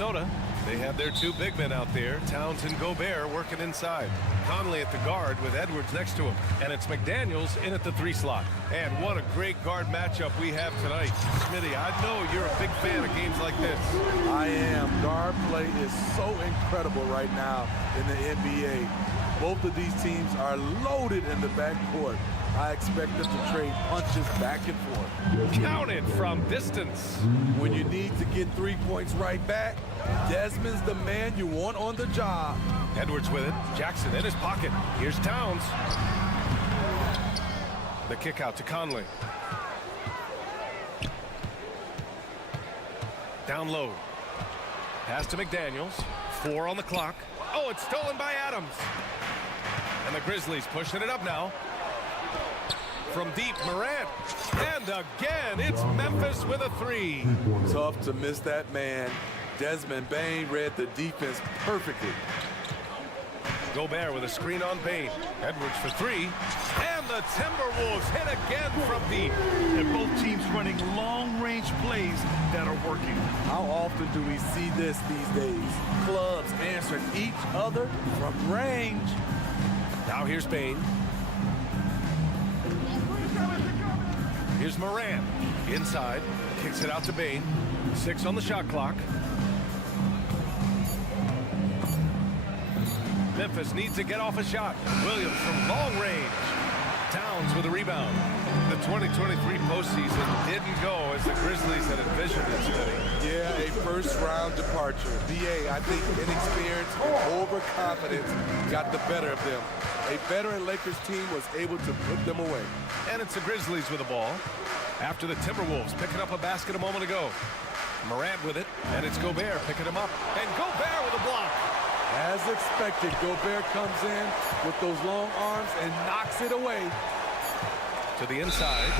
Minnesota. They have their two big men out there, Towns and Gobert, working inside. Conley at the guard with Edwards next to him. And it's McDaniels in at the 3 slot. And what a great guard matchup we have tonight. Smitty, I know you're a big fan of games like this. I am. Guard play is so incredible right now in the NBA. Both of these teams are loaded in the backcourt. I expect them to trade punches back and forth. Count it from distance. When you need to get 3 points right back, Desmond's the man you want on the job. Edwards with it. Jackson in his pocket. Here's Towns. The kick out to Conley. Down low. Pass to McDaniels. 4 on the clock. Oh, it's stolen by Adams. And the Grizzlies pushing it up now. From deep, Morant. And again, it's Memphis with a 3. Tough to miss that man. Desmond Bane read the defense perfectly. Gobert with a screen on Bane. Edwards for 3. And the Timberwolves hit again from deep. And both teams running long-range plays that are working. How often do we see this these days? Clubs answering each other from range. Now here's Bane. Here's Morant. Inside. Kicks it out to Bane. 6 on the shot clock. Memphis needs to get off a shot. Williams from long range. Towns with a rebound. The 2023 postseason didn't go as the Grizzlies had envisioned it, Smitty. Yeah, a first-round departure. B.A., I think inexperience and overconfidence got the better of them. A veteran Lakers team was able to put them away. And it's the Grizzlies with the ball. After the Timberwolves picking up a basket a moment ago. Morant with it, and it's Gobert picking him up. And Gobert with a block. As expected, Gobert comes in with those long arms and knocks it away. To the inside.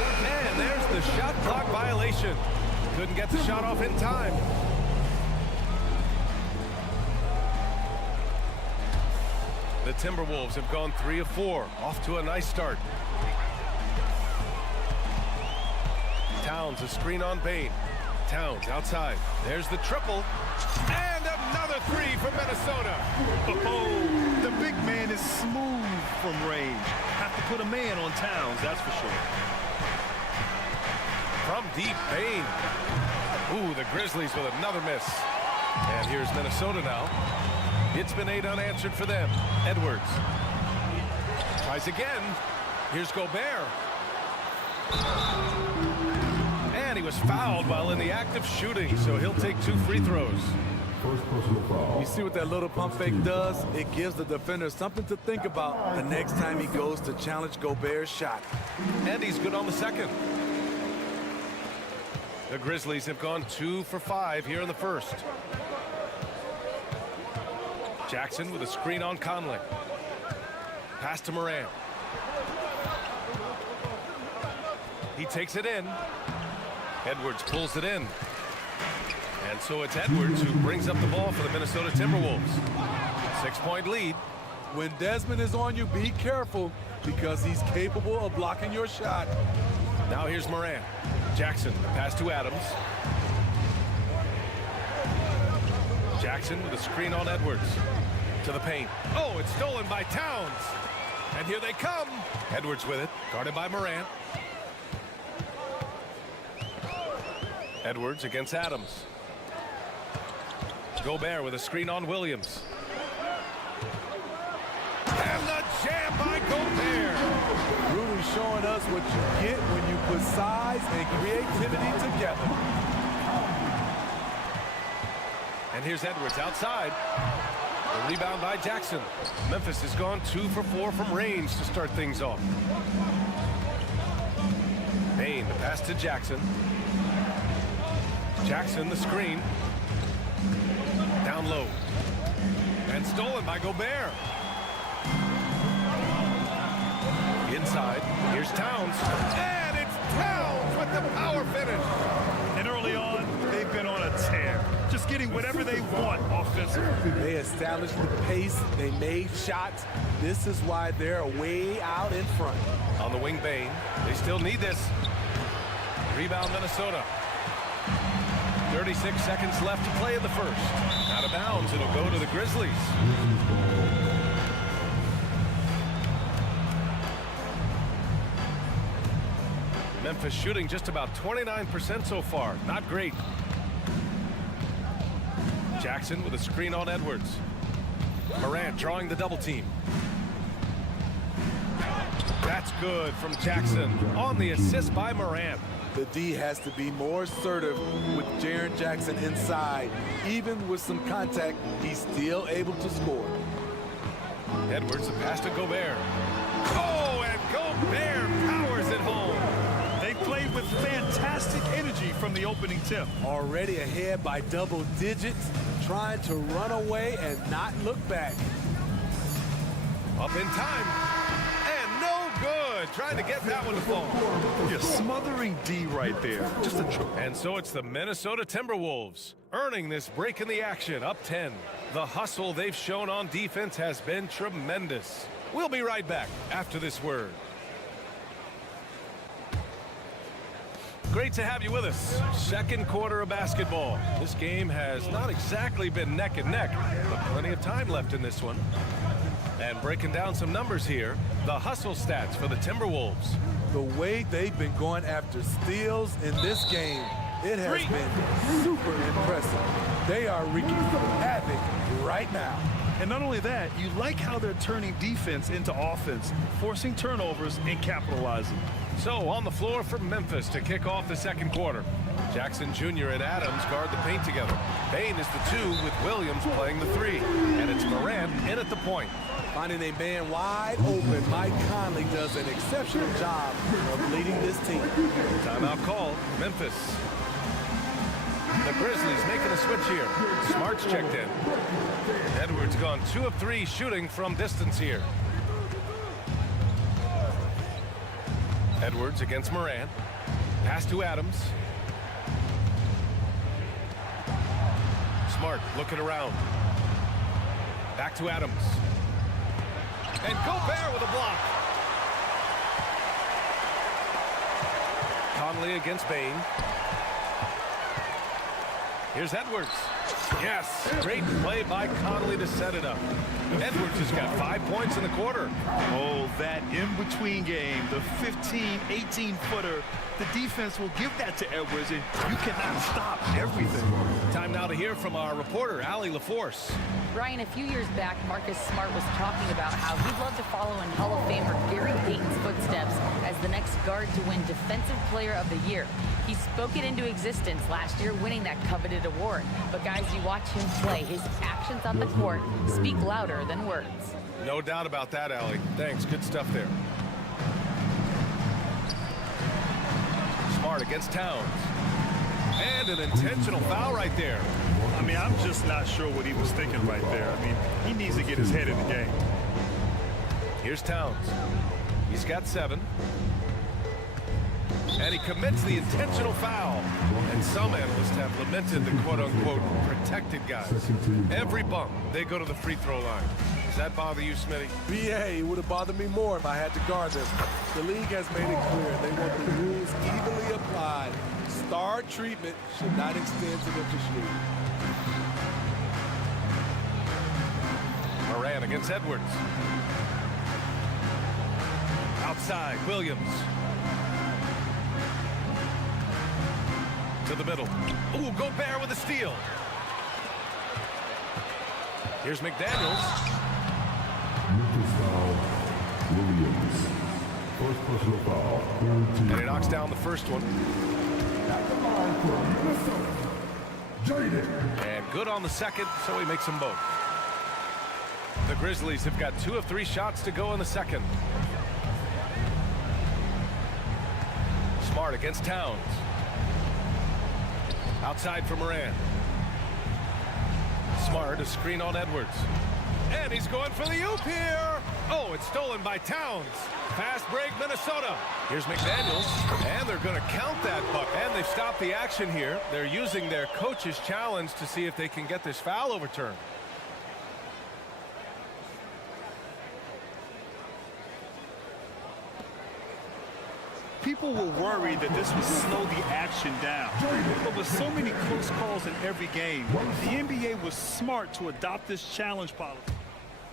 And there's the shot clock violation. Couldn't get the shot off in time. The Timberwolves have gone 3 of 4. Off to a nice start. Towns, a screen on Bane. Towns outside. There's the triple. And another 3 for Minnesota. Oh, the big man is smooth from range. Have to put a man on Towns, that's for sure. From deep, Bane. Ooh, the Grizzlies with another miss. And here's Minnesota now. It's been 8 unanswered for them. Edwards. Tries again. Here's Gobert. And he was fouled while in the act of shooting, so he'll take 2 free throws. You see what that little pump fake does? It gives the defender something to think about the next time he goes to challenge Gobert's shot. And he's good on the second. The Grizzlies have gone 2 for 5 here in the first. Jackson with a screen on Conley. Pass to Morant. He takes it in. Edwards pulls it in. And so it's Edwards who brings up the ball for the Minnesota Timberwolves. 6-point lead. When Desmond is on you, be careful because he's capable of blocking your shot. Now here's Morant. Jackson, the pass to Adams. Jackson with a screen on Edwards. To the paint. Oh, it's stolen by Towns. And here they come. Edwards with it, guarded by Morant. Edwards against Adams. Gobert with a screen on Williams. And the jam by Gobert. Really showing us what you get when you put size and creativity together. And here's Edwards outside. The rebound by Jackson. Memphis has gone 2 for 4 from range to start things off. Bane, the pass to Jackson. Jackson, the screen. Down low. And stolen by Gobert. Inside, here's Towns. And it's Towns with the power finish. And early on, they've been on a tear. Just getting whatever they want offensively. They established the pace. They made shots. This is why they're way out in front. On the wing, Bane. They still need this. Rebound, Minnesota. 36 seconds left to play in the first. Out of bounds, it'll go to the Grizzlies. Memphis shooting just about 29% so far. Not great. Jackson with a screen on Edwards. Morant drawing the double team. That's good from Jackson on the assist by Morant. The D has to be more assertive with Jaren Jackson inside. Even with some contact, he's still able to score. Edwards, the pass to Gobert. Oh, and Gobert powers it home. They played with fantastic energy from the opening tip. Already ahead by double digits, trying to run away and not look back. Up in time. And no good. Trying to get that one to fall. You're smothering D right there. Just a trip. And so it's the Minnesota Timberwolves earning this break in the action, up 10. The hustle they've shown on defense has been tremendous. We'll be right back after this word. Great to have you with us. Second quarter of basketball. This game has not exactly been neck and neck, but plenty of time left in this one. And breaking down some numbers here, the hustle stats for the Timberwolves. The way they've been going after steals in this game, it has been super impressive. They are wreaking havoc right now. And not only that, you like how they're turning defense into offense, forcing turnovers and capitalizing. So on the floor for Memphis to kick off the second quarter. Jackson Jr. and Adams guard the paint together. Payne is the 2 with Williams playing the 3. And it's Morant in at the point. Finding a man wide open, Mike Conley does an exceptional job of leading this team. Timeout called, Memphis. The Grizzlies making a switch here. Smart's checked in. Edwards gone 2 of 3 shooting from distance here. Edwards against Morant. Pass to Adams. Smart looking around. Back to Adams. And Gobert with a block. Conley against Payne. Here's Edwards. Yes, great play by Conley to set it up. Edwards has got 5 points in the quarter. Oh, that in-between game, the 15, 18-footer, the defense will give that to Edwards, and you cannot stop everything. Time now to hear from our reporter, Allie LaForce. Brian, a few years back, Marcus Smart was talking about how he'd love to follow in Hall of Famer Gary Payton's footsteps as the next guard to win Defensive Player of the Year. He spoke it into existence last year, winning that coveted award. But guys, you watch him play, his actions on the court speak louder than words. No doubt about that, Allie. Thanks, good stuff there. Smart against Towns. And an intentional foul right there. I mean, I'm just not sure what he was thinking right there. I mean, he needs to get his head in the game. Here's Towns. He's got 7. And he commits the intentional foul. And some analysts have lamented the quote-unquote protected guys. Every bump, they go to the free throw line. Does that bother you, Smitty? BA, it would have bothered me more if I had to guard them. The league has made it clear they want the rules evenly applied. Star treatment should not extend to the officiating. Morant against Edwards. Outside, Williams. To the middle. Ooh, Gobert with a steal. Here's McDaniels. Williams. First personal foul. And he knocks down the first one. And good on the second, so he makes them both. The Grizzlies have got 2 of 3 shots to go in the second. Smart against Towns. Outside for Morant. Smart, a screen on Edwards. And he's going for the oop here. Oh, it's stolen by Towns. Fast break, Minnesota. Here's McDaniels, and they're going to count that buck. And they've stopped the action here. They're using their coach's challenge to see if they can get this foul overturned. people were worried that this would slow the action down. But with so many close calls in every game, the NBA was smart to adopt this challenge policy.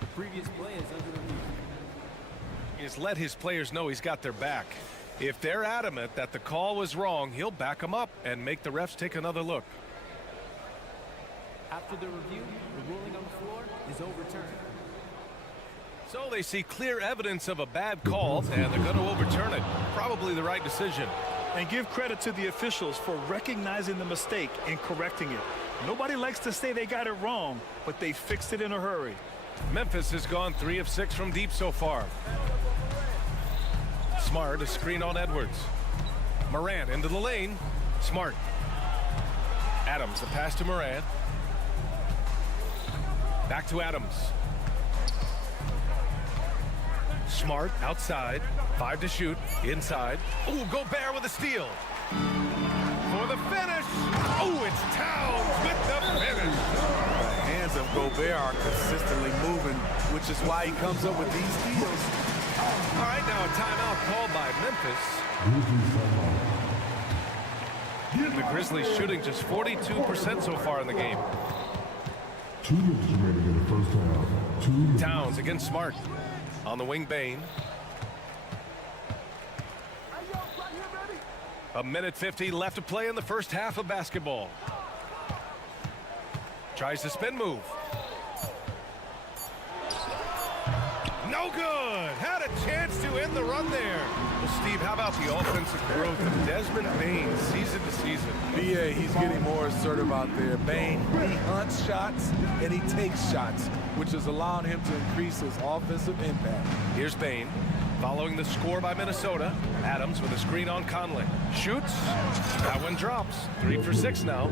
The previous play is under review. He's let his players know he's got their back. If they're adamant that the call was wrong, he'll back them up and make the refs take another look. After the review, the ruling on the floor is overturned. So they see clear evidence of a bad call, and they're going to overturn it. Probably the right decision. And give credit to the officials for recognizing the mistake and correcting it. Nobody likes to say they got it wrong, but they fixed it in a hurry. Memphis has gone 3 of 6 from deep so far. Smart, a screen on Edwards. Morant into the lane. Smart. Adams, the pass to Morant. Back to Adams. Smart outside. 5 to shoot. Inside. Oh, Gobert with a steal. For the finish. Oh, it's Towns with the finish. The hands of Gobert are consistently moving, which is why he comes up with these steals. All right, now a timeout called by Memphis. The Grizzlies shooting just 42% so far in the game. 2 minutes remaining in the first half. 2 minutes. Towns against Smart. On the wing, Bain. A minute 50 left to play in the first half of basketball. Tries the spin move. No good. Had a chance to end the run there. Well, Steve, how about the offensive growth of Desmond Bain season to season? BA, he's getting more assertive out there. Bain, he hunts shots and he takes shots, which is allowing him to increase his offensive impact. Here's Bain. Following the score by Minnesota, Adams with a screen on Conley. Shoots. That one drops. 3 for 6 now.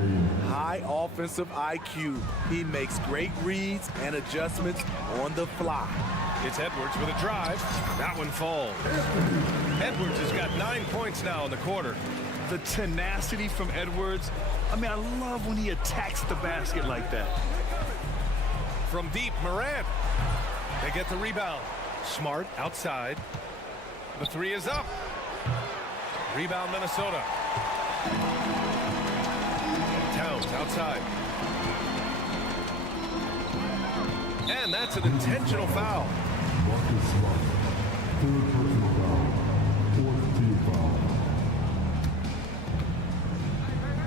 High offensive IQ. He makes great reads and adjustments on the fly. It's Edwards with a drive. That one falls. Edwards has got 9 points now in the quarter. The tenacity from Edwards. I mean, I love when he attacks the basket like that. From deep, Morant. They get the rebound. Smart outside. The 3 is up. Rebound, Minnesota. Towns outside. And that's an intentional foul. Marcus Smart. 3rd personal foul. 4th team foul.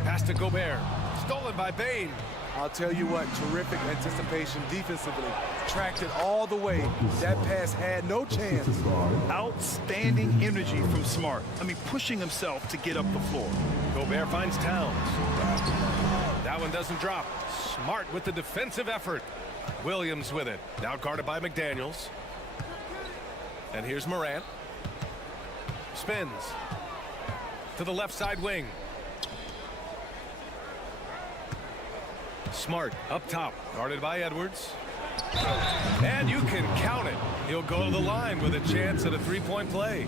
Pass to Gobert. Stolen by Bain. I'll tell you what, terrific anticipation defensively. Tracked it all the way. That pass had no chance. Outstanding energy from Smart. I mean, pushing himself to get up the floor. Gobert finds Towns. That one doesn't drop. Smart with the defensive effort. Williams with it. Now guarded by McDaniels. And here's Morant. Spins. To the left side wing. Smart up top. Guarded by Edwards. And you can count it. He'll go to the line with a chance at a 3-point play.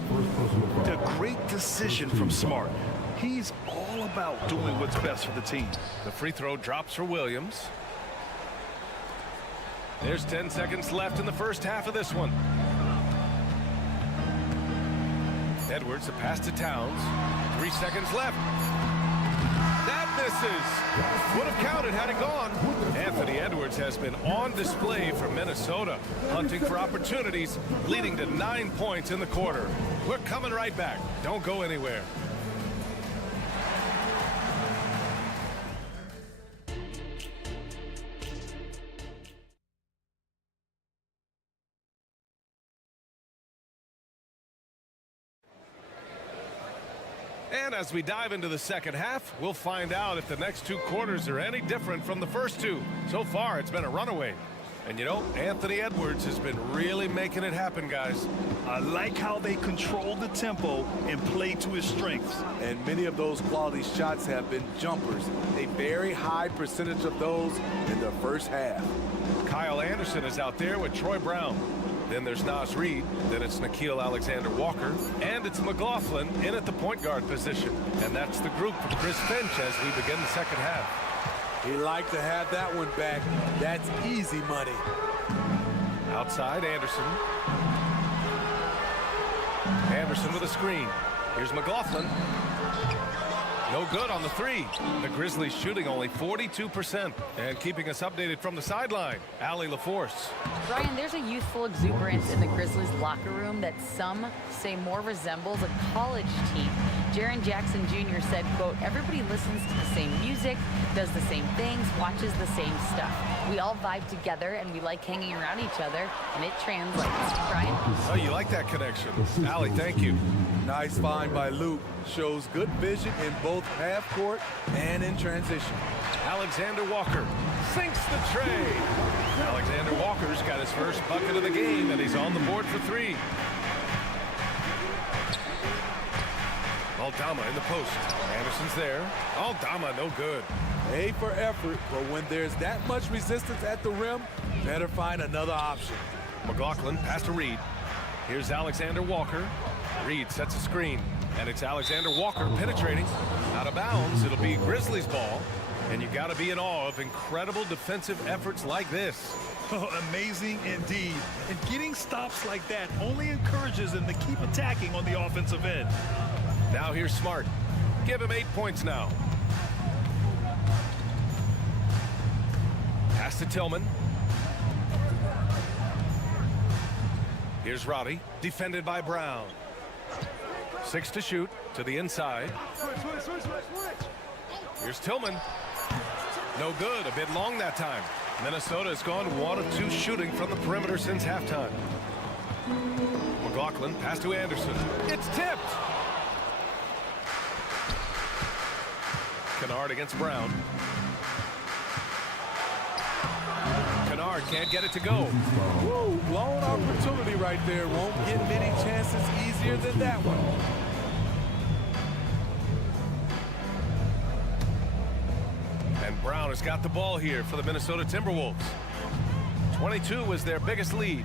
A great decision from Smart. He's all about doing what's best for the team. The free throw drops for Williams. There's 10 seconds left in the first half of this one. Edwards, a pass to Towns. 3 seconds left. That misses. Would have counted had it gone. Anthony Edwards has been on display for Minnesota, hunting for opportunities, leading to 9 points in the quarter. We're coming right back. Don't go anywhere. And as we dive into the second half, we'll find out if the next 2 quarters are any different from the first 2. So far, it's been a runaway. And you know, Anthony Edwards has been really making it happen, guys. I like how they control the tempo and play to his strengths. And many of those quality shots have been jumpers. A very high percentage of those in the first half. Kyle Anderson is out there with Troy Brown. Then there's Naz Reid. Then it's Nickeil Alexander-Walker. And it's McLaughlin in at the point guard position. And that's the group for Chris Finch as we begin the second half. He'd like to have that one back. That's easy money. Outside, Anderson. Anderson with a screen. Here's McLaughlin. No good on the three. The Grizzlies shooting only 42%. And keeping us updated from the sideline, Allie LaForce. Brian, there's a youthful exuberance in the Grizzlies locker room that some say more resembles a college team. Jaren Jackson Jr. said, quote, everybody listens to the same music, does the same things, watches the same stuff. We all vibe together and we like hanging around each other, and it translates. Brian? Oh, you like that connection. Allie, thank you. Nice find by Luke. Shows good vision in both half court and in transition. Alexander Walker sinks the tray. Alexander Walker's got his first bucket of the game, and he's on the board for three. Aldama in the post. Anderson's there. Aldama, no good. A for effort, but when there's that much resistance at the rim, better find another option. McLaughlin pass to Reed. Here's Alexander Walker. Reed sets a screen, and it's Alexander Walker penetrating. Out of bounds, it'll be Grizzlies ball, and you got to be in awe of incredible defensive efforts like this. Oh, amazing indeed. And getting stops like that only encourages them to keep attacking on the offensive end. Now here's Smart. Give him 8 points now. Pass to Tillman. Here's Roddy, defended by Brown. 6 to shoot, to the inside. Here's Tillman. No good, a bit long that time. Minnesota has gone 1 of 2 shooting from the perimeter since halftime. McLaughlin, pass to Anderson. It's tipped. Kennard against Brown. Kennard can't get it to go. Woo, blown opportunity right there. Won't get many chances easier than that one. And Brown has got the ball here for the Minnesota Timberwolves. 22 was their biggest lead.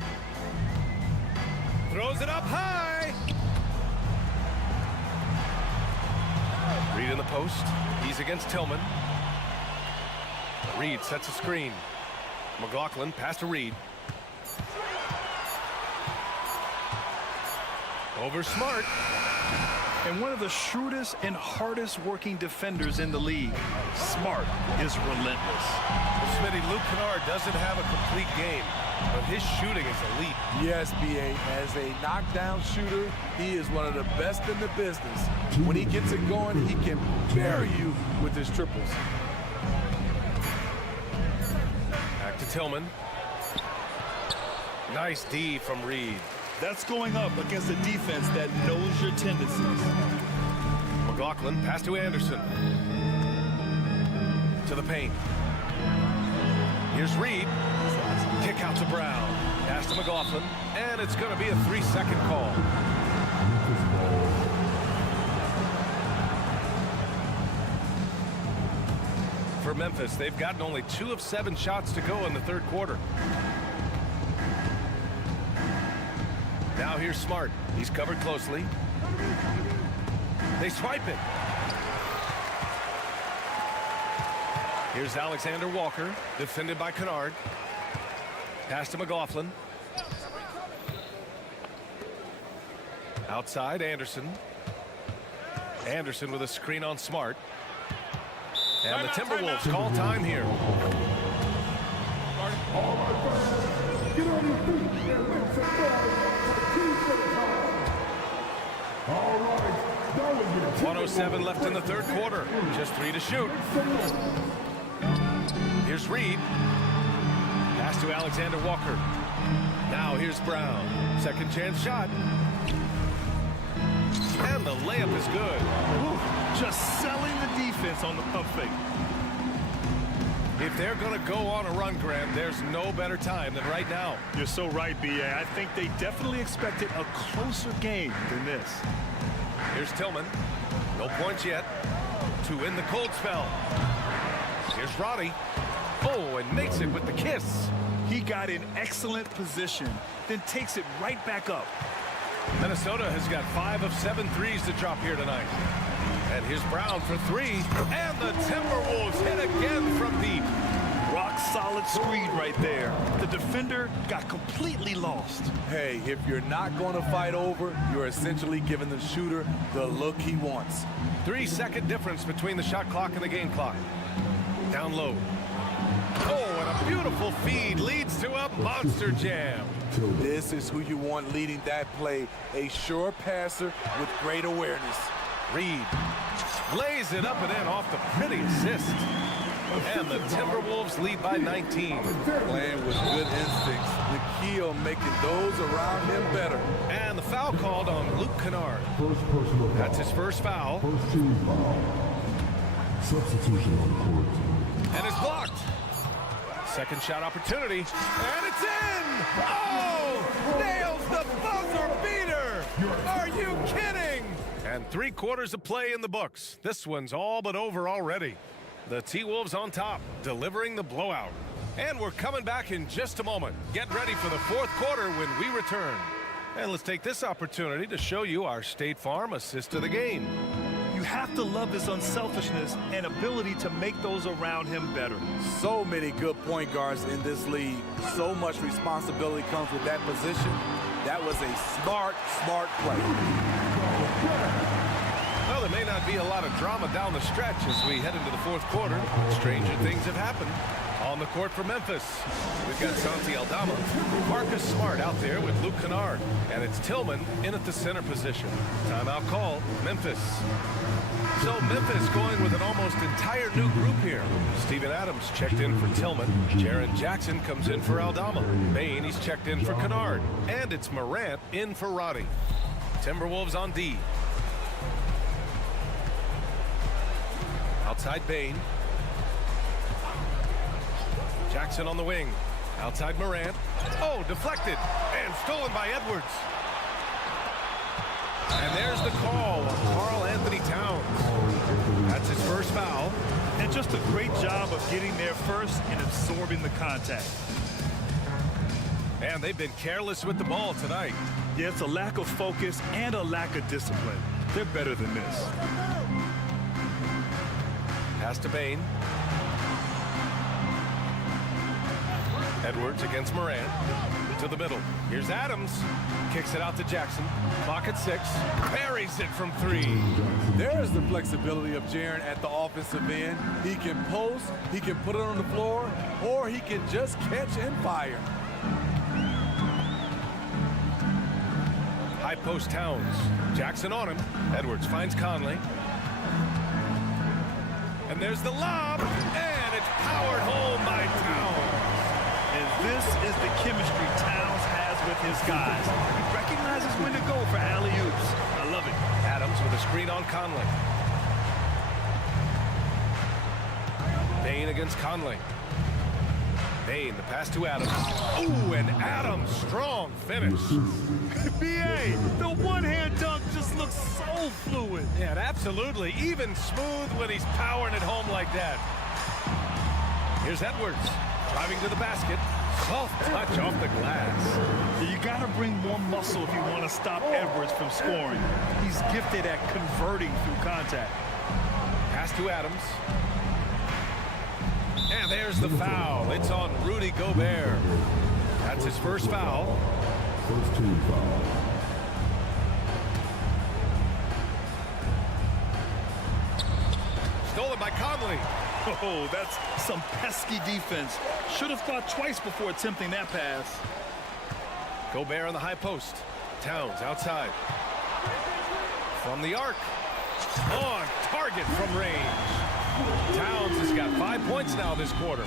Throws it up high. Reed in the post. He's against Tillman. Reed sets a screen. McLaughlin pass to Reed. Over Smart. And one of the shrewdest and hardest working defenders in the league. Smart is relentless. Well, Smitty, Luke Kennard doesn't have a complete game, but his shooting is elite. Yes, B.A. As a knockdown shooter, he is one of the best in the business. When he gets it going, he can bury you with his triples. Back to Tillman. Nice D from Reed. That's going up against a defense that knows your tendencies. McLaughlin pass to Anderson. To the paint. Here's Reed. Kick out to Brown. Pass to McLaughlin. And it's going to be a 3-second call. For Memphis, they've gotten only 2 of 7 shots to go in the third quarter. Now here's Smart. He's covered closely. They swipe it. Here's Alexander Walker, defended by Kennard. Pass to McLaughlin. Outside, Anderson. Anderson with a screen on Smart. And the Timberwolves call time here. All right, fans, get on your feet and make some noise. All right, that was your 107 left in the third quarter. Just 3 to shoot. Here's Reed. Pass to Alexander Walker. Now here's Brown. Second chance shot. And the layup is good. Ooh, just selling the defense on the pump fake. If they're going to go on a run, Grant, there's no better time than right now. You're so right, B.A. I think they definitely expected a closer game than this. Here's Tillman. No points yet. To end the cold spell. Here's Roddy. Oh, and makes it with the kiss. He got in excellent position, then takes it right back up. Minnesota has got 5 of 7 threes to drop here tonight. And here's Brown for 3. And the Timberwolves hit again from deep. Rock rock-solid screen right there. The defender got completely lost. Hey, if you're not going to fight over, you're essentially giving the shooter the look he wants. 3-second difference between the shot clock and the game clock. Down low. Oh, and a beautiful feed leads to a monster jam. This is who you want leading that play, a sure passer with great awareness. Reed lays it up and in off the pretty assist. And the Timberwolves lead by 19. Playing with good instincts, the key on making those around him better. And the foul called on Luke Kennard. First personal foul. That's his first foul. First team foul. Substitution on the court. And it's blocked. Second shot opportunity. And it's in! Oh! Nails the buzzer beater! Are you kidding? And 3/4 of play in the books. This one's all but over already. The T-Wolves on top, delivering the blowout. And we're coming back in just a moment. Get ready for the fourth quarter when we return. And let's take this opportunity to show you our State Farm assist of the game. You have to love his unselfishness and ability to make those around him better. So many good point guards in this league. So much responsibility comes with that position. That was a smart play. Well, there may not be a lot of drama down the stretch as we head into the fourth quarter. Stranger things have happened. On the court for Memphis, we've got Santi Aldama, Marcus Smart out there with Luke Kennard, and it's Tillman in at the center position. Timeout call, Memphis. So Memphis going with an almost entire new group here. Steven Adams checked in for Tillman. Jaren Jackson comes in for Aldama. Bain, he's checked in for Kennard. And it's Morant in for Roddy. Timberwolves on D. Outside Bain. Jackson on the wing. Outside Morant. Oh, deflected. And stolen by Edwards. And there's the call on Karl Anthony Towns. That's his first foul. And just a great job of getting there first and absorbing the contact. And they've been careless with the ball tonight. Yeah, it's a lack of focus and a lack of discipline. They're better than this. Pass to Bain. Edwards against Morant. To the middle. Here's Adams. Kicks it out to Jackson. Clock at 6. Buries it from 3. There's the flexibility of Jaren at the offensive end. He can post, he can put it on the floor, or he can just catch and fire. High post Towns. Jackson on him. Edwards finds Conley. And there's the lob. And it's powered home by Towns. And this is the chemistry Towns has with his guys. He recognizes when to go for alley-oops. I love it. Adams with a screen on Conley. Bain against Conley. Bain, the pass to Adams. Ooh, and Adams, strong finish. B.A., the one-hand dunk just looks so fluid. Yeah, absolutely. Even smooth when he's powering it home like that. Here's Edwards. Driving to the basket. Soft touch off the glass. You got to bring more muscle if you want to stop Edwards from scoring. He's gifted at converting through contact. Pass to Adams. And there's the foul. It's on Rudy Gobert. That's his first foul. First team foul. Stolen by Conley. Oh, that's some pesky defense. Should have thought twice before attempting that pass. Gobert on the high post. Towns outside. From the arc. On target from range. Towns has got 5 points now this quarter.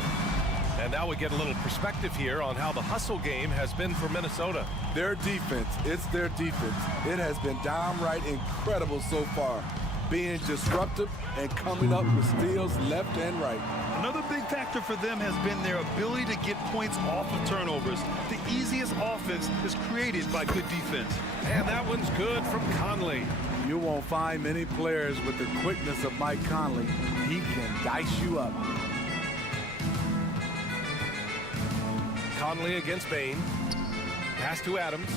And now we get a little perspective here on how the hustle game has been for Minnesota. Their defense, it's their defense. It has been downright incredible so far. Being disruptive and coming up with steals left and right. Another big factor for them has been their ability to get points off of turnovers. The easiest offense is created by good defense. And that one's good from Conley. You won't find many players with the quickness of Mike Conley. He can dice you up. Conley against Bain. Pass to Adams.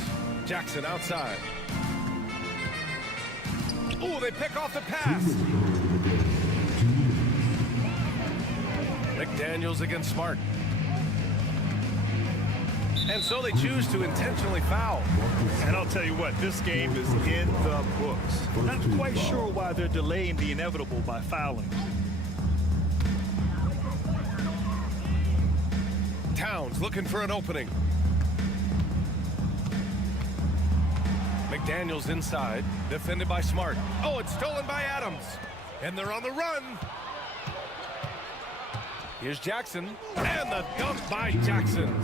Jackson outside. Ooh, they pick off the pass. McDaniels against Smart. And so they choose to intentionally foul. And I'll tell you what, this game is in the books. Not quite sure why they're delaying the inevitable by fouling. Towns looking for an opening. McDaniels inside, defended by Smart. Oh, it's stolen by Adams. And they're on the run. Here's Jackson, and the dunk by Jackson.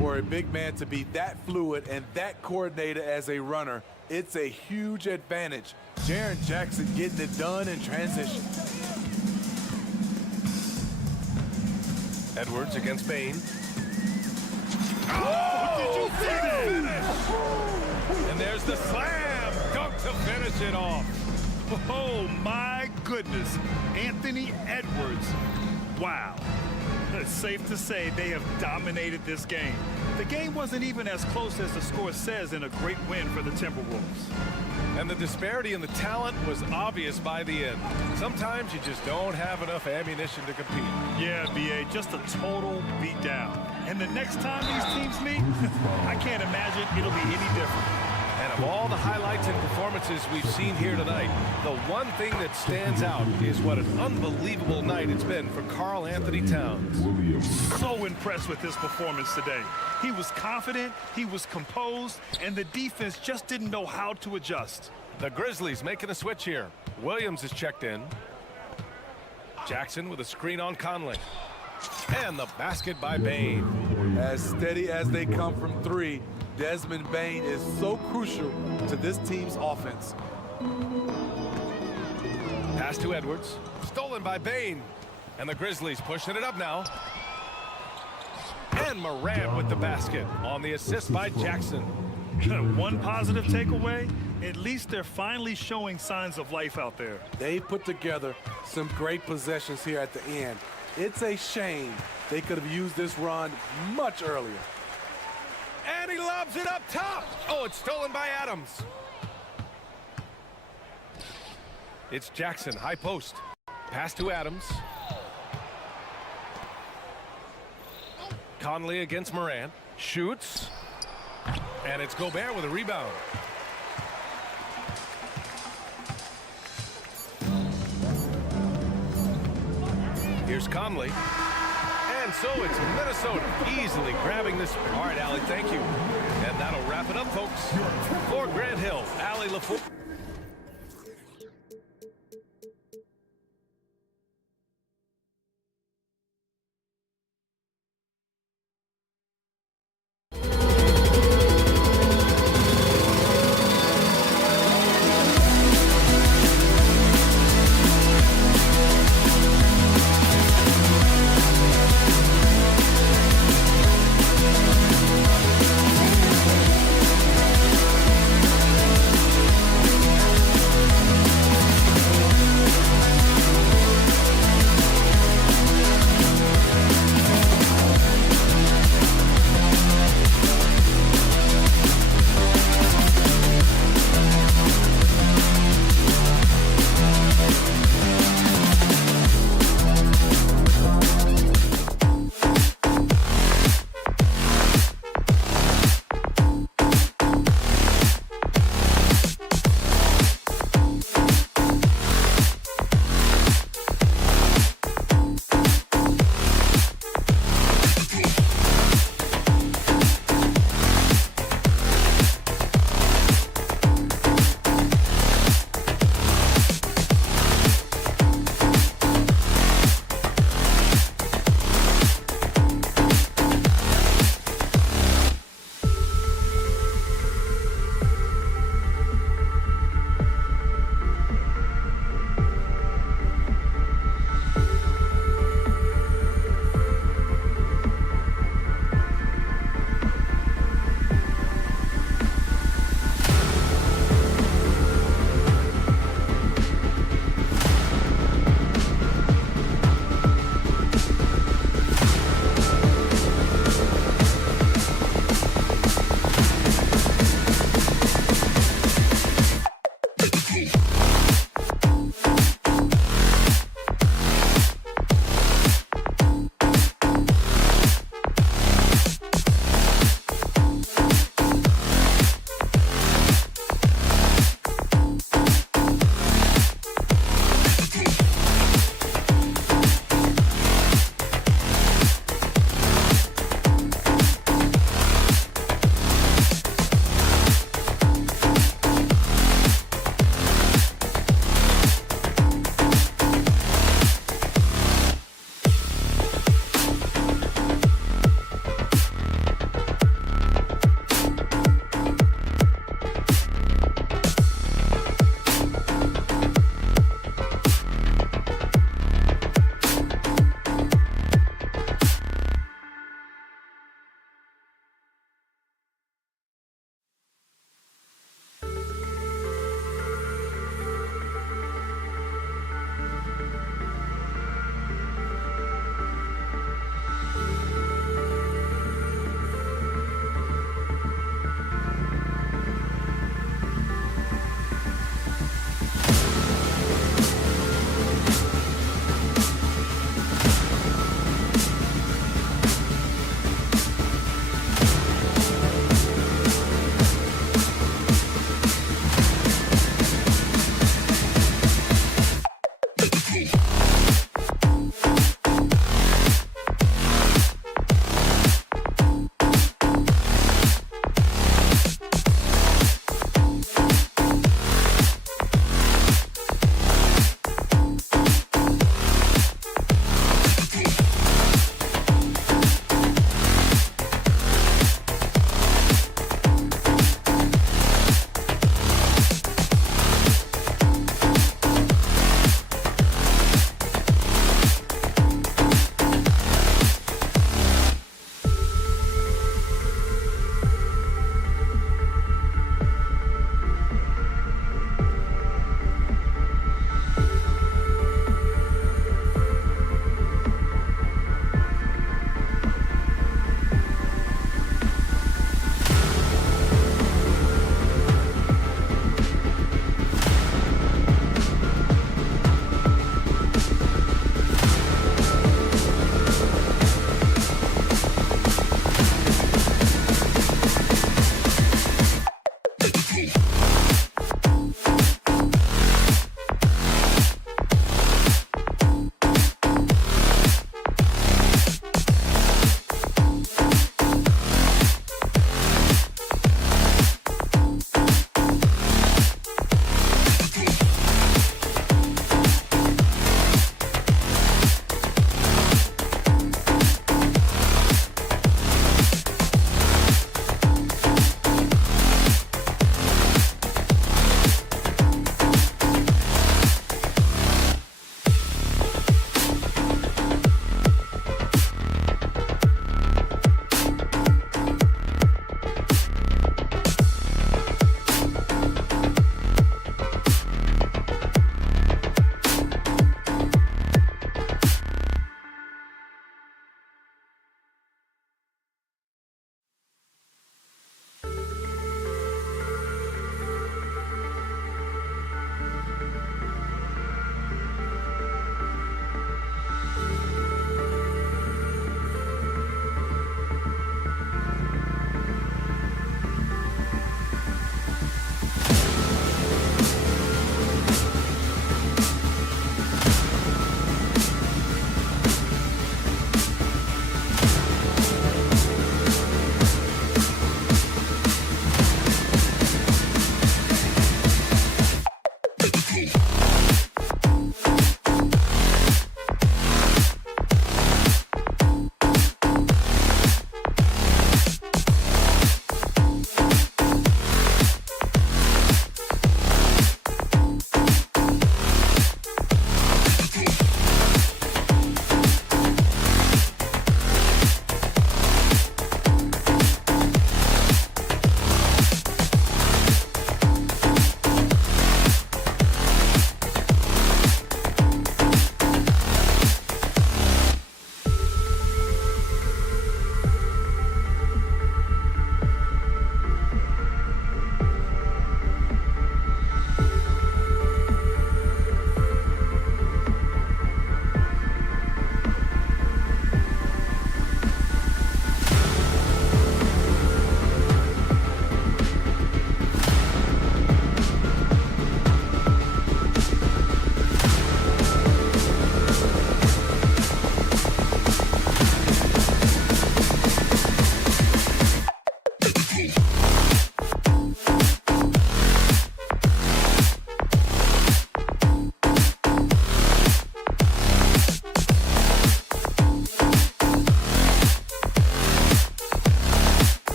For a big man to be that fluid and that coordinated as a runner, it's a huge advantage. Jaren Jackson getting it done in transition. Edwards against Bain. Oh, did you see that? And there's the slam dunk to finish it off. Oh, my goodness. Anthony Edwards. Wow. It's safe to say they have dominated this game. The game wasn't even as close as the score says in a great win for the Timberwolves. And the disparity in the talent was obvious by the end. Sometimes you just don't have enough ammunition to compete. Yeah, B.A., just a total beatdown. And the next time these teams meet, I can't imagine it'll be any different. And of all the highlights and performances we've seen here tonight, the one thing that stands out is what an unbelievable night it's been for Karl Anthony Towns. So impressed with his performance today. He was confident, he was composed, and the defense just didn't know how to adjust. The Grizzlies making a switch here. Williams is checked in. Jackson with a screen on Conley. And the basket by Bain. As steady as they come from three, Desmond Bain is so crucial to this team's offense. Pass to Edwards. Stolen by Bain. And the Grizzlies pushing it up now. And Morant with the basket on the assist by Jackson. One positive takeaway, at least they're finally showing signs of life out there. They put together some great possessions here at the end. It's a shame they could have used this run much earlier. And he lobs it up top. Oh, it's stolen by Adams. It's Jackson, high post. Pass to Adams. Conley against Morant. Shoots. And it's Gobert with a rebound. Here's Conley. And so it's Minnesota easily grabbing this. All right, Allie, thank you. And that'll wrap it up, folks. For Grant Hill, Allie LaFour.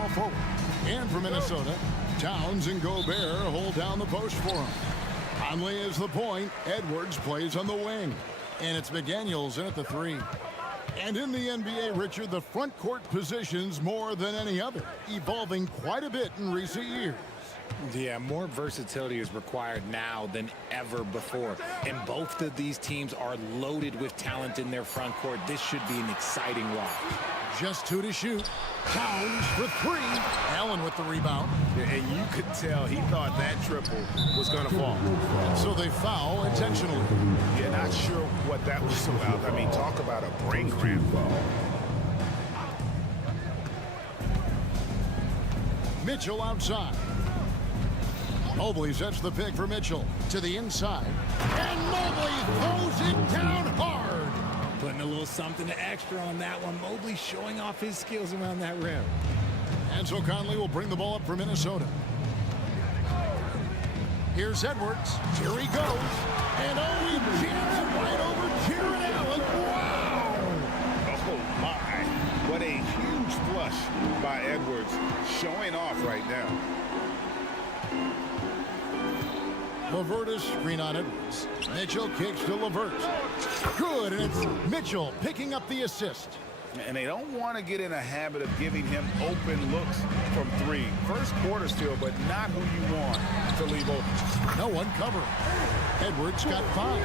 small forward. And for Minnesota, Towns and Gobert hold down the post for him. Conley is the point. Edwards plays on the wing. And it's McDaniels in at the 3. And in the NBA, Richard, the front court positions more than any other, evolving quite a bit in recent years. Yeah, more versatility is required now than ever before. And both of these teams are loaded with talent in their front court. This should be an exciting watch. Just 2 to shoot. Towns for 3. Allen with the rebound. And you could tell he thought that triple was going to fall. And so they foul intentionally. Yeah, not sure what that was about. I mean, talk about a brain cramp foul. Mitchell outside. Mobley sets the pick for Mitchell to the inside. And Mobley throws it down hard. Putting a little something extra on that one. Mobley showing off his skills around that rim. And so Conley will bring the ball up for Minnesota. Here's Edwards. Here he goes. And oh, he jams it right over Jared Allen. Wow! Oh, my. What a huge flush by Edwards, showing off right now. LeVert screen on Edwards. Mitchell kicks to LeVert. Good, and it's Mitchell picking up the assist. And they don't want to get in a habit of giving him open looks from 3. First quarter still, but not who you want to leave open. No one covering. Edwards got 5.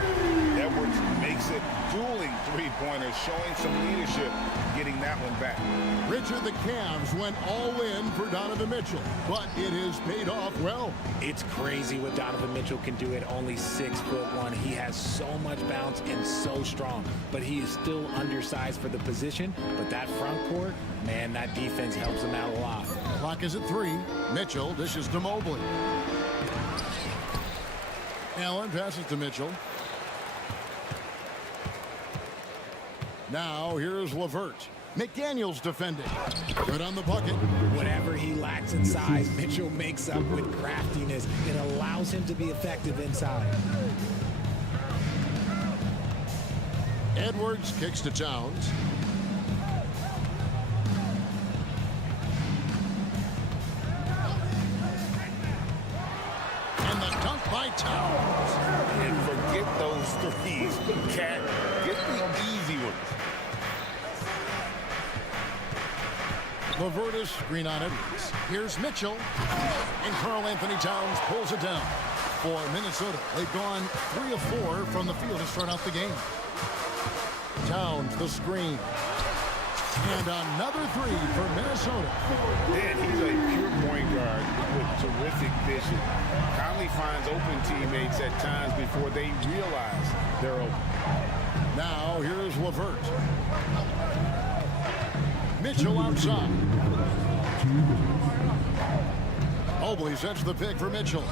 Edwards makes it dueling 3-pointers, showing some leadership, getting that one back. Richard, the Cavs went all in for Donovan Mitchell, but it has paid off well. It's crazy what Donovan Mitchell can do at only 6'1". He has so much bounce and so strong, but he is still undersized for the position. But that front court, man, that defense helps him out a lot. Clock is at 3. Mitchell dishes to Mobley. Allen passes to Mitchell. Now here's LeVert. McDaniels defending. Good on the bucket. Whatever he lacks in size, Mitchell makes up with craftiness. It allows him to be effective inside. Edwards kicks to Towns. And the dunk by Towns. And forget those threes. Cat, get the easy ones. LeVert screen on Edwards. Here's Mitchell. And Karl-Anthony Towns pulls it down. For Minnesota, they've gone 3 of 4 from the field to start out the game. Towns, the screen. And another 3 for Minnesota. Man, he's a pure point guard with terrific vision. Conley finds open teammates at times before they realize they're open. Now here's LeVert. Mitchell outside. Mobley sets the pick for Mitchell.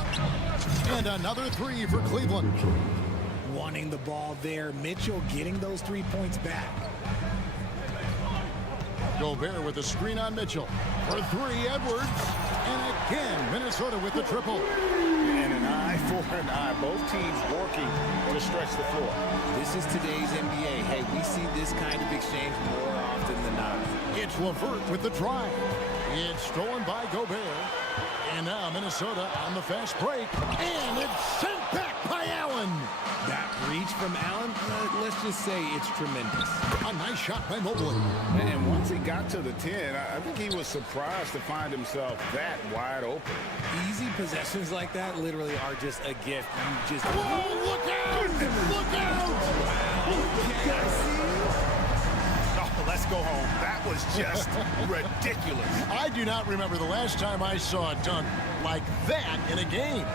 And another 3 for Cleveland. Wanting the ball there. Mitchell getting those 3 points back. Gobert with the screen on Mitchell. For 3, Edwards. And again, Minnesota with the triple. And an eye for an eye. Both teams working to stretch the floor. This is today's NBA. Hey, we see this kind of exchange more often than not. It's LeVert with the drive. It's stolen by Gobert. And now Minnesota on the fast break. And it's sent back by Allen. That reach from Allen, let's just say it's tremendous. A nice shot by Mobley. And once he got to the 10, I think he was surprised to find himself that wide open. Easy possessions like that literally are just a gift. You just... Whoa, look out! Look out! Okay, I see. Oh, let's go home. That was just ridiculous. I do not remember the last time I saw a dunk like that in a game.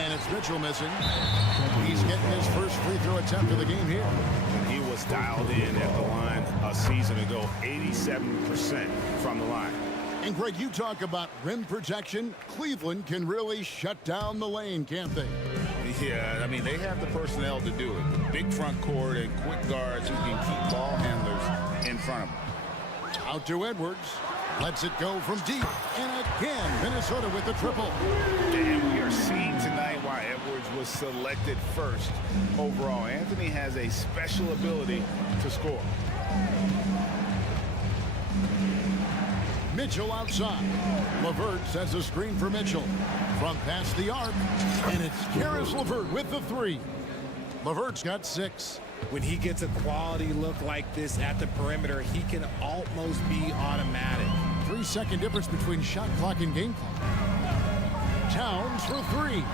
And it's Mitchell missing. He's getting his first free throw attempt of the game here. He was dialed in at the line a season ago, 87% from the line. And Greg, you talk about rim protection. Cleveland can really shut down the lane, can't they? Yeah, I mean, they have the personnel to do it. Big front court and quick guards who can keep ball handlers in front of them. Out to Edwards. Lets it go from deep. And again, Minnesota with the triple. And we are seeing tonight why Edwards was selected first overall. Anthony has a special ability to score. Mitchell outside. LeVert sets a screen for Mitchell. From past the arc, and it's Caris LeVert with the three. LeVert's got 6. When he gets a quality look like this at the perimeter, he can almost be automatic. 3-second difference between shot clock and game clock. Towns for 3.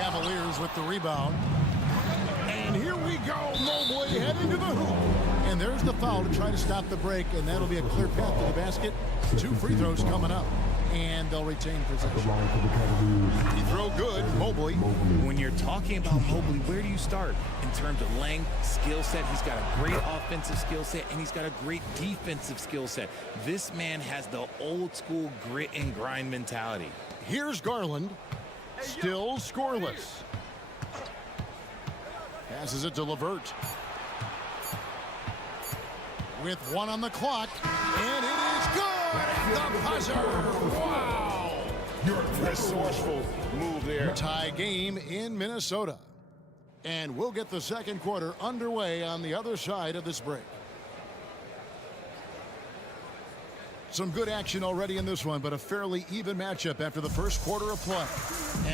Cavaliers with the rebound. And here we go. Mobley heading to the hoop. And there's the foul to try to stop the break, and that'll be a clear path to the basket. 2 free throws coming up, and they'll retain possession. He throw good, Mobley. When you're talking about Mobley, where do you start? In terms of length, skill set, he's got a great offensive skill set, and he's got a great defensive skill set. This man has the old school grit and grind mentality. Here's Garland, still scoreless. Passes it to LeVert. With 1 on the clock, and it is good! The buzzer! Wow! You're resourceful move there. Tie game in Minnesota. And we'll get the second quarter underway on the other side of this break. Some good action already in this one, but a fairly even matchup after the first quarter of play.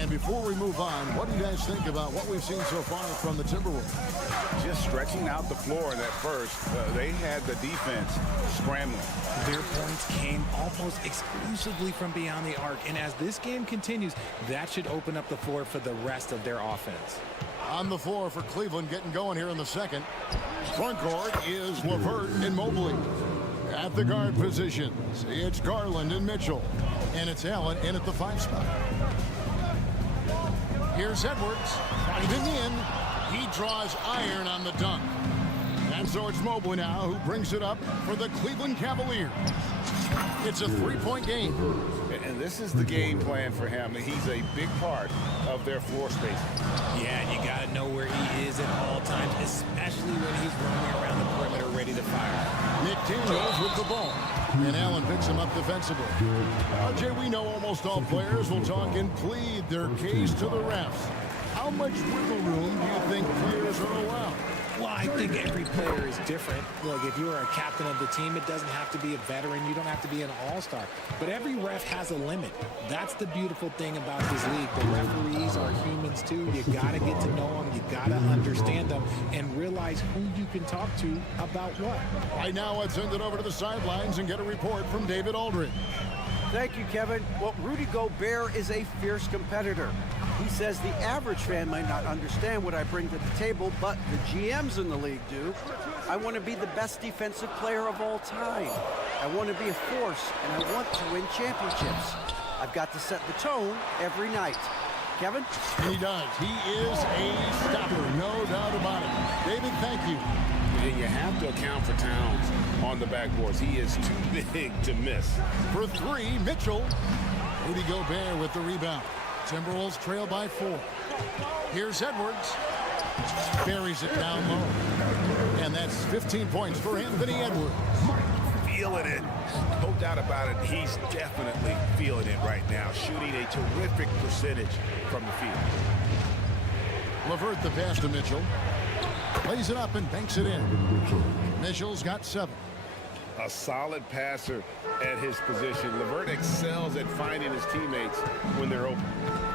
And before we move on, what do you guys think about what we've seen so far from the Timberwolves? Just stretching out the floor in that first. They had the defense scrambling. Their points came almost exclusively from beyond the arc. And as this game continues, that should open up the floor for the rest of their offense. On the floor for Cleveland, getting going here in the second. Front court is LeVert and Mobley. At the guard positions, it's Garland and Mitchell. And it's Allen in at the 5 spot. Here's Edwards, diving in. He draws iron on the dunk. And so it's Mobley now who brings it up for the Cleveland Cavaliers. It's a 3-point game. And this is the game plan for him. He's a big part of their floor space. Yeah, you got to know where he is at all times, especially when he's running around the perimeter ready to fire. McDaniels with the ball. And Allen picks him up defensively. RJ, we know almost all players will talk and plead their case to the refs. How much wiggle room do you think players are allowed? Well, I think every player is different. Look, if you're a captain of the team, it doesn't have to be a veteran. You don't have to be an all-star. But every ref has a limit. That's the beautiful thing about this league. The referees are humans, too. You got to get to know them. You got to understand them and realize who you can talk to about what. Right now, let's send it over to the sidelines and get a report from David Aldridge. Thank you, Kevin. Well, Rudy Gobert is a fierce competitor. He says the average fan might not understand what I bring to the table, but the GMs in the league do. I want to be the best defensive player of all time. I want to be a force, and I want to win championships. I've got to set the tone every night. Kevin? He does. He is a stopper, no doubt about it. David, thank you. And you have to account for Towns on the backboards. He is too big to miss. For 3, Mitchell. Rudy Gobert with the rebound. Timberwolves trail by 4. Here's Edwards. Buries it down low. And that's 15 points for Anthony Edwards. Feeling it. No doubt about it. He's definitely feeling it right now. Shooting a terrific percentage from the field. LeVert the pass to Mitchell. Plays it up and banks it in. Mitchell's got 7. A solid passer at his position. LeVert excels at finding his teammates when they're open.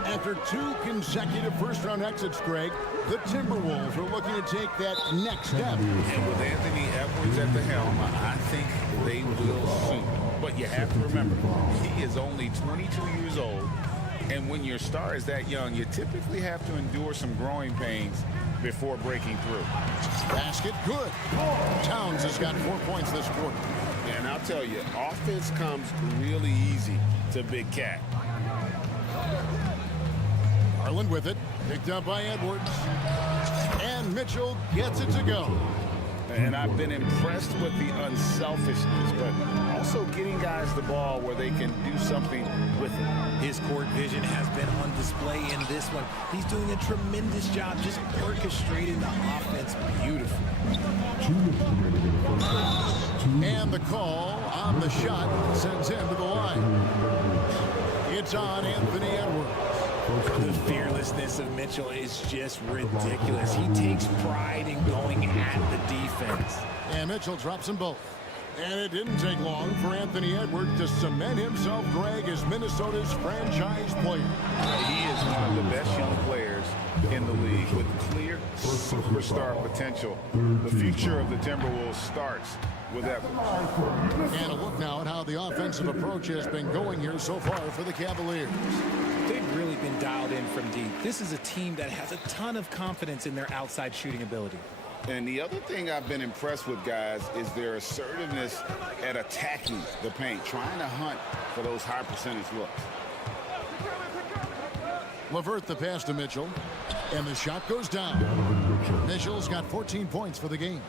After 2 consecutive first-round exits, Greg, the Timberwolves are looking to take that next step. And with Anthony Edwards at the helm, I think they will soon. But you have to remember, he is only 22 years old. And when your star is that young, you typically have to endure some growing pains before breaking through. Basket good. Towns has got 4 points this quarter. And I'll tell you, offense comes really easy to Big Cat. Garland with it. Picked up by Edwards. And Mitchell gets it to go. And I've been impressed with the unselfishness, but also getting guys the ball where they can do something with it. His court vision has been on display in this one. He's doing a tremendous job just orchestrating the offense beautifully. And the call on the shot sends him to the line. It's on Anthony Edwards. The fearlessness of Mitchell is just ridiculous. He takes pride in going at the defense. And Mitchell drops them both. And it didn't take long for Anthony Edwards to cement himself, Greg, as Minnesota's franchise player. He is one of the best young players in the league with clear superstar potential. The future of the Timberwolves starts with Edwards. And a look now at how the offensive approach has been going here so far for the Cavaliers. They've really been dialed in from deep. This is a team that has a ton of confidence in their outside shooting ability. And the other thing I've been impressed with, guys, is their assertiveness at attacking the paint, trying to hunt for those high percentage looks. LeVert the pass to Mitchell, and the shot goes down. Mitchell's got 14 points for the game.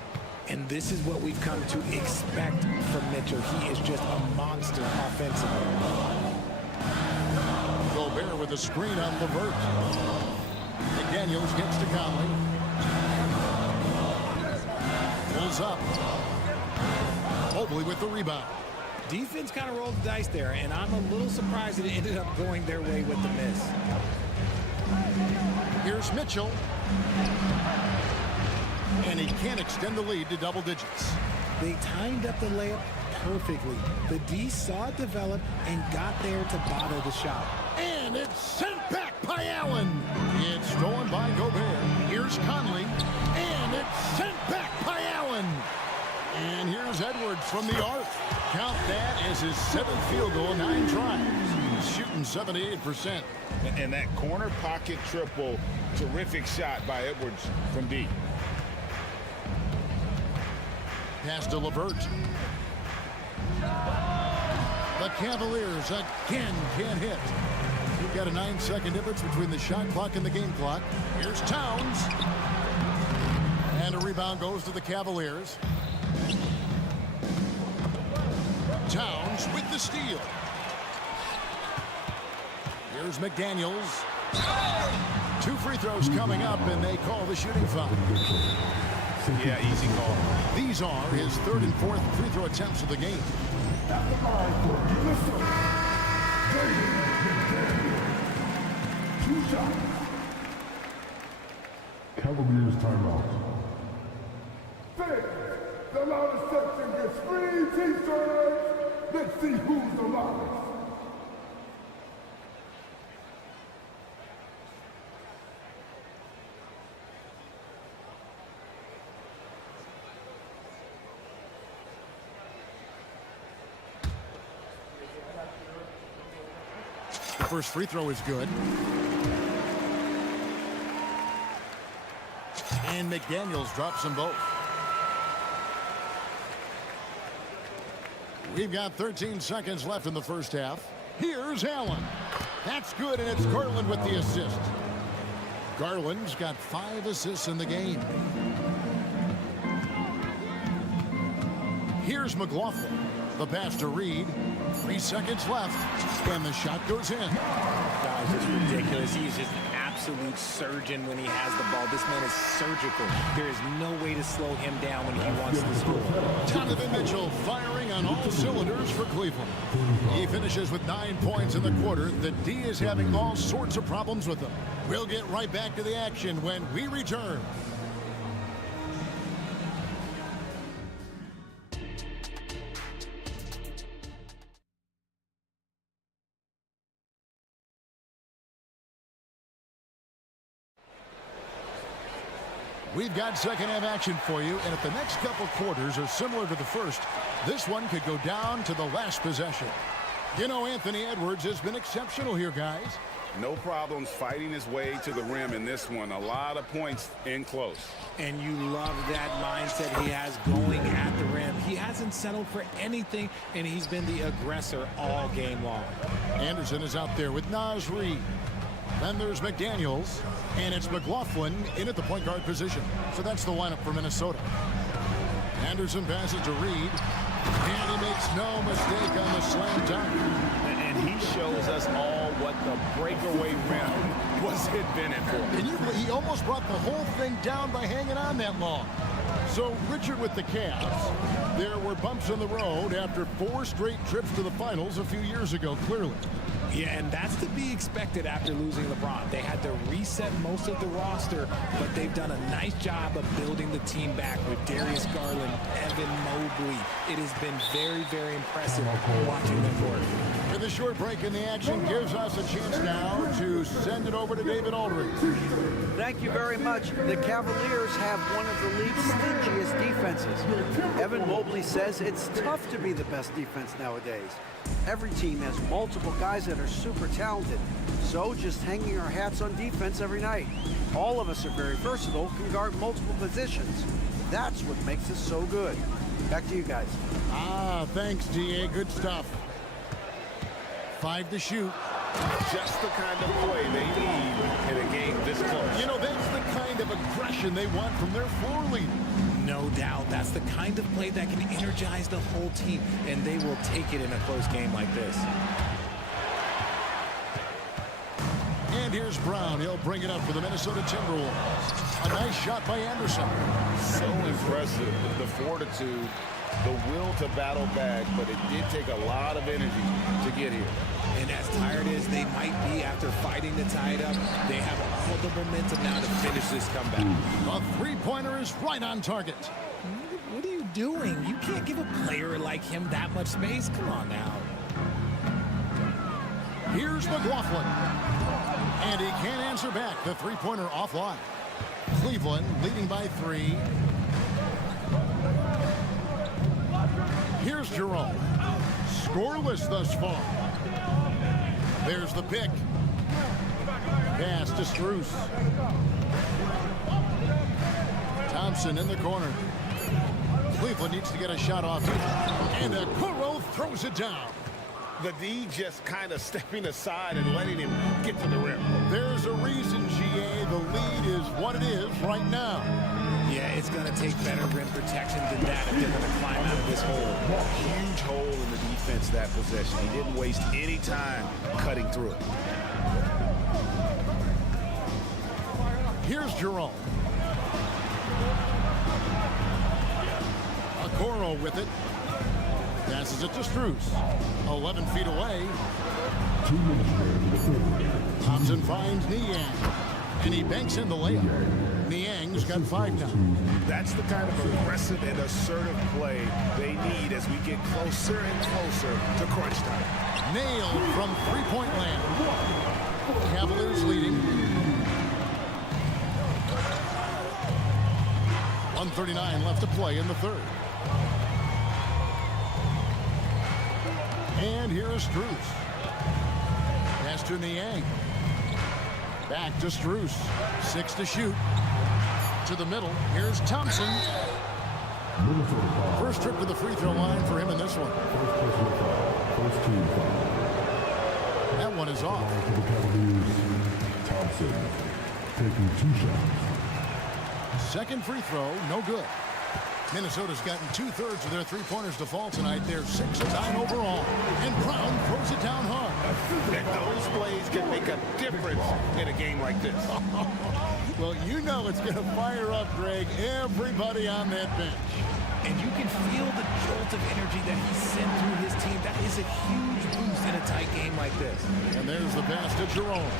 And this is what we've come to expect from Mitchell. He is just a monster offensively. Gobert with a screen on LeVert. McDaniels gets to Conley. Pulls up. Mobley with the rebound. Defense kind of rolled the dice there, and I'm a little surprised it ended up going their way with the miss. Here's Mitchell. And he can't extend the lead to double digits. They timed up the layup perfectly. The D saw it develop and got there to bother the shot. And it's sent back by Allen. It's stolen by Gobert. Here's Conley. And it's sent back by Allen. And here's Edwards from the arc. Count that as his 7th field goal in 9 tries. He's shooting 78%. And that corner pocket triple, terrific shot by Edwards from deep. Pass to LeVert. The Cavaliers again can't hit. We've got a 9-second difference between the shot clock and the game clock. Here's Towns. And a rebound goes to the Cavaliers. Towns with the steal. Here's McDaniels. 2 free throws coming up, and they call the shooting foul. Yeah, easy call. These are his 3rd and 4th free throw attempts of the game. Cavaliers timeout. The loudest section gets free t-shirts. Let's see who's the loudest. The first free throw is good. And McDaniels drops them both. We've got 13 seconds left in the first half. Here's Allen. That's good, and it's Garland with the assist. Garland's got 5 assists in the game. Here's McLaughlin. The pass to Reed. 3 seconds left, and the shot goes in. Guys, it's ridiculous. He's just an absolute surgeon when he has the ball. This man is surgical. There is no way to slow him down when he wants to score. Donovan Mitchell firing on all cylinders for Cleveland. He finishes with 9 points in the quarter. The D is having all sorts of problems with them. We'll get right back to the action when we return. We've got second half action for you, and if the next couple quarters are similar to the first, this one could go down to the last possession. You know, Anthony Edwards has been exceptional here, guys. No problems fighting his way to the rim in this one. A lot of points in close. And you love that mindset he has going at the rim. He hasn't settled for anything, and he's been the aggressor all game long. Anderson is out there with Naz Reid. Then there's McDaniels, and it's McLaughlin in at the point guard position. So that's the lineup for Minnesota. Anderson passes to Reed, and he makes no mistake on the slam dunk. And he shows us all what the breakaway rim was invented for. And he almost brought the whole thing down by hanging on that long. So Richard with the Cavs. There were bumps in the road after 4 straight trips to the finals a few years ago, clearly. Yeah, and that's to be expected after losing LeBron. They had to reset most of the roster, but they've done a nice job of building the team back with Darius Garland, Evan Mobley. It has been very, very impressive watching them work. With a short break in the action gives us a chance now to send it over to David Aldridge. Thank you very much. The Cavaliers have one of the league's stingiest defenses. Evan Mobley says it's tough to be the best defense nowadays. Every team has multiple guys that are super talented. So just hanging our hats on defense every night. All of us are very versatile, can guard multiple positions. That's what makes us so good. Back to you guys. Thanks, DA. Good stuff. 5 to shoot. Just the kind of play they need in a game this close. You know, that's the kind of aggression they want from their floor leader. No doubt. That's the kind of play that can energize the whole team, and they will take it in a close game like this. And here's Brown. He'll bring it up for the Minnesota Timberwolves. A nice shot by Anderson. So impressive, the fortitude, the will to battle back, but it did take a lot of energy to get here. And as tired as they might be after fighting to tie it up, they have all the momentum now to finish this comeback. A three-pointer is right on target. What are you doing? You can't give a player like him that much space. Come on now. Here's McLaughlin. And he can't answer back. The three-pointer offline. Cleveland leading by 3. Here's Jerome. Scoreless thus far. There's the pick. Pass to Strus. Thompson in the corner. Cleveland needs to get a shot off. And Okoro throws it down. The D just kind of stepping aside and letting him get to the rim. There's a reason, GA. The lead is what it is right now. Yeah, it's going to take better rim protection than that if they're going to climb out of this hole. Huge hole in the defense that possession. He didn't waste any time cutting through it. Here's Jerome. Okoro with it. Passes it to Strus. 11 feet away. Thompson finds Niang. And he banks in the layup. Niang's got 5 now. That's the kind of aggressive and assertive play they need as we get closer and closer to crunch time. Nailed from three-point land. Cavaliers leading. 1:39 left to play in the third. And here is Strus. Pass to Niang. Back to Strus. 6 to shoot. To the middle. Here's Thompson. First trip to the free throw line for him in this one. That one is off. Thompson taking 2 shots. Second free throw, no good. Minnesota's gotten 2/3 of their three-pointers to fall tonight. They're 6-9 overall. And Brown throws it down hard. And those plays can make a difference in a game like this. Well, you know it's going to fire up, Greg, everybody on that bench. And you can feel the jolt of energy that he sent through his team. That is a huge boost in a tight game like this. And there's the pass to Jerome.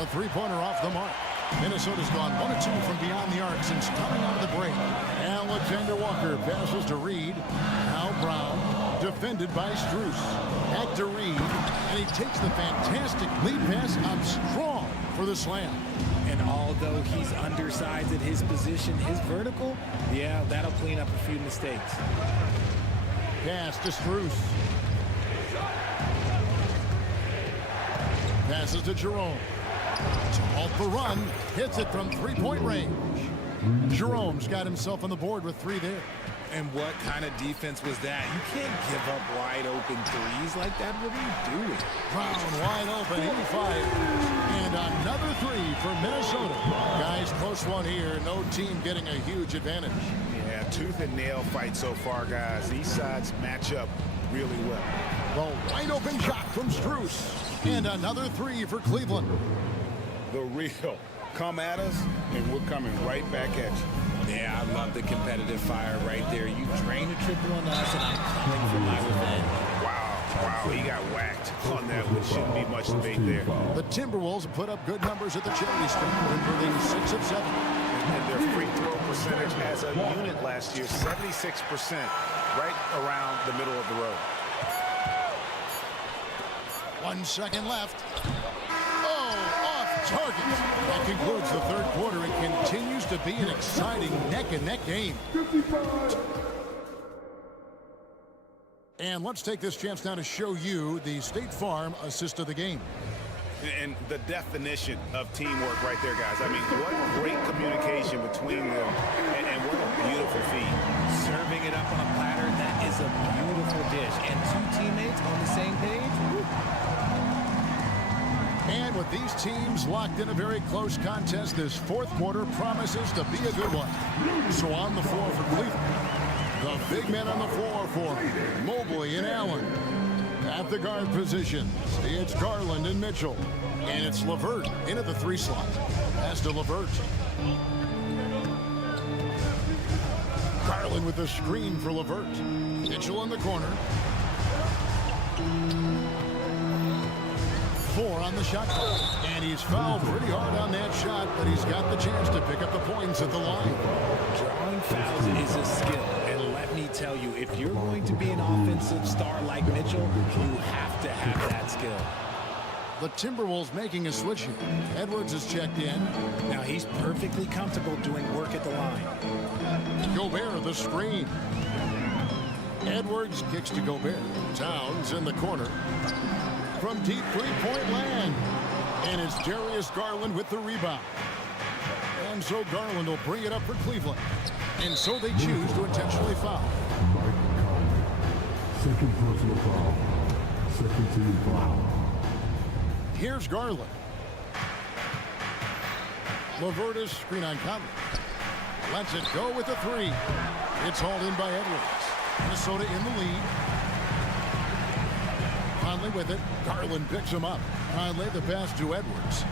A three-pointer off the mark. Minnesota's gone 1-2 from beyond the arc since coming out of the break. Alexander Walker passes to Reed. Now Brown, defended by Strus. Back to Reed, and he takes the fantastic lead pass up strong for the slam. And although he's undersized at his position, his vertical, yeah, that'll clean up a few mistakes. Pass to Strus. Passes to Jerome. Off the run, hits it from three-point range. Jerome's got himself on the board with 3 there. And what kind of defense was that? You can't give up wide open threes like that. What are you doing? Brown wide open, he fires. And another 3 for Minnesota. Guys, close one here. No team getting a huge advantage. Yeah, tooth and nail fight so far, guys. These sides match up really well. The wide open shot from Strus. And another 3 for Cleveland. The real. Come at us, and we're coming right back at you. Yeah, I love the competitive fire right there. You drain a triple on us, and I'm coming for my revenge. Wow. Wow, he got whacked on that, which shouldn't be much debate there. The Timberwolves put up good numbers at the charity stripe, converting 6 of 7. And their free throw percentage as a unit last year, 76%, right around the middle of the road. 1 second left. Oh, off target. That concludes the third quarter. It continues to be an exciting neck-and-neck game. And let's take this chance now to show you the State Farm assist of the game. And the definition of teamwork right there, guys. I mean, what great communication between them, and what a beautiful feed. Serving it up on a platter, that is a beautiful dish. And 2 teammates on the same page. Woo. And with these teams locked in a very close contest, this fourth quarter promises to be a good one. So on the floor for Cleveland, the big men on the floor for Mobley and Allen. At the guard positions, it's Garland and Mitchell. And it's LeVert in at the 3 slot. Pass to LeVert. Garland with the screen for LeVert. Mitchell in the corner. 4 on the shot clock. And he's fouled pretty hard on that shot, but he's got the chance to pick up the points at the line. Drawing fouls is a skill. And let me tell you, if you're going to be an offensive star like Mitchell, you have to have that skill. The Timberwolves making a switch here. Edwards is checked in. Now he's perfectly comfortable doing work at the line. Gobert, the screen. Edwards kicks to Gobert. Towns in the corner. From deep three-point land. And it's Darius Garland with the rebound. And so Garland will bring it up for Cleveland. And so they choose to intentionally foul. Second personal foul. Second team foul. Here's Garland. LeVert screen on Conley. Lets it go with a 3. It's hauled in by Edwards. Minnesota in the lead. Conley with it. Garland picks him up. Conley the pass to Edwards.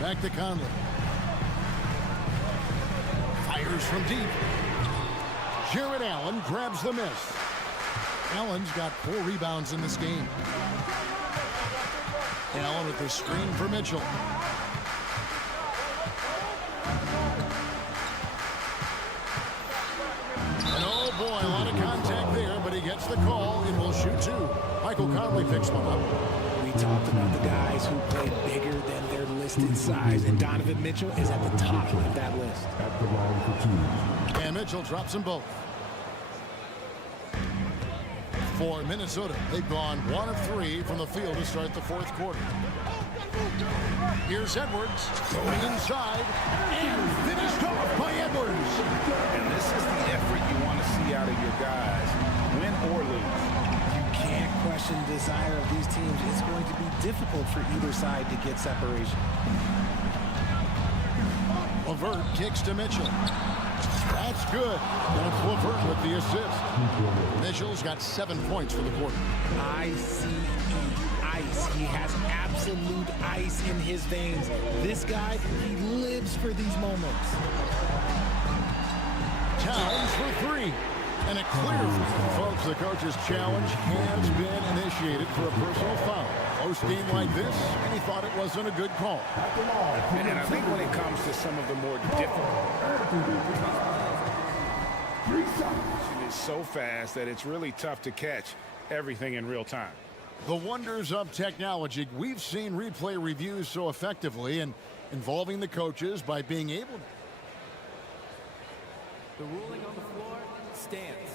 Back to Conley. Fires from deep. Jared Allen grabs the miss. Allen's got 4 rebounds in this game. Allen with the screen for Mitchell. And oh boy, a lot of contact there, but he gets the call and will shoot 2. Michael Conley picks one up. We talked about the guys who play bigger than their listed size, and Donovan Mitchell is at the top of that list. At the line for 2. And Mitchell drops them both. For Minnesota, they've gone 1 of 3 from the field to start the fourth quarter. Here's Edwards going inside and finished off by Edwards. And this is the effort you want to see out of your guys, win or lose. You can't question the desire of these teams. It's going to be difficult for either side to get separation. LeVert kicks to Mitchell. That's good. And it's LeVert with the assist. Mitchell's got 7 points for the quarter. ICE, ice. He has absolute ice in his veins. This guy, he lives for these moments. Towns for 3. And a clear three. Folks, the coach's challenge has been initiated for a personal foul. Close game like this, and he thought it wasn't a good call. And I think when it comes to some of the more difficult, it is so fast that it's really tough to catch everything in real time. The wonders of technology. We've seen replay reviews so effectively and involving the coaches by being able to. The ruling on the floor stands.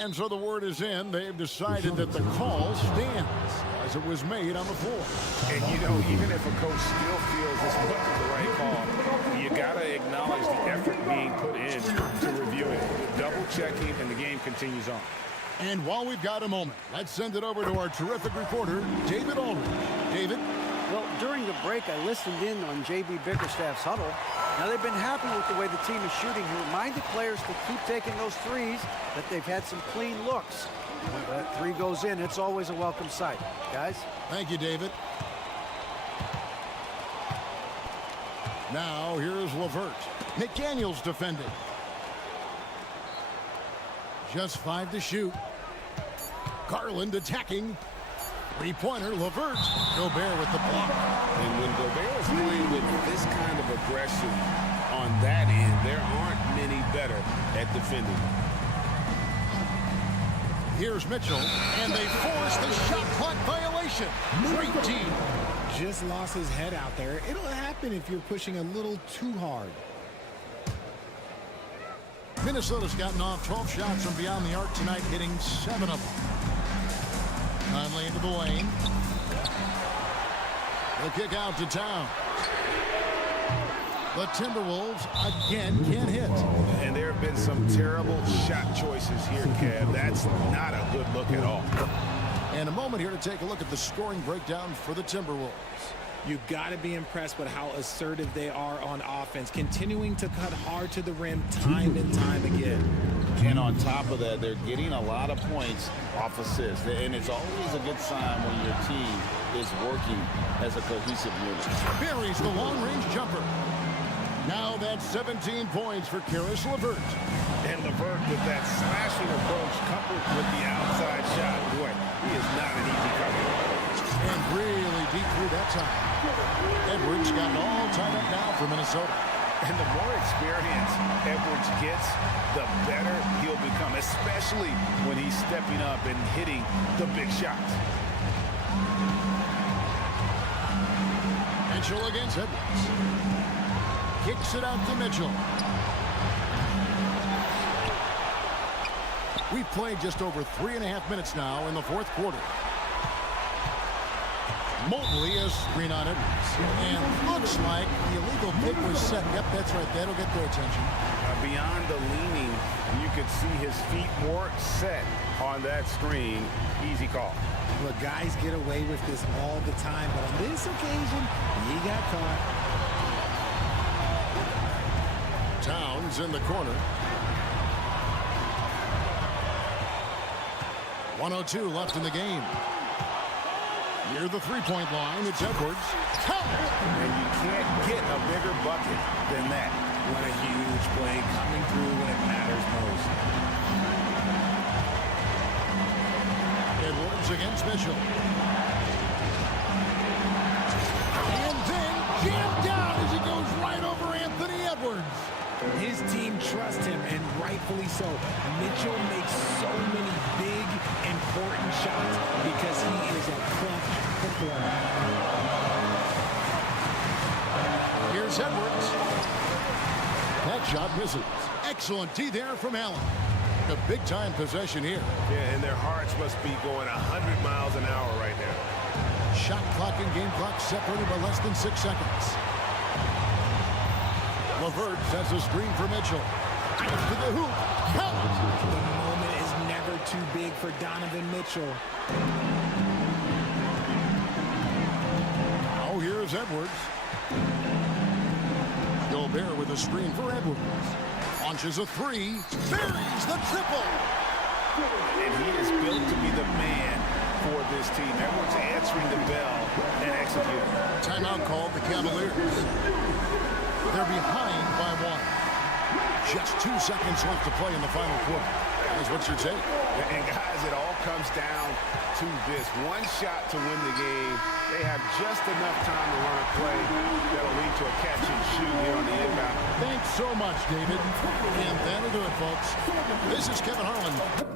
And so the word is in. They've decided that the call stands as it was made on the floor. And, you know, even if a coach still feels this wasn't the right call, you got to acknowledge the effort being put in to review it. Double checking, and the game continues on. And while we've got a moment, let's send it over to our terrific reporter, David Aldridge. David? Well, during the break, I listened in on J.B. Bickerstaff's huddle. Now, they've been happy with the way the team is shooting. He reminded players to keep taking those threes, that they've had some clean looks. When that 3 goes in, it's always a welcome sight. Guys? Thank you, David. Now, here's LeVert. McDaniels defending. Just 5 to shoot. Garland attacking. Three-pointer, LeVert. Gobert with the block. And when Gobert is playing with this kind of aggression on that end, there aren't many better at defending. Here's Mitchell, and they force the shot clock violation. Great team. Just lost his head out there. It'll happen if you're pushing a little too hard. Minnesota's gotten off 12 shots from beyond the arc tonight, hitting 7 of them. Conley into the lane. The kick out to Town. The Timberwolves again can't hit. And there have been some terrible shot choices here, Kev. That's not a good look at all. And a moment here to take a look at the scoring breakdown for the Timberwolves. You've got to be impressed with how assertive they are on offense, continuing to cut hard to the rim time and time again. And on top of that, they're getting a lot of points off assists. And it's always a good sign when your team is working as a cohesive unit. Buries the long-range jumper. Now that's 17 points for Caris LeVert. And LeVert with that slashing approach coupled with the outside shot. Boy, he is not an easy cover. And really deep through that time. Edwards got it all tied up now for Minnesota. And the more experience Edwards gets, the better he'll become, especially when he's stepping up and hitting the big shots. Mitchell against Edwards. Kicks it out to Mitchell. We've played just over 3.5 minutes now in the fourth quarter. Mobley is screen on Edwards. And looks like the illegal pick was set. Yep, that's right. That'll get their attention. Beyond the leaning, you could see his feet more set on that screen. Easy call. Look, guys get away with this all the time, but on this occasion, he got caught. Towns in the corner. 1:02 left in the game. Near the three-point line, it's Edwards. And you can't get a bigger bucket than that. What a huge play coming through when it matters most. Edwards against Mitchell. And then jammed down as he goes right over Anthony Edwards. His team trusts him, and rightfully so. Mitchell makes so many big, important shots because he is a clutch performer. Here's Edwards. That shot misses. Excellent D there from Allen. A big-time possession here. Yeah, and their hearts must be going 100 miles an hour right now. Shot clock and game clock separated by less than 6 seconds. LeVert sets a screen for Mitchell. To the hoop. Count. The moment is never too big for Donovan Mitchell. Oh, here's Edwards. Gobert with a screen for Edwards. Launches a three. Buries the triple. And he is built to be the man for this team. Edwards answering the bell and executing. Timeout called the Cavaliers. They're behind by 1. Just 2 seconds left to play in the final quarter. That's what you take. And guys, it all comes down to this. One shot to win the game. They have just enough time to run a play that'll lead to a catch and shoot here on the inbound. Thanks so much, David. And that'll do it, folks. This is Kevin Harlan.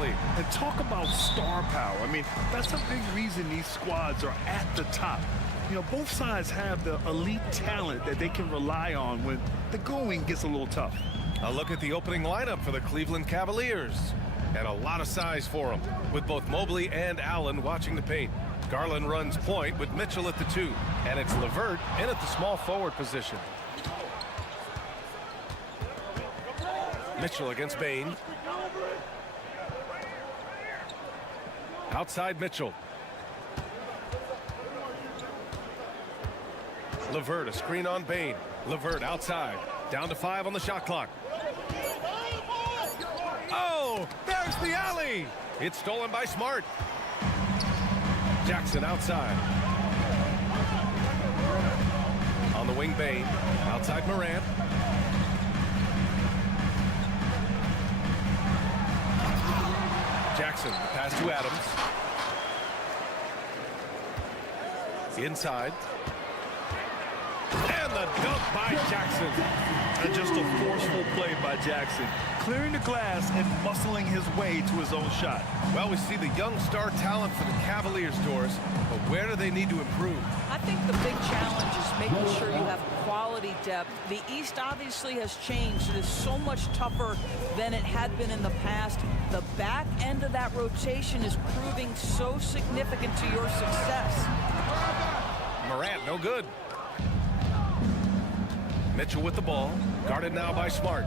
lead. And talk about star power. I mean, that's a big reason these squads are at the top. You know, both sides have the elite talent that they can rely on when the going gets a little tough. A look at the opening lineup for the Cleveland Cavaliers. And a lot of size for them, with both Mobley and Allen watching the paint. Garland runs point with Mitchell at the 2. And it's LeVert in at the small forward position. Mitchell against Bane. Outside Mitchell. LeVert, a screen on Bane. LeVert outside. Down to 5 on the shot clock. Oh, there's the alley. It's stolen by Smart. Jackson outside. On the wing, Bane. Outside Morant. Jackson, pass to Adams. Inside. And the dunk by Jackson. And just a forceful play by Jackson, clearing the glass and muscling his way to his own shot. Well, we see the young star talent for the Cavaliers, Doris, but where do they need to improve? I think the big challenge is making sure you have quality depth. The East obviously has changed. It is so much tougher than it had been in the past. The back end of that rotation is proving so significant to your success. Morant, no good. Mitchell with the ball, guarded now by Smart.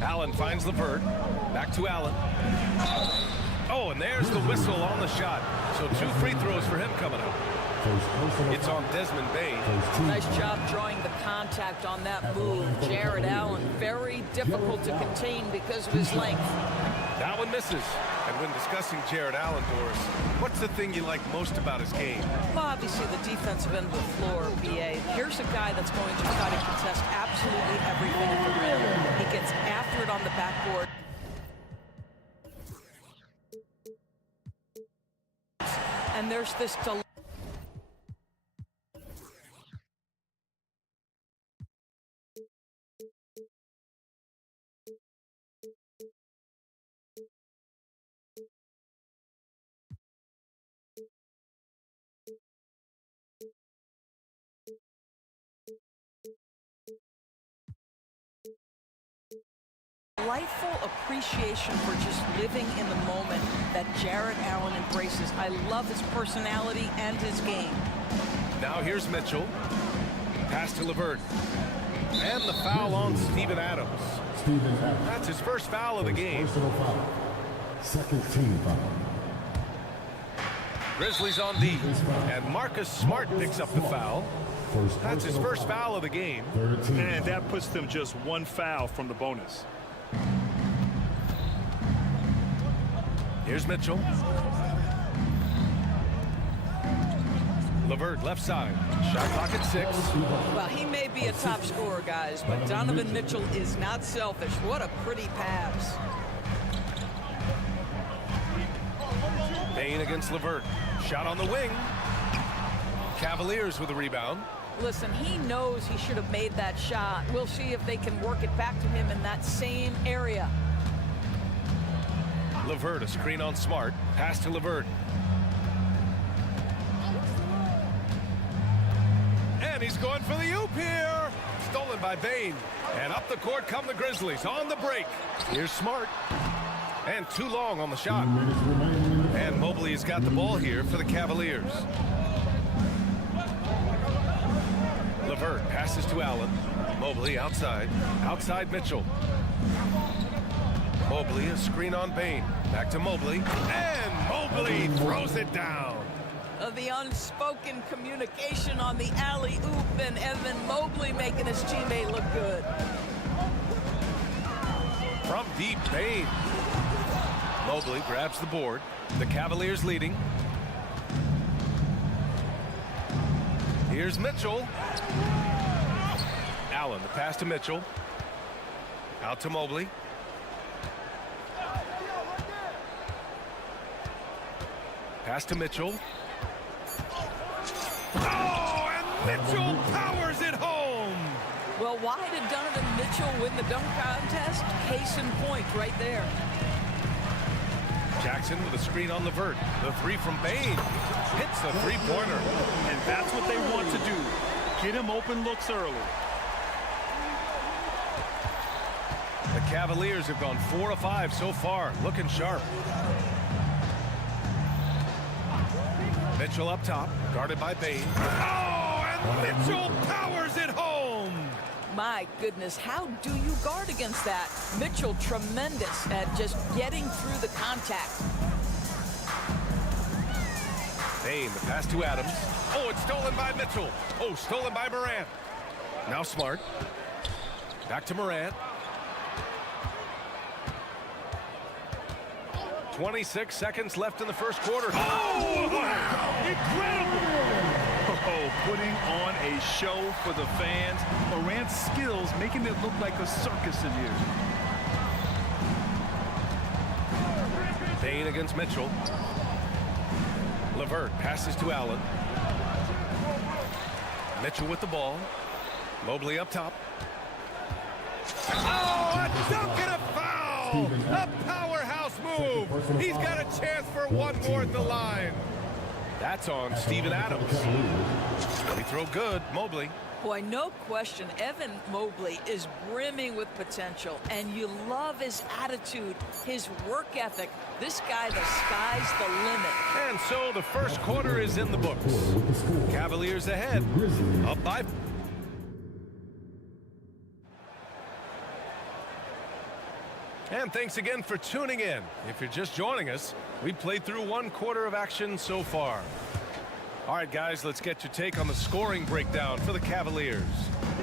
Allen finds LeVert, back to Allen. Oh, and there's the whistle on the shot. So 2 free throws for him coming up. It's on Desmond Bane. Nice job drawing the contact on that move. Jared Allen, very difficult to contain because of his length. That one misses. And when discussing Jared Allen, Doris, what's the thing you like most about his game? Well, obviously the defensive end of the floor, B.A. Here's a guy that's going to try to contest absolutely everything at the rim. He gets after it on the backboard. And there's this delightful appreciation for just living in the moment that Jared Allen embraces. I love his personality and his game. Now here's Mitchell. Pass to LeVert. And the foul on Steven Adams. That's his first foul of the game. Foul. Second team foul. Grizzlies on D. And Marcus Smart picks up the foul. That's his first foul of the game. And that puts them just 1 foul from the bonus. Here's Mitchell. LeVert left side. Shot clock at 6. Well, he may be a top scorer, guys, but Donovan Mitchell is not selfish. What a pretty pass. Bane against LeVert. Shot on the wing. Cavaliers with a rebound. Listen, he knows he should have made that shot. We'll see if they can work it back to him in that same area. LeVert, a screen on Smart. Pass to LeVert. And he's going for the oop here. Stolen by Bane. And up the court come the Grizzlies on the break. Here's Smart. And too long on the shot. And Mobley has got the ball here for the Cavaliers. LeVert passes to Allen. Mobley outside. Outside Mitchell. Mobley, a screen on Bane. Back to Mobley. And Mobley throws it down. The unspoken communication on the alley-oop, and Evan Mobley making his teammate look good. From deep, Bane. Mobley grabs the board. The Cavaliers leading. Here's Mitchell. Allen, the pass to Mitchell. Out to Mobley. Pass to Mitchell. Oh, and Mitchell powers it home. Well, why did Donovan Mitchell win the dunk contest? Case in point right there. Jackson with a screen on LeVert. The three from Bain. Hits the three-pointer. And that's what they want to do. Get him open looks early. The Cavaliers have gone 4 of 5 so far, looking sharp. Mitchell up top, guarded by Bain. Oh, and Mitchell powers it home! My goodness, how do you guard against that? Mitchell tremendous at just getting through the contact. Bain, the pass to Adams. Oh, it's stolen by Mitchell. Oh, stolen by Morant. Now Smart. Back to Morant. 26 seconds left in the first quarter. Oh, incredible! Oh, putting on a show for the fans. Morant's skills making it look like a circus in here. Bain against Mitchell. LeVert passes to Allen. Mitchell with the ball. Mobley up top. Oh, a dunk and a foul! A powerhouse move! He's got a chance for one more at the line. That's on Steven Adams. Free throw good, Mobley. Boy, no question, Evan Mobley is brimming with potential, and you love his attitude, his work ethic. This guy, the sky's the limit. And so the first quarter is in the books. Cavaliers ahead, up by... And thanks again for tuning in. If you're just joining us, we played through one quarter of action so far. All right, guys, let's get your take on the scoring breakdown for the Cavaliers.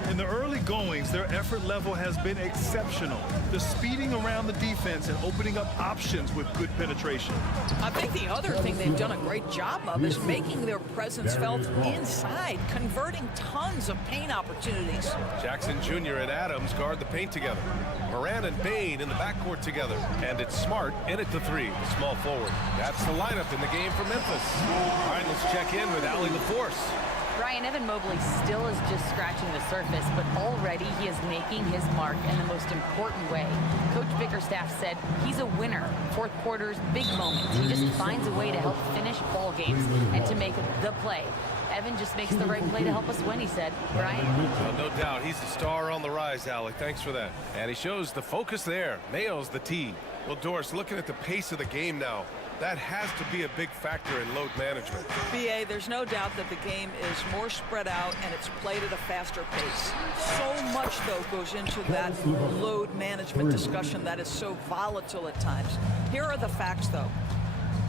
In the early goings, their effort level has been exceptional. The speeding around the defense and opening up options with good penetration. I think the other thing they've done a great job of is making their presence felt inside, converting tons of paint opportunities. Jackson Jr. and Adams guard the paint together. Moran and Bain in the backcourt together. And it's Smart in at the three, the small forward. That's the lineup in the game for Memphis. All right, let's check in with Allie LaForce. Brian, Evan Mobley still is just scratching the surface, but already he is making his mark in the most important way. Coach Bickerstaff said he's a winner. Fourth quarters, big moments. He just finds a way to help finish ball games and to make the play. Evan just makes the right play to help us win, he said. Brian? Well, no doubt. He's the star on the rise, Allie. Thanks for that. And he shows the focus there. Nails the tee. Well, Doris, looking at the pace of the game now, that has to be a big factor in load management. B.A., there's no doubt that the game is more spread out and it's played at a faster pace. So much, though, goes into that load management discussion that is so volatile at times. Here are the facts, though.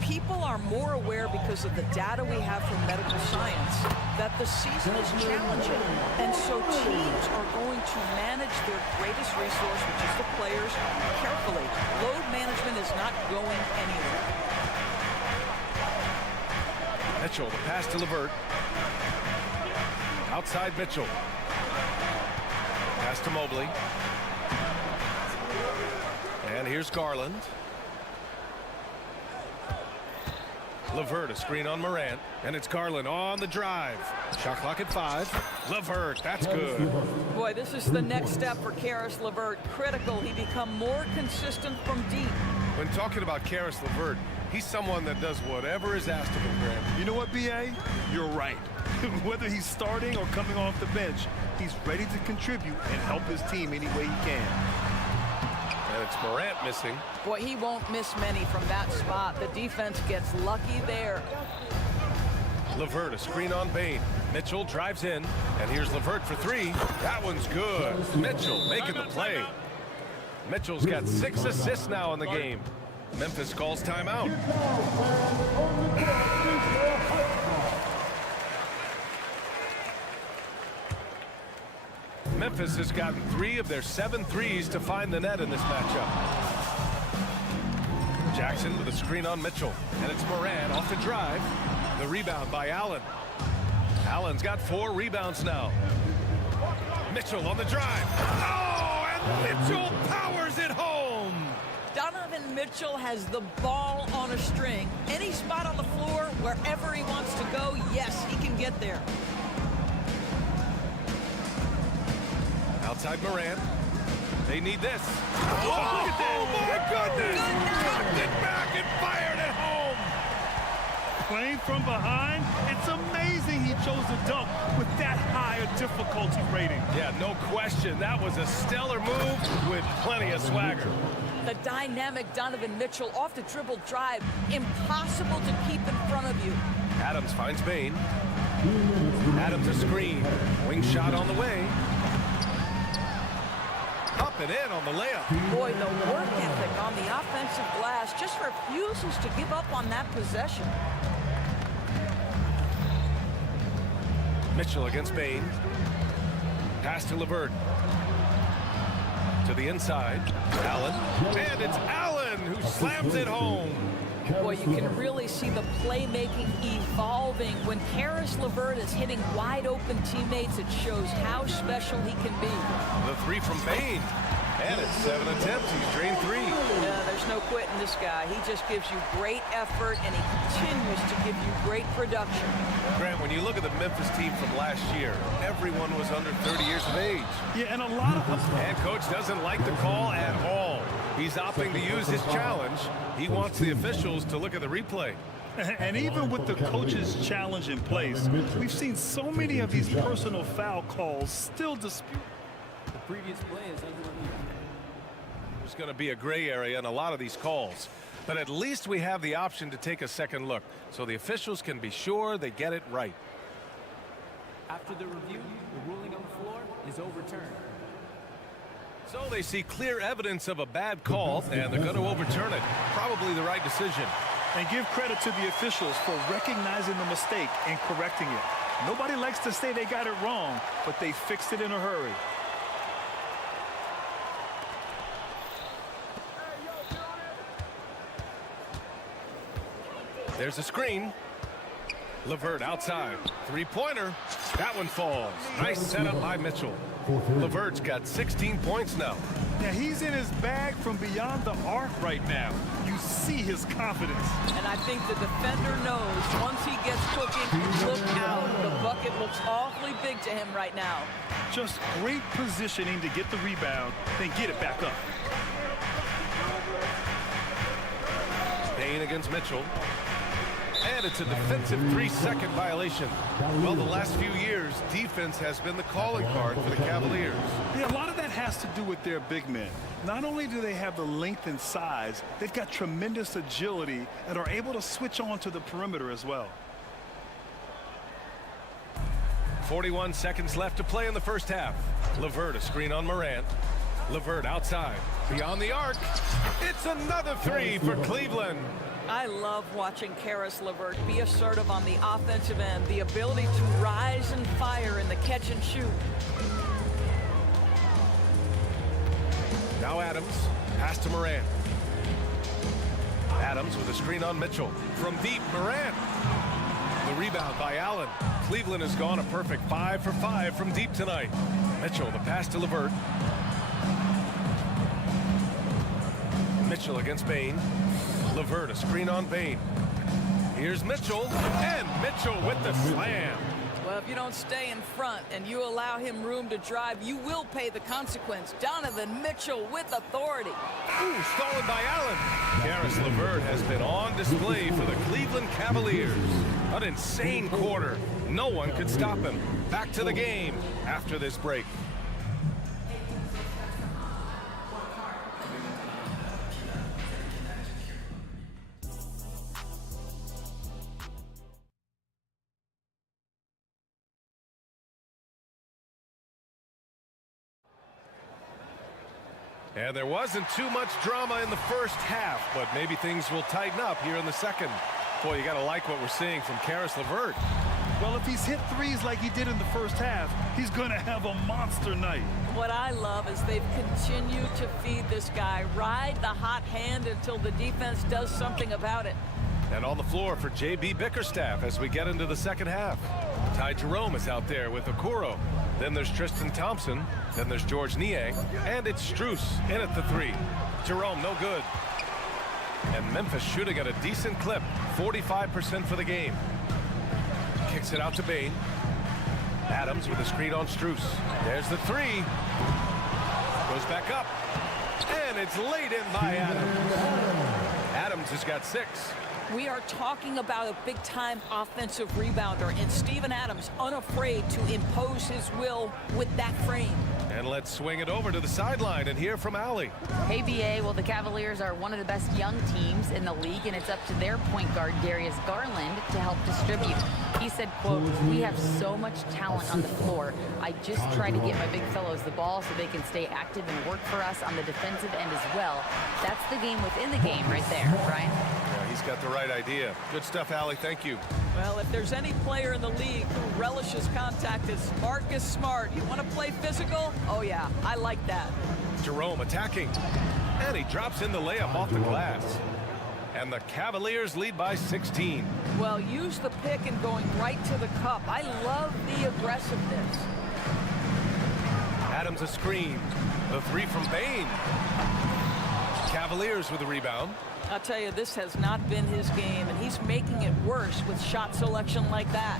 People are more aware because of the data we have from medical science that the season is challenging. And so teams are going to manage their greatest resource, which is the players, carefully. Load management is not going anywhere. Mitchell, the pass to LeVert. Outside Mitchell. Pass to Mobley. And here's Garland. LeVert, a screen on Morant. And it's Garland on the drive. Shot clock at 5. LeVert, that's good. Boy, this is the next step for Caris LeVert. Critical, he become more consistent from deep. When talking about Caris LeVert, he's someone that does whatever is asked of him, Graham. You know what, B.A.? You're right. Whether he's starting or coming off the bench, he's ready to contribute and help his team any way he can. And it's Morant missing. Boy, he won't miss many from that spot. The defense gets lucky there. LeVert, a screen on Bain. Mitchell drives in, and here's LeVert for 3. That one's good. Mitchell making the play. Mitchell's got 6 assists now in the game. Memphis calls timeout. Memphis has gotten 3 of their 7 threes to find the net in this matchup. Jackson with a screen on Mitchell, and it's Moran off the drive. The rebound by Allen. Allen's got 4 rebounds now. Mitchell on the drive. Oh, and Mitchell powers it home. Donovan Mitchell has the ball on a string. Any spot on the floor, wherever he wants to go, yes, he can get there. Outside Morant. They need this. Oh, look at that. Oh, my goodness. Knocked it back and fired it home. Playing from behind, it's amazing he chose to dunk with that higher difficulty rating. Yeah, no question. That was a stellar move with plenty of swagger. The dynamic Donovan Mitchell off the dribble drive. Impossible to keep in front of you. Adams finds Bain. Adams a screen. Wing shot on the way. Up and in on the layup. Boy, the work ethic on the offensive glass just refuses to give up on that possession. Mitchell against Bain. Pass to LeVert. To the inside. Allen. And it's Allen who slams it home. Boy, you can really see the playmaking evolving. When Caris LeVert is hitting wide open teammates, it shows how special he can be. The three from Bain. And it's 7 attempts. He's drained 3. Yeah, there's no quitting this guy. He just gives you great effort, and he continues to give you great production. Grant, when you look at the Memphis team from last year, everyone was under 30 years of age. Yeah, and a lot of... And coach doesn't like the call at all. He's opting to use his challenge. He wants the officials to look at the replay. And even with the coach's challenge in place, we've seen so many of these personal foul calls still disputed. The previous play is under review. There's going to be a gray area in a lot of these calls. But at least we have the option to take a second look, so the officials can be sure they get it right. After the review, the ruling on the floor is overturned. So they see clear evidence of a bad call, and they're going to overturn it. Probably the right decision. And give credit to the officials for recognizing the mistake and correcting it. Nobody likes to say they got it wrong, but they fixed it in a hurry. There's a screen. LeVert outside. Three-pointer. That one falls. Nice setup by Mitchell. LeVert's got 16 points now. Yeah, he's in his bag from beyond the arc right now. You see his confidence. And I think the defender knows once he gets cooking, look out. The bucket looks awfully big to him right now. Just great positioning to get the rebound, then get it back up. Bain against Mitchell. And it's a defensive 3-second violation. Well, the last few years, defense has been the calling card for the Cavaliers. Yeah, a lot of that has to do with their big men. Not only do they have the length and size, they've got tremendous agility and are able to switch on to the perimeter as well. 41 seconds left to play in the first half. LeVert a screen on Morant. LeVert outside. Beyond the arc. It's another 3 for Cleveland. I love watching Caris LeVert be assertive on the offensive end, the ability to rise and fire in the catch and shoot. Now Adams, pass to Morant. Adams with a screen on Mitchell. From deep, Morant. The rebound by Allen. Cleveland has gone a perfect 5 for 5 from deep tonight. Mitchell, the pass to LeVert. Mitchell against Bain. LeVert, a screen on Bain. Here's Mitchell, and Mitchell with the slam. Well, if you don't stay in front and you allow him room to drive, you will pay the consequence. Donovan Mitchell with authority. Ooh, stolen by Allen. Caris LeVert has been on display for the Cleveland Cavaliers. An insane quarter. No one could stop him. Back to the game after this break. And there wasn't too much drama in the first half, but maybe things will tighten up here in the second. Boy, you got to like what we're seeing from Caris LeVert. Well, if he's hit threes like he did in the first half, he's going to have a monster night. What I love is they've continued to feed this guy, ride the hot hand until the defense does something about it. And on the floor for J.B. Bickerstaff as we get into the second half. Ty Jerome is out there with Okoro. Then there's Tristan Thompson. Then there's George Niang. And it's Strus in at the 3. Jerome, no good. And Memphis shooting at a decent clip. 45% for the game. Kicks it out to Bain. Adams with a screen on Strus. There's the 3. Goes back up. And it's laid in by Adams. Adams has got 6. We are talking about a big-time offensive rebounder, and Steven Adams unafraid to impose his will with that frame. And let's swing it over to the sideline and hear from Allie. Hey, B.A., well, the Cavaliers are one of the best young teams in the league, and it's up to their point guard, Darius Garland, to help distribute. He said, quote, "We have so much talent on the floor. I just try to get my big fellows the ball so they can stay active and work for us on the defensive end as well." That's the game within the game right there, Brian. Yeah, he's got the right idea. Good stuff, Allie. Thank you. Well, if there's any player in the league who relishes contact, it's Marcus Smart. You want to play physical? Oh, yeah, I like that. Jerome attacking. And he drops in the layup off the glass. And the Cavaliers lead by 16. Well, use the pick and going right to the cup. I love the aggressiveness. Adams a screen. The 3 from Bain. Cavaliers with the rebound. I'll tell you, this has not been his game, and he's making it worse with shot selection like that.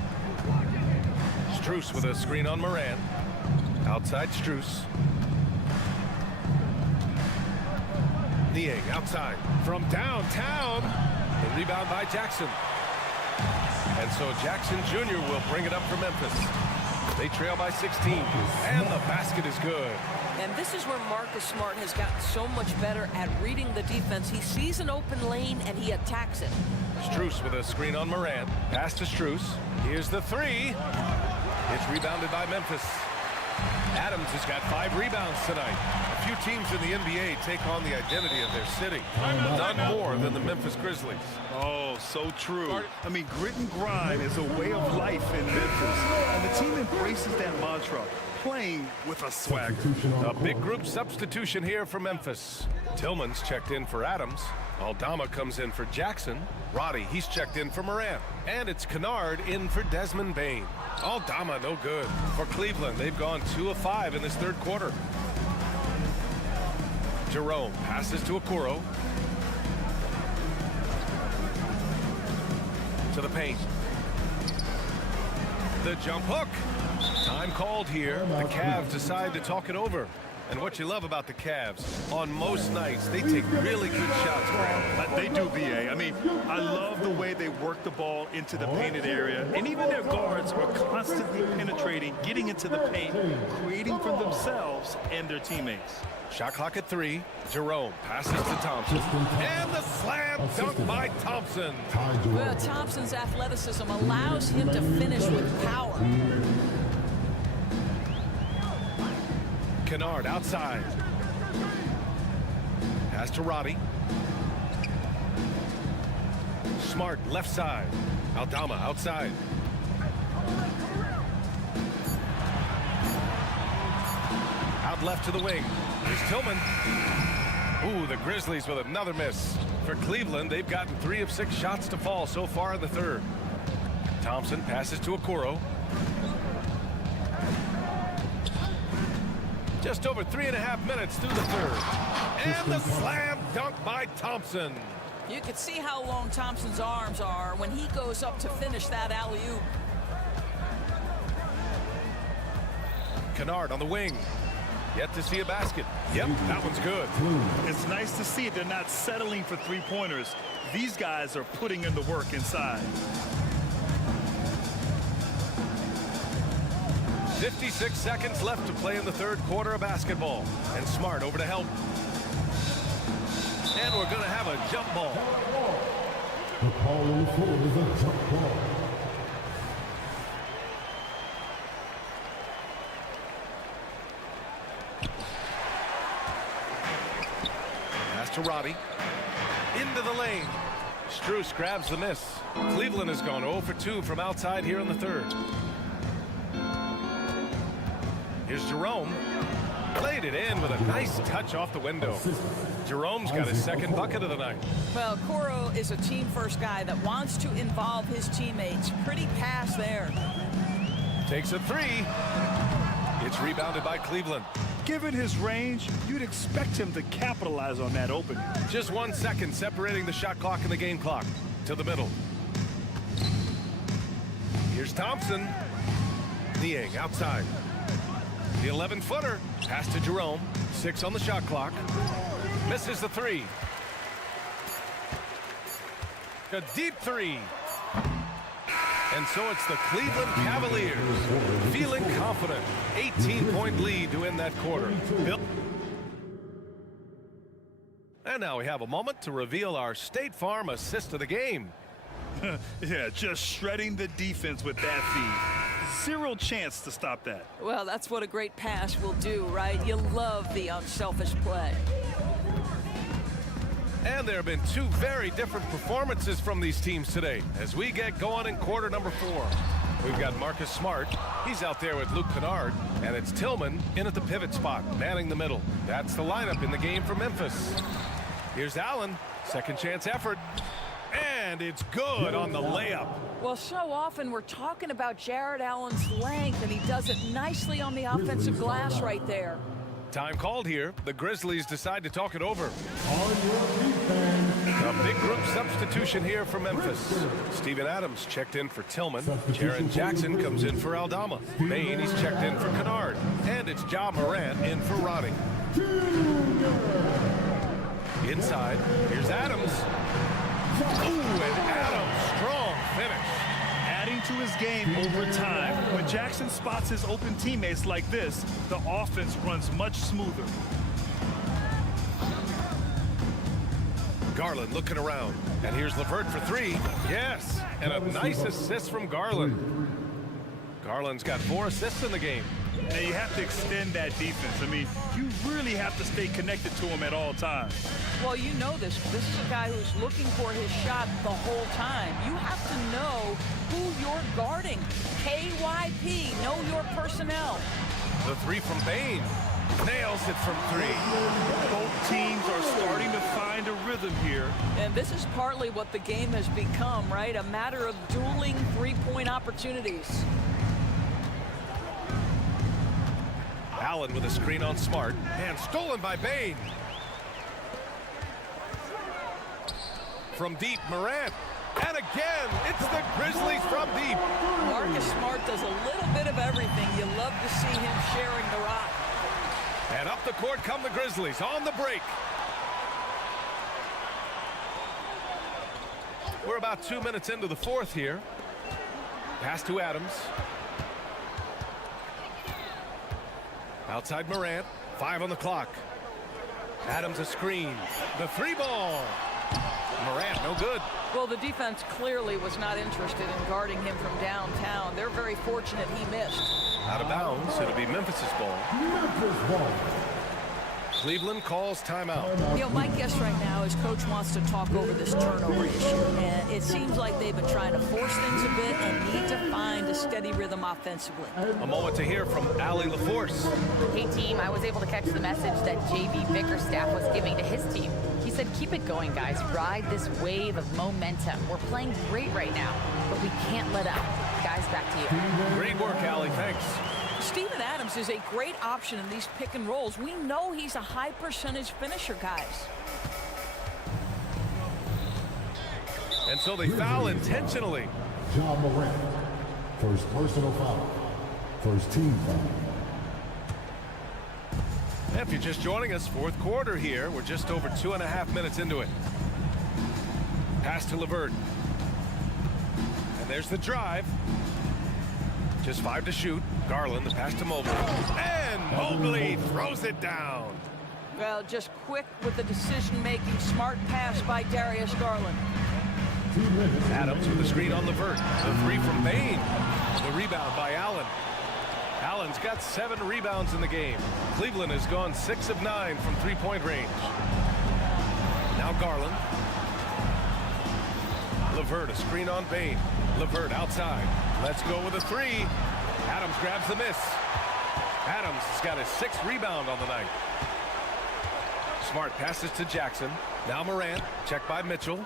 Strus with a screen on Morant. Outside Strus. Niang outside from downtown. The rebound by Jackson. And so Jackson Jr. will bring it up for Memphis. They trail by 16. And the basket is good. And this is where Marcus Smart has gotten so much better at reading the defense. He sees an open lane and he attacks it. Strus with a screen on Morant. Pass to Strus. Here's the 3. It's rebounded by Memphis. Adams has got 5 rebounds tonight. A few teams in the NBA take on the identity of their city. None more than the Memphis Grizzlies. Oh, so true. I mean, grit and grind is a way of life in Memphis. And the team embraces that mantra, playing with a swagger. A big group substitution here for Memphis. Tillman's checked in for Adams. Aldama comes in for Jackson. Roddy, he's checked in for Morant. And it's Kennard in for Desmond Bain. Aldama, no good. For Cleveland, they've gone 2 of 5 in this third quarter. Jerome passes to Okoro. To the paint. The jump hook. Time called here. The Cavs decide to talk it over. And what you love about the Cavs, on most nights, they take really good shots, Grant. They do, B.A. I mean, I love the way they work the ball into the painted area. And even their guards are constantly penetrating, getting into the paint, creating for themselves and their teammates. Shot clock at 3. Jerome passes to Thompson. And the slam dunk by Thompson. Well, Thompson's athleticism allows him to finish with power. Kennard outside. Pass to Roddy. Smart left side. Aldama outside. Out left to the wing. Here's Tillman. Ooh, the Grizzlies with another miss. For Cleveland, they've gotten 3 of 6 shots to fall so far in the third. Thompson passes to Okoro. Just over 3.5 minutes through the third. And the slam dunk by Thompson. You can see how long Thompson's arms are when he goes up to finish that alley-oop. Kennard on the wing. Yet to see a basket. Yep, that one's good. It's nice to see they're not settling for three-pointers. These guys are putting in the work inside. 56 seconds left to play in the third quarter of basketball. And Smart over to help. And we're going to have a jump ball. The call on the floor is a jump ball. Pass to Roddy. Into the lane. Strus grabs the miss. Cleveland has gone 0 for 2 from outside here in the third. Here's Jerome. Played it in with a nice touch off the window. Jerome's got his second bucket of the night. Well, Okoro is a team-first guy that wants to involve his teammates. Pretty pass there. Takes a 3. It's rebounded by Cleveland. Given his range, you'd expect him to capitalize on that opening. Just 1 second separating the shot clock and the game clock. To the middle. Here's Thompson. Niang outside. The 11-footer. Pass to Jerome. 6 on the shot clock. Misses the 3. A deep 3. And so it's the Cleveland Cavaliers feeling confident. 18-point lead to end that quarter. And now we have a moment to reveal our State Farm assist of the game. Yeah, just shredding the defense with that feed. Zero chance to stop that. Well, that's what a great pass will do, right? You love the unselfish play. And there have been 2 very different performances from these teams today as we get going in quarter number 4. We've got Marcus Smart. He's out there with Luke Kennard. And it's Tillman in at the pivot spot, manning the middle. That's the lineup in the game for Memphis. Here's Allen. Second chance effort. And it's good on the layup. Well, so often we're talking about Jared Allen's length, and he does it nicely on the offensive glass right there. Time called here. The Grizzlies decide to talk it over. A big group substitution here for Memphis. Steven Adams checked in for Tillman. Jaren Jackson comes in for Aldama. Bain, he's checked in for Kennard. And it's Ja Morant in for Roddy. Inside, here's Adams. Ooh, and Adams, strong finish. Adding to his game over time. When Jackson spots his open teammates like this, the offense runs much smoother. Garland looking around. And here's LeVert for 3. Yes, and a nice assist from Garland. Garland's got 4 assists in the game. Now you have to extend that defense. I mean, you really have to stay connected to him at all times. Well, you know this. This is a guy who's looking for his shot the whole time. You have to know who you're guarding. KYP, know your personnel. The 3 from Bain. Nails it from 3. Both teams are starting to find a rhythm here. And this is partly what the game has become, right? A matter of dueling three-point opportunities. Allen with a screen on Smart. And stolen by Bain. From deep, Morant. And again, it's the Grizzlies from deep. Marcus Smart does a little bit of everything. You love to see him sharing the rock. And up the court come the Grizzlies on the break. We're about 2 minutes into the 4th here. Pass to Adams. Outside Morant. 5 on the clock. Adams a screen. The 3 ball. Morant no good. Well, the defense clearly was not interested in guarding him from downtown. They're very fortunate he missed. Out of bounds. It'll be Memphis's ball. Memphis ball. Cleveland calls timeout. You know, my guess right now is Coach wants to talk over this turnover issue. And it seems like they've been trying to force things a bit and need to find a steady rhythm offensively. A moment to hear from Allie LaForce. Hey, team, I was able to catch the message that JV Bickerstaff was giving to his team. He said, keep it going, guys. Ride this wave of momentum. We're playing great right now, but we can't let up. Guys, back to you. Great work, Allie. Thanks. Steven Adams is a great option in these pick and rolls. We know he's a high percentage finisher, guys. And so they foul intentionally. Ja Morant. First personal foul. First team foul. If you're just joining us, 4th quarter here. We're just over 2.5 minutes into it. Pass to LeVert. And there's the drive. Just 5 to shoot. Garland, the pass to Mobley. And Mobley throws it down. Well, just quick with the decision-making. Smart pass by Darius Garland. Adams with the screen on LeVert. The 3 from Bain. The rebound by Allen. Allen's got 7 rebounds in the game. Cleveland has gone 6 of 9 from 3-point range. Now Garland. LeVert, a screen on Bain. LeVert outside. Let's go with a 3. Adams grabs the miss. Adams has got his 6th rebound on the night. Smart passes to Jackson. Now Morant, checked by Mitchell.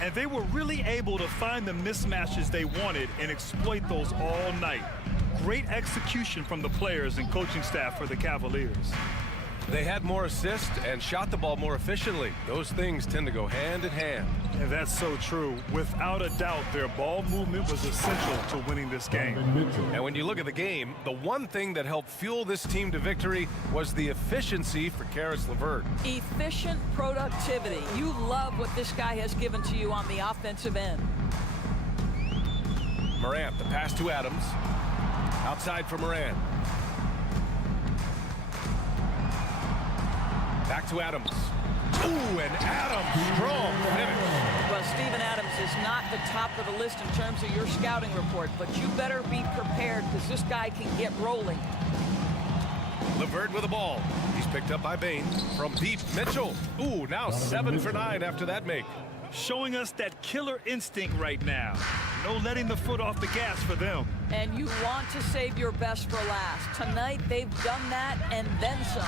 And they were really able to find the mismatches they wanted and exploit those all night. Great execution from the players and coaching staff for the Cavaliers. They had more assists and shot the ball more efficiently. Those things tend to go hand in hand. And that's so true. Without a doubt, their ball movement was essential to winning this game. And when you look at the game, the one thing that helped fuel this team to victory was the efficiency for Caris LeVert. Efficient productivity. You love what this guy has given to you on the offensive end. Morant, the pass to Adams. Outside for Morant. Back to Adams. Ooh, and Adams, strong finish. Well, Steven Adams is not the top of the list in terms of your scouting report, but you better be prepared because this guy can get rolling. LeVert with the ball. He's picked up by Bain. From deep, Mitchell. Ooh, now 7 for 9 after that make. Showing us that killer instinct right now. No letting the foot off the gas for them. And you want to save your best for last. Tonight, they've done that and then some.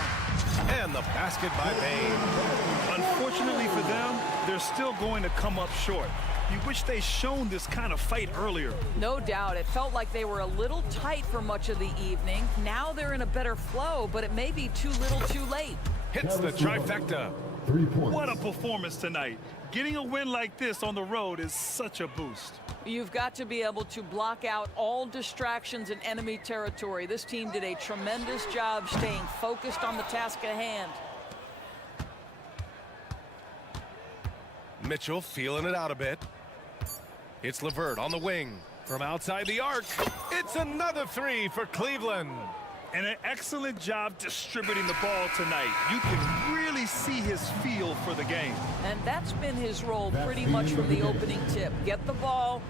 And the basket by Bain. Unfortunately for them, they're still going to come up short. You wish they'd shown this kind of fight earlier. No doubt. It felt like they were a little tight for much of the evening. Now they're in a better flow, but it may be too little too late. Hits the trifecta. 3 points. What a performance tonight. Getting a win like this on the road is such a boost. You've got to be able to block out all distractions in enemy territory. This team did a tremendous job staying focused on the task at hand. Mitchell feeling it out a bit. It's LeVert on the wing. From outside the arc, it's another 3 for Cleveland. And an excellent job distributing the ball tonight. You can really see his feel for the game. And that's been his role pretty much from the opening tip. Get the ball.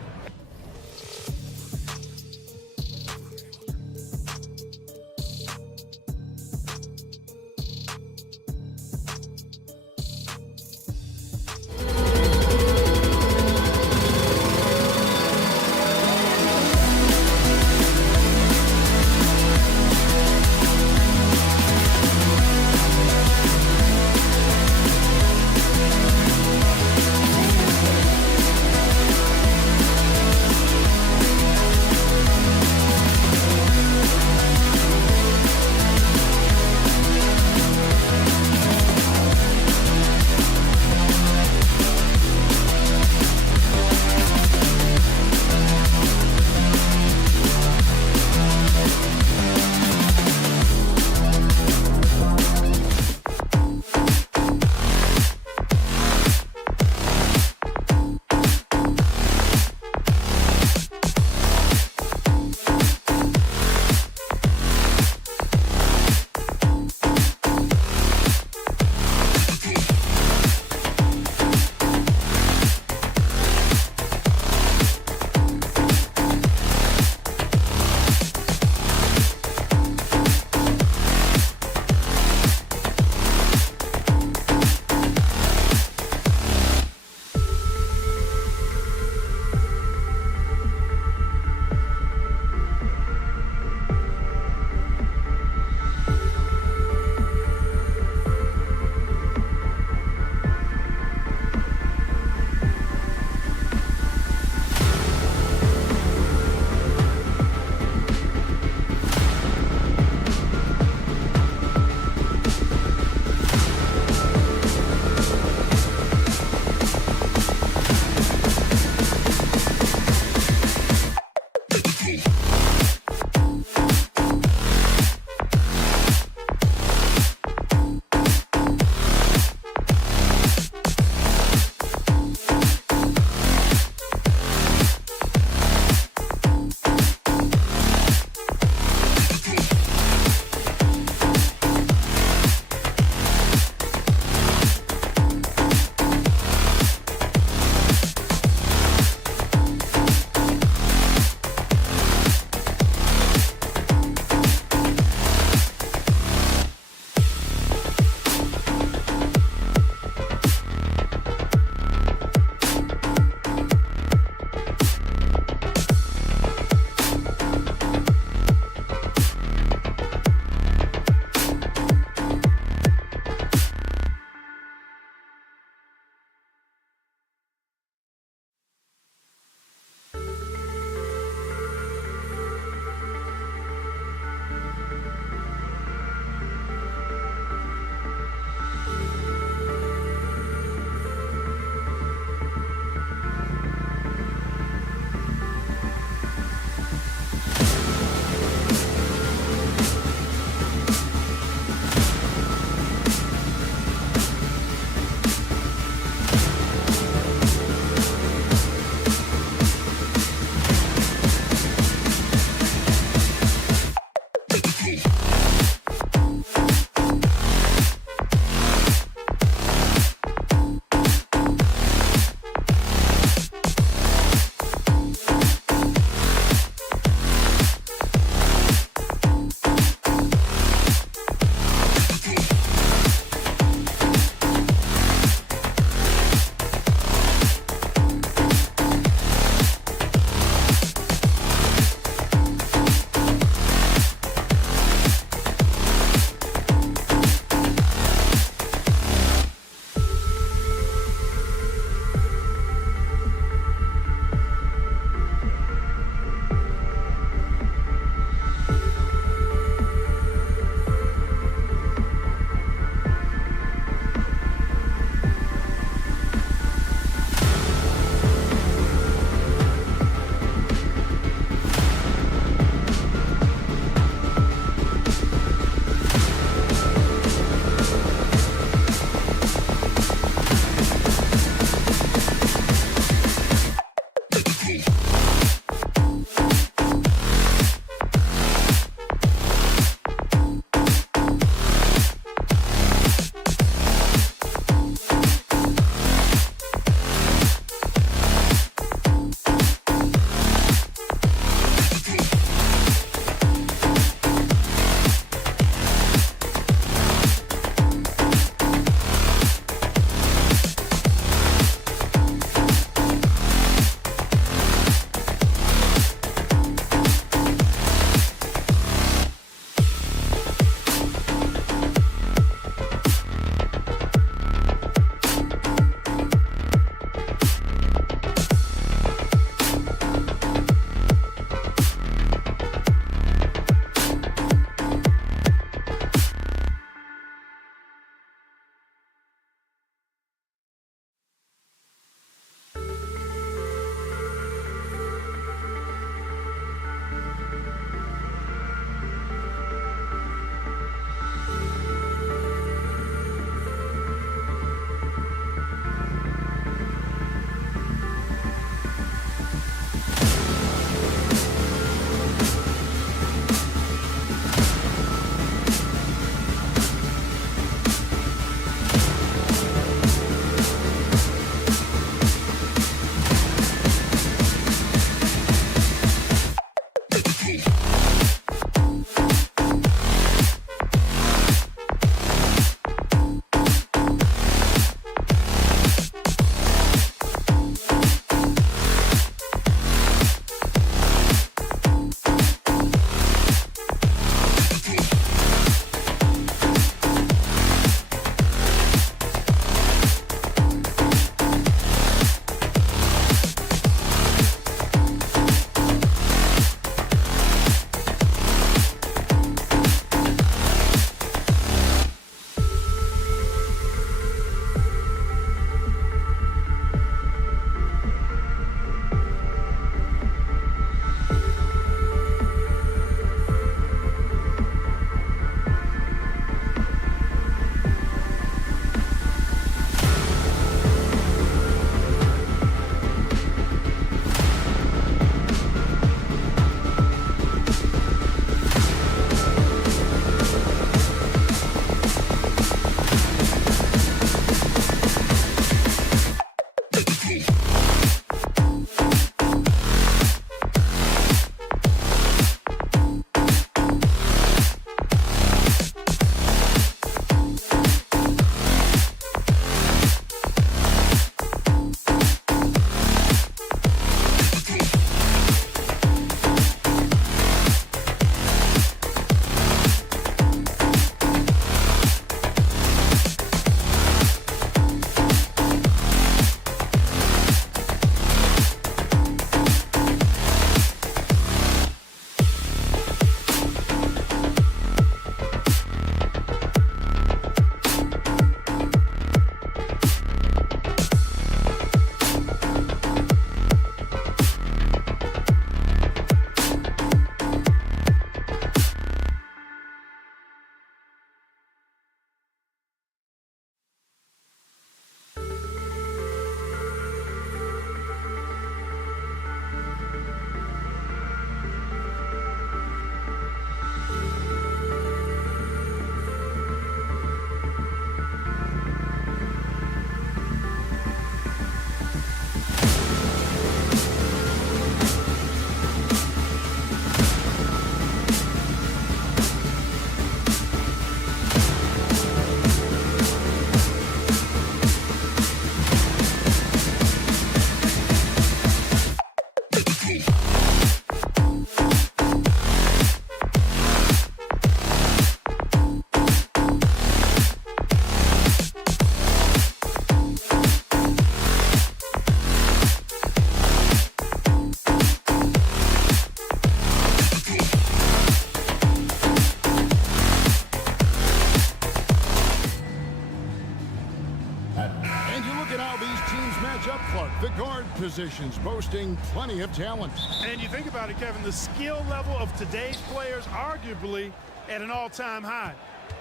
The guard positions boasting plenty of talent. And you think about it, Kevin, the skill level of today's players arguably at an all-time high.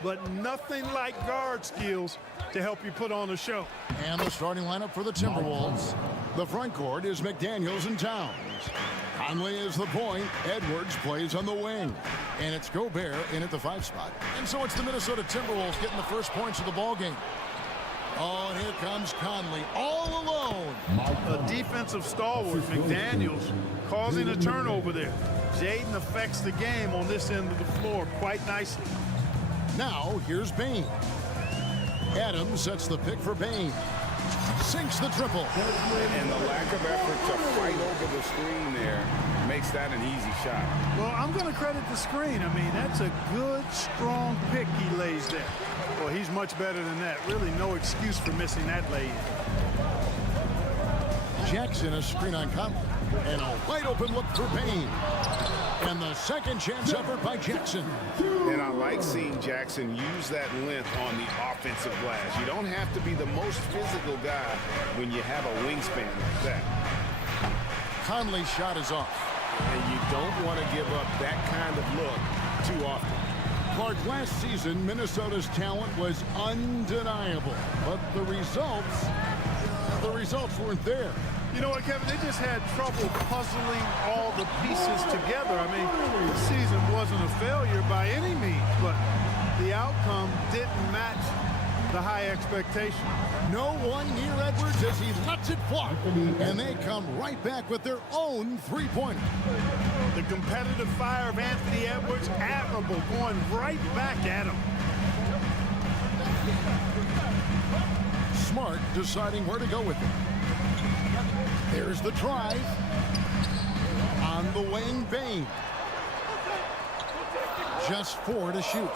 But nothing like guard skills to help you put on a show. And the starting lineup for the Timberwolves. The front court is McDaniels and Towns. Conley is the point. Edwards plays on the wing. And it's Gobert in at the 5 spot. And so it's the Minnesota Timberwolves getting the first points of the ball game. Oh, and here comes Conley all alone. A defensive stalwart, McDaniels, causing a turnover there. Jaden affects the game on this end of the floor quite nicely. Now, here's Bane. Adams sets the pick for Bane. Sinks the triple. And the lack of effort to fight over the screen there makes that an easy shot. Well, I'm going to credit the screen. I mean, that's a good, strong pick he lays there. Well, he's much better than that. Really no excuse for missing that lay-in. Jackson a screen on Conley. And a wide open look for Bane. And the second chance effort by Jackson. And I like seeing Jackson use that length on the offensive glass. You don't have to be the most physical guy when you have a wingspan like that. Conley's shot is off. And you don't want to give up that kind of look too often. Clark, last season, Minnesota's talent was undeniable. But the results weren't there. You know what, Kevin? They just had trouble puzzling all the pieces together. I mean, the season wasn't a failure by any means, but the outcome didn't match the high expectation. No one near Edwards as he lets it fly. And they come right back with their own three-pointer. The competitive fire of Anthony Edwards, admirable, going right back at him. Smart deciding where to go with it. There's the drive. On the wing, Bane. Just 4 to shoot.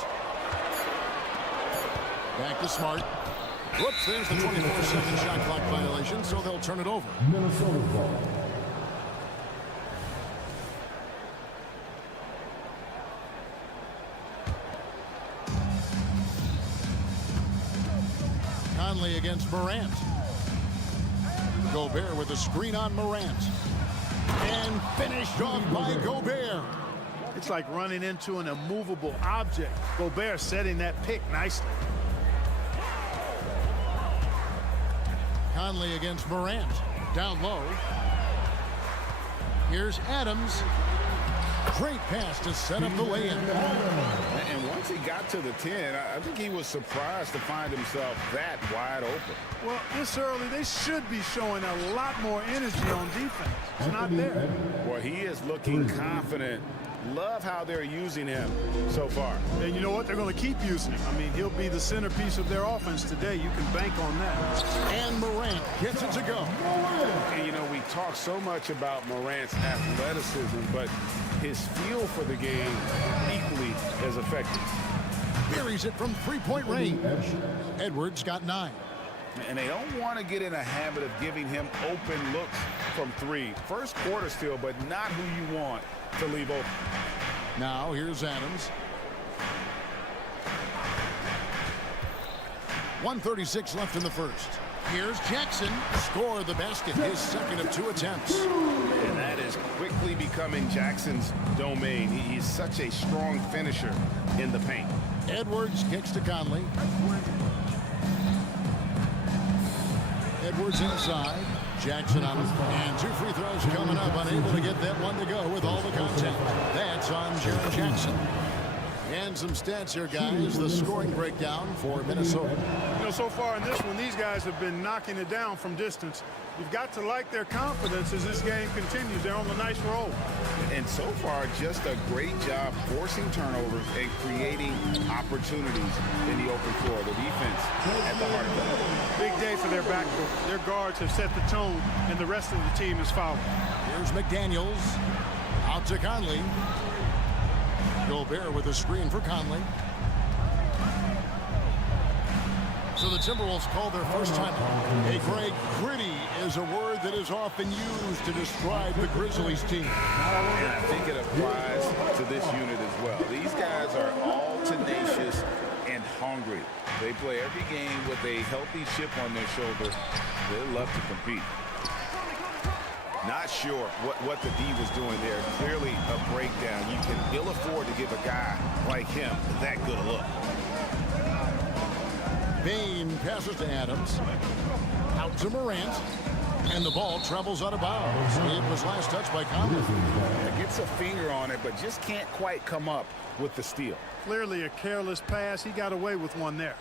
Back to Smart. Whoops, there's the 24-second shot clock violation, so they'll turn it over. Minnesota ball. Conley against Morant. Gobert with a screen on Morant. And finished off by Gobert. It's like running into an immovable object. Gobert setting that pick nicely. Conley against Morant. Down low. Here's Adams. Great pass to set up the lay-in. And once he got to the 10, I think he was surprised to find himself that wide open. Well, this early, they should be showing a lot more energy on defense. It's not there. Well, he is looking confident. Love how they're using him so far. And you know what? They're going to keep using him. I mean, he'll be the centerpiece of their offense today. You can bank on that. And Morant gets it to go. And, you know, we talk so much about Morant's athleticism, but his feel for the game equally as effective. Buries it from three-point range. Edwards got 9. And they don't want to get in a habit of giving him open looks from 3. First quarter still, but not who you want to leave open. Now here's Adams. 1:36 left in the first. Here's Jackson. Score the basket. His second of 2 attempts. And that is quickly becoming Jackson's domain. He's such a strong finisher in the paint. Edwards kicks to Conley. Edwards inside. Jackson on him. And 2 free throws coming up. Unable to get that one to go with all the contact. That's on Jaren Jackson. And some stats here, guys. The scoring breakdown for Minnesota. You know, so far in this one, these guys have been knocking it down from distance. You've got to like their confidence as this game continues. They're on a nice roll. And so far, just a great job forcing turnovers and creating opportunities in the open floor. The defense at the heart of that. Big day for their backcourt. Their guards have set the tone, and the rest of the team is following. Here's McDaniels. Out to Conley. Gobert with a screen for Conley. So the Timberwolves call their first time. Hey, Greg, gritty is a word that is often used to describe the Grizzlies team. And I think it applies to this unit as well. These guys are all tenacious and hungry. They play every game with a healthy chip on their shoulder. They love to compete. Not sure what the D was doing there. Clearly a breakdown. You can ill afford to give a guy like him that good a look. Bane passes to Adams. Out to Morant. And the ball travels out of bounds. It was last touched by Conley. Gets a finger on it, but just can't quite come up with the steal. Clearly a careless pass. He got away with one there.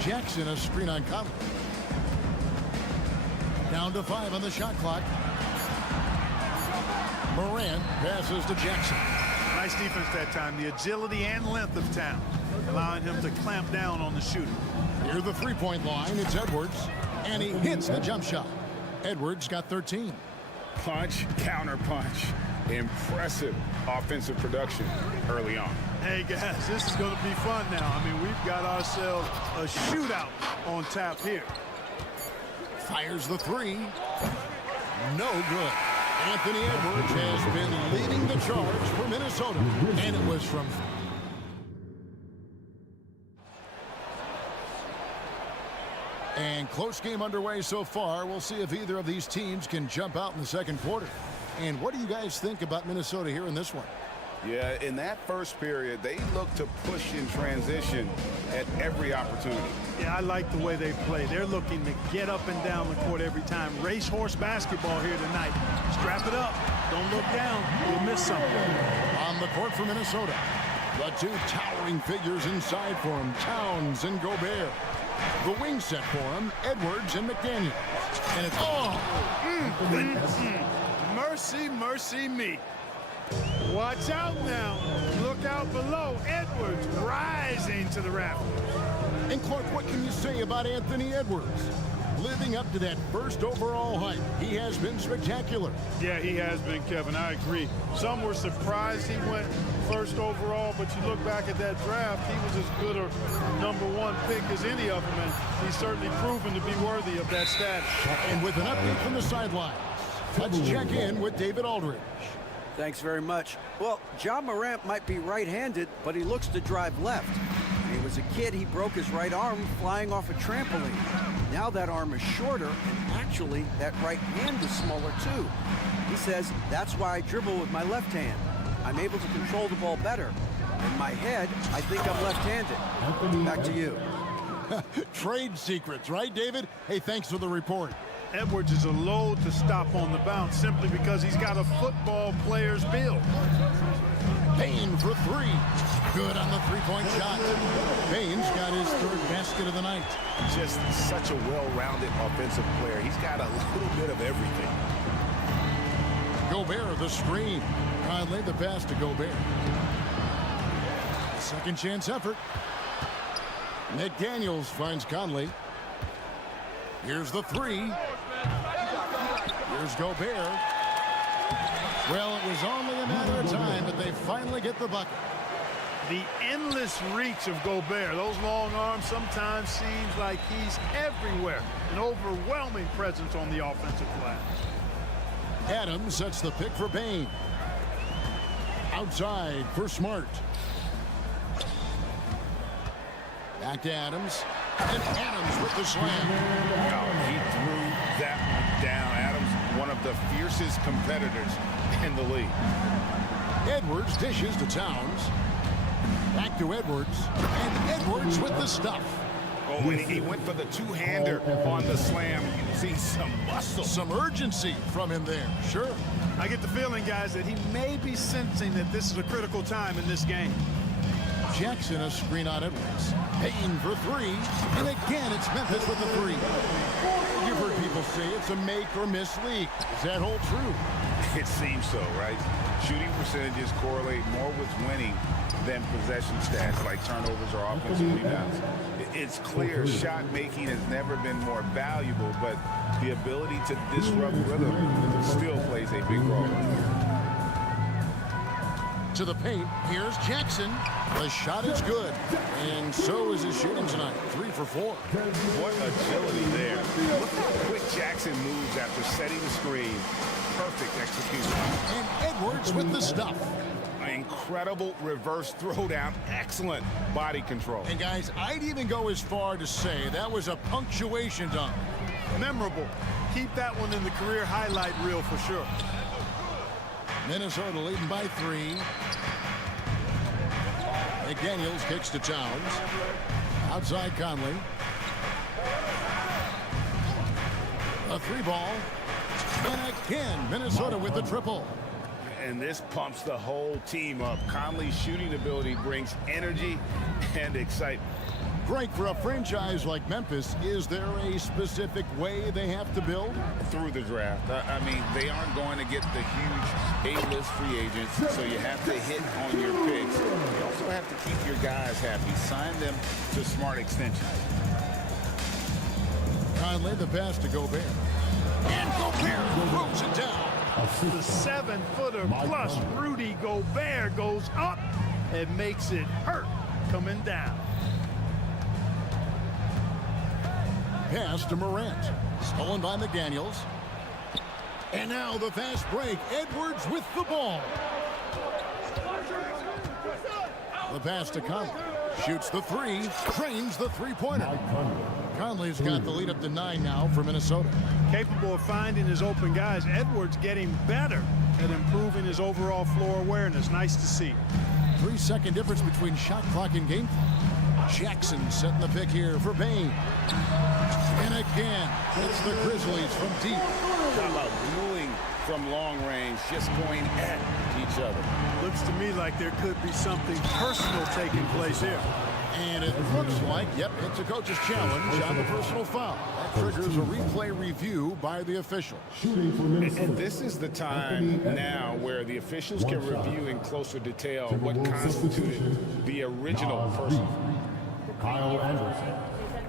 Jackson, a screen on Conley. Down to 5 on the shot clock. Morant passes to Jackson. Nice defense that time. The agility and length of Town, allowing him to clamp down on the shooter. Near the three-point line, it's Edwards, and he hits the jump shot. Edwards got 13. Punch, counter punch. Impressive offensive production early on. Hey, guys, this is going to be fun now. I mean, we've got ourselves a shootout on tap here. Fires the three. No good. Anthony Edwards has been leading the charge for Minnesota, and it was from... And close game underway so far. We'll see if either of these teams can jump out in the second quarter. And what do you guys think about Minnesota here in this one? Yeah, in that first period, they look to push in transition at every opportunity. Yeah, I like the way they play. They're looking to get up and down the court every time. Racehorse basketball here tonight. Strap it up. Don't look down. You'll miss something. On the court for Minnesota, the two towering figures inside for him, Towns and Gobert. The wing set for him, Edwards and McDaniel. And it's Mercy, mercy me. Watch out now. Look out below. Edwards rising to the rafters. And Clark, what can you say about Anthony Edwards? Living up to that first overall hype, he has been spectacular. Yeah, he has been, Kevin. I agree. Some were surprised he went first overall, but you look back at that draft, he was as good a #1 pick as any of them, and he's certainly proven to be worthy of that status. And with an update from the sidelines, let's check in with David Aldridge. Thanks very much. Well, Ja Morant might be right-handed, but he looks to drive left. When he was a kid, he broke his right arm flying off a trampoline. Now that arm is shorter, and actually, that right hand is smaller too. He says, that's why I dribble with my left hand. I'm able to control the ball better. In my head, I think I'm left-handed. Back to you. Trade secrets, right, David? Hey, thanks for the report. Edwards is a load to stop on the bounce simply because he's got a football player's build. Payne for three. Good on the three-point shot. Payne's got his third basket of the night. Just such a well-rounded offensive player. He's got a little bit of everything. Gobert, the screen. Conley, the pass to Gobert. Second chance effort. McDaniels finds Conley. Here's the three. Here's Gobert. Well, it was only a matter of time, but they finally get the bucket. The endless reach of Gobert. Those long arms sometimes seems like he's everywhere. An overwhelming presence on the offensive glass. Adams sets the pick for Payne. Outside for Smart. Back to Adams. And Adams with the slam. Oh, he threw that one down. Adams, one of the fiercest competitors in the league. Edwards dishes to Towns. Back to Edwards. And Edwards with the stuff. Oh, and he went for the two-hander on the slam. You see some muscle. Some urgency from him there. Sure. I get the feeling, guys, that he may be sensing that this is a critical time in this game. Jackson, a screen on Edwards. Payne for three. And again, it's Memphis with the three. You've heard people say it's a make or miss league. Does that hold true? It seems so, right? Shooting percentages correlate more with winning than possession stats like turnovers or offensive rebounds. It's clear shot making has never been more valuable, but the ability to disrupt rhythm still plays a big role. To the paint, here's Jackson. The shot is good, and so is his shooting tonight. 3 for 4. What agility there. Look how quick Jackson moves after setting the screen. Perfect execution. And Edwards with the stuff. An incredible reverse throwdown. Excellent body control. And guys, I'd even go as far to say that was a punctuation dunk. Memorable. Keep that one in the career highlight reel for sure. Minnesota leading by 3. McDaniels kicks to Towns. Outside Conley. A 3-ball. And again, Minnesota with the triple. And this pumps the whole team up. Conley's shooting ability brings energy and excitement. Greg, for a franchise like Memphis, is there a specific way they have to build? Through the draft. I mean, they aren't going to get the huge A-list free agents, so you have to hit on your picks. You also have to keep your guys happy. Sign them to smart extensions. Conley, the pass to Gobert. And Gobert throws it down. The 7-footer plus Rudy Gobert goes up and makes it hurt coming down. Pass to Morant. Stolen by McDaniels. And now the fast break. Edwards with the ball. The pass to Conley. Shoots the 3. Trains the 3-pointer. Conley's got the lead up to 9 now for Minnesota. Capable of finding his open guys. Edwards getting better at improving his overall floor awareness. Nice to see. 3-second difference between shot clock and game clock. Jackson setting the pick here for Bain. And again, it's the Grizzlies from deep. How about dueling from long range, just going at each other? Looks to me like there could be something personal taking place here. And it looks like, yep, it's a coach's challenge on the personal foul. That triggers a replay review by the official. And this is the time now where the officials can review in closer detail what constituted the original personal. Kyle Anderson.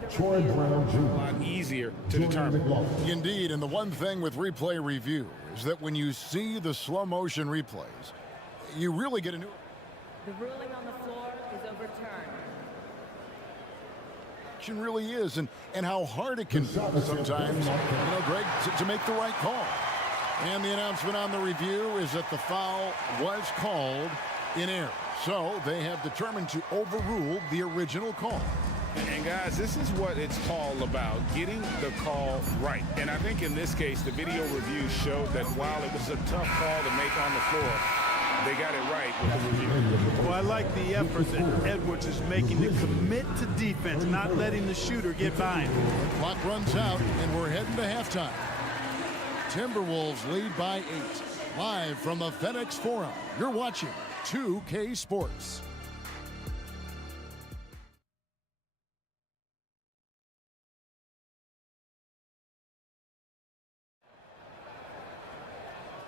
Troy Brown Jr. A lot easier to determine. Indeed, and the one thing with replay review is that when you see the slow motion replays, you really get a new... The ruling on the floor is overturned. Action really is, and how hard it can be sometimes, Greg, to make the right call. And the announcement on the review is that the foul was called in error. So they have determined to overrule the original call. And guys, this is what it's all about, getting the call right. And I think in this case, the video review showed that while it was a tough call to make on the floor, they got it right with the review. Well, I like the effort that Edwards is making to commit to defense, not letting the shooter get by him. Clock runs out, and we're heading to halftime. Timberwolves lead by 8. Live from the FedEx Forum, you're watching 2K Sports.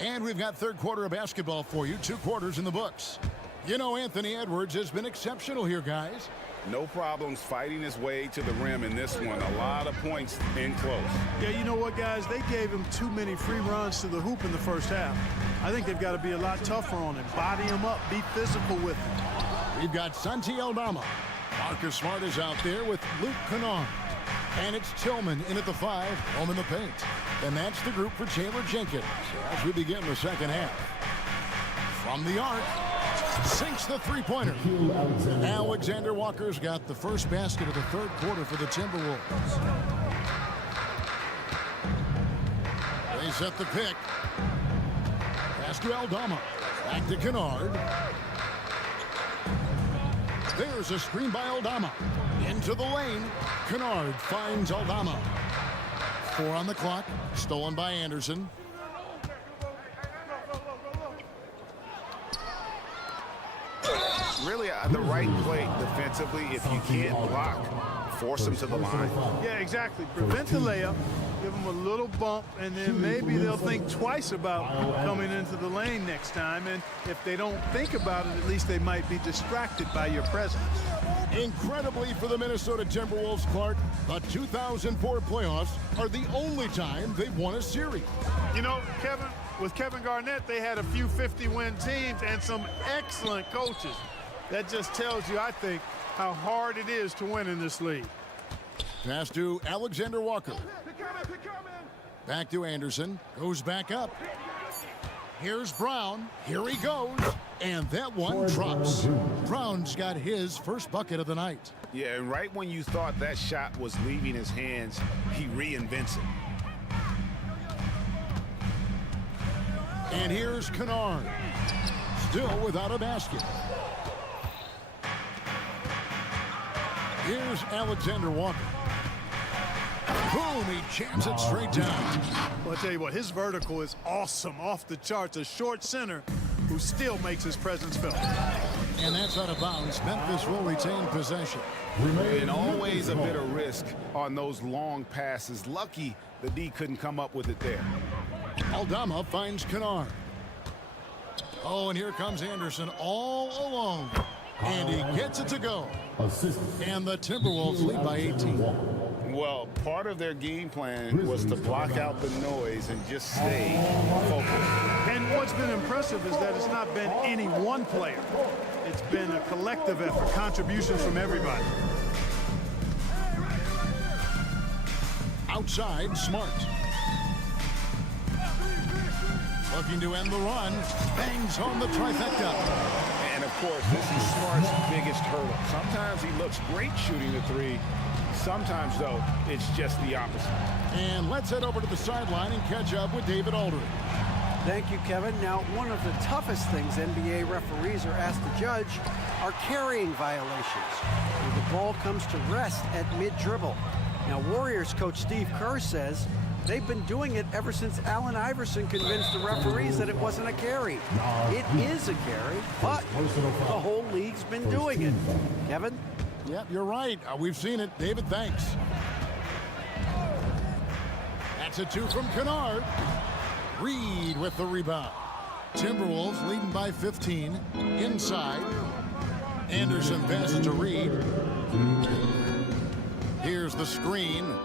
And we've got third quarter of basketball for you. 2 quarters in the books. You know, Anthony Edwards has been exceptional here, guys. No problems fighting his way to the rim in this one. A lot of points in close. Yeah, you know what, guys? They gave him too many free runs to the hoop in the first half. I think they've got to be a lot tougher on him. Body him up. Be physical with him. We've got Santi Aldama. Marcus Smart is out there with Luke Kennard. And it's Tillman in at the 5, home in the paint. And that's the group for Taylor Jenkins as we begin the second half. From the arc, sinks the 3-pointer. Alexander Walker's got the first basket of the third quarter for the Timberwolves. They set the pick. Pass to Aldama. Back to Kennard. There's a screen by Aldama. Into the lane. Kennard finds Aldama. 4 on the clock. Stolen by Anderson. Really the right play defensively. If you can't block, force them to the line. Yeah, exactly. Prevent the layup. Give them a little bump, and then maybe they'll think twice about coming into the lane next time. And if they don't think about it, at least they might be distracted by your presence. Incredibly for the Minnesota Timberwolves, Clark, the 2004 playoffs are the only time they've won a series. You know, Kevin, with Kevin Garnett, they had a few 50-win teams and some excellent coaches. That just tells you, I think, how hard it is to win in this league. Pass to Alexander Walker. Back to Anderson. Goes back up. Here's Brown. Here he goes. And that one drops. Brown's got his first bucket of the night. Yeah, and right when you thought that shot was leaving his hands, he reinvents it. And here's Kennard. Still without a basket. Here's Alexander Walker. Boom, he jams it straight down. Well, I tell you what, his vertical is awesome, off the charts. A short center who still makes his presence felt. And that's out of bounds. Memphis will retain possession. And always a bit of risk on those long passes. Lucky the D couldn't come up with it there. Aldama finds Kennard. Oh, and here comes Anderson all alone. And he gets it to go. And the Timberwolves lead by 18. Well, part of their game plan was to block out the noise and just stay focused. And what's been impressive is that it's not been any one player. It's been a collective effort, contributions from everybody. Outside, Smart. Looking to end the run. Bangs home the trifecta. And, of course, this is Smart's biggest hurdle. Sometimes he looks great shooting the three. Sometimes, though, it's just the opposite. And let's head over to the sideline and catch up with David Aldridge. Thank you, Kevin. Now, one of the toughest things NBA referees are asked to judge are carrying violations, where the ball comes to rest at mid-dribble. Now, Warriors coach Steve Kerr says they've been doing it ever since Allen Iverson convinced the referees that it wasn't a carry. It is a carry, but the whole league's been doing it. Kevin? Yep, you're right. We've seen it. David, thanks. That's a two from Kennard. Reed with the rebound. Timberwolves leading by 15. Inside. Anderson passes to Reed. Here's the screen.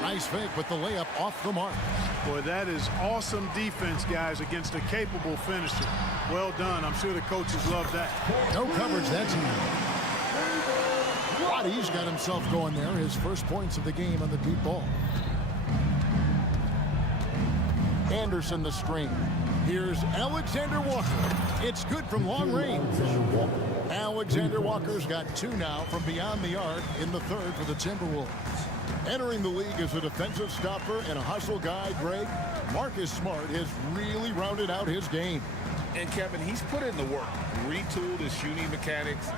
Nice fake, but the layup off the mark. Boy, that is awesome defense, guys, against a capable finisher. Well done. I'm sure the coaches love that. No coverage that time. Roddy's got himself going there. His first points of the game on the deep ball. Anderson the screen. Here's Alexander Walker. It's good from long range. Alexander Walker's got two now from beyond the arc in the third for the Timberwolves. Entering the league as a defensive stopper and a hustle guy, Greg, Marcus Smart has really rounded out his game. And, Kevin, he's put in the work. Retooled his shooting mechanics,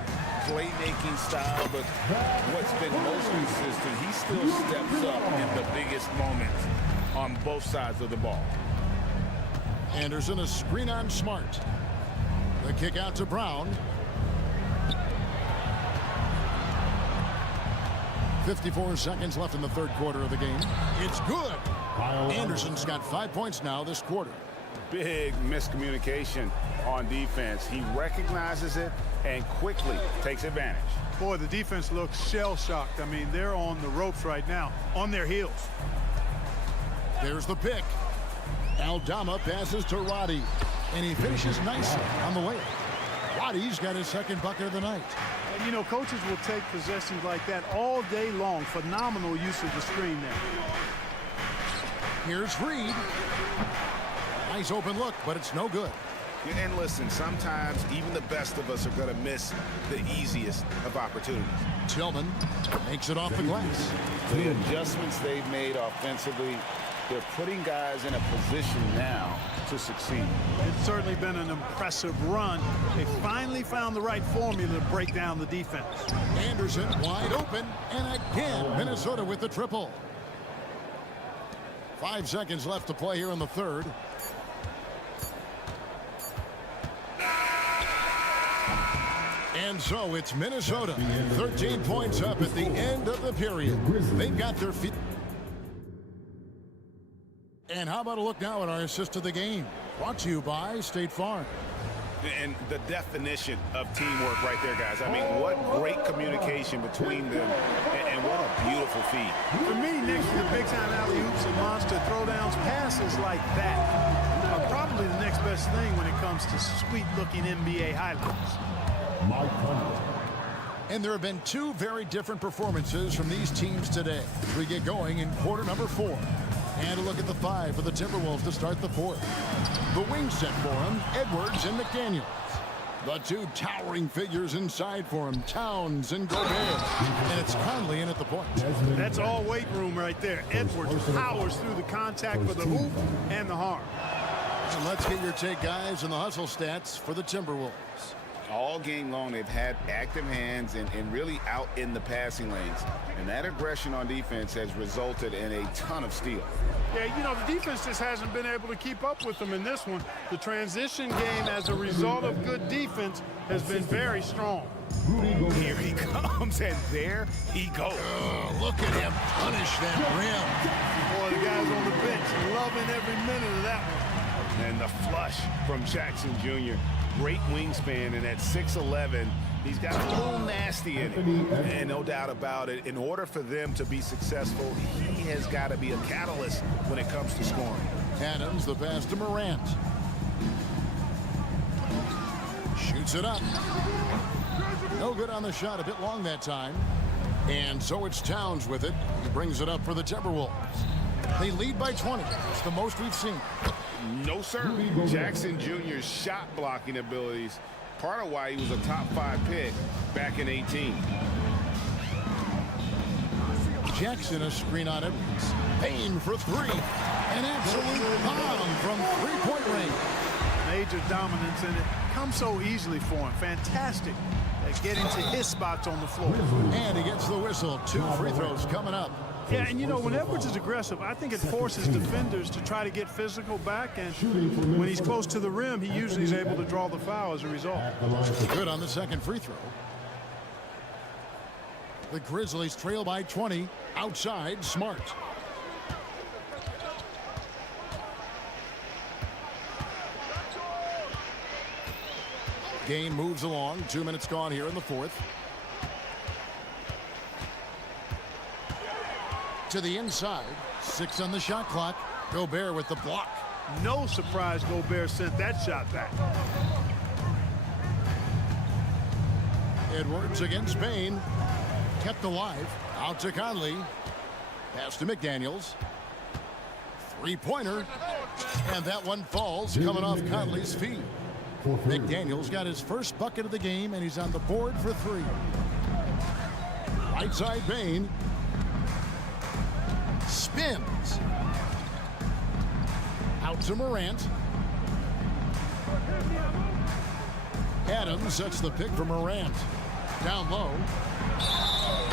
playmaking style, but what's been most consistent, he still steps up in the biggest moments on both sides of the ball. Anderson, a screen on Smart. The kick out to Brown. 54 seconds left in the third quarter of the game. It's good. Anderson's got 5 points now this quarter. Big miscommunication on defense. He recognizes it and quickly takes advantage. Boy, the defense looks shell-shocked. I mean, they're on the ropes right now, on their heels. There's the pick. Aldama passes to Roddy, and he finishes nicely on the way. Roddy's got his second bucket of the night. And, you know, coaches will take possessions like that all day long. Phenomenal use of the screen there. Here's Reed. Nice open look, but it's no good. And listen, sometimes even the best of us are going to miss the easiest of opportunities. Tillman makes it off the glass. The adjustments they've made offensively, they're putting guys in a position now to succeed. It's certainly been an impressive run. They finally found the right formula to break down the defense. Anderson wide open, and again, Minnesota with the triple. 5 seconds left to play here in the third. And so it's Minnesota, 13 points up at the end of the period. They've got their feet. And how about a look now at our assist of the game? Brought to you by State Farm. And the definition of teamwork right there, guys. I mean, what great communication between them, and what a beautiful feed. For me, next to the big-time alley-oops and monster throwdowns, passes like that are probably the next best thing when it comes to sweet-looking NBA highlights. And there have been two very different performances from these teams today as we get going in quarter number 4. And a look at the 5 for the Timberwolves to start the fourth. The wing set for him, Edwards and McDaniels. The two towering figures inside for him, Towns and Gobert. And it's Conley in at the point. That's all weight room right there. Edwards powers through the contact for the hoop and the harm. And let's get your take, guys, on the hustle stats for the Timberwolves. all game long, they've had active hands and really out in the passing lanes. And that aggression on defense has resulted in a ton of steals. Yeah, you know, the defense just hasn't been able to keep up with them in this one. The transition game, as a result of good defense, has been very strong. Here he comes, and there he goes. Oh, look at him punish that rim. Boy, the guys on the bench loving every minute of that one. And the flush from Jackson Jr. Great wingspan, and at 6'11", he's got a little nasty in it. And no doubt about it, in order for them to be successful, he has got to be a catalyst when it comes to scoring. Adams, the pass to Morant. Shoots it up. No good on the shot, a bit long that time. And so it's Towns with it. He brings it up for the Timberwolves. They lead by 20. It's the most we've seen. No, sir. Jackson Jr.'s shot blocking abilities, part of why he was a top 5 pick back in 18. Jackson, a screen on Edwards. Payne for three. An absolute bomb from three-point range. Major dominance, and it comes so easily for him. Fantastic at getting to his spots on the floor. And he gets the whistle. 2 free throws coming up. Yeah, and you know, when Edwards is aggressive, I think it forces defenders to try to get physical back, and when he's close to the rim, he usually is able to draw the foul as a result. Good on the second free throw. The Grizzlies trail by 20. Outside, Smart. Game moves along. 2 minutes gone here in the fourth. To the inside. 6 on the shot clock. Gobert with the block. No surprise Gobert sent that shot back. Edwards against Payne. Kept alive. Out to Conley. Pass to McDaniels. Three-pointer. And that one falls coming off Conley's feet. McDaniels got his first bucket of the game, and he's on the board for 3. Right side Payne. Spins. Out to Morant. Adams sets the pick for Morant. Down low.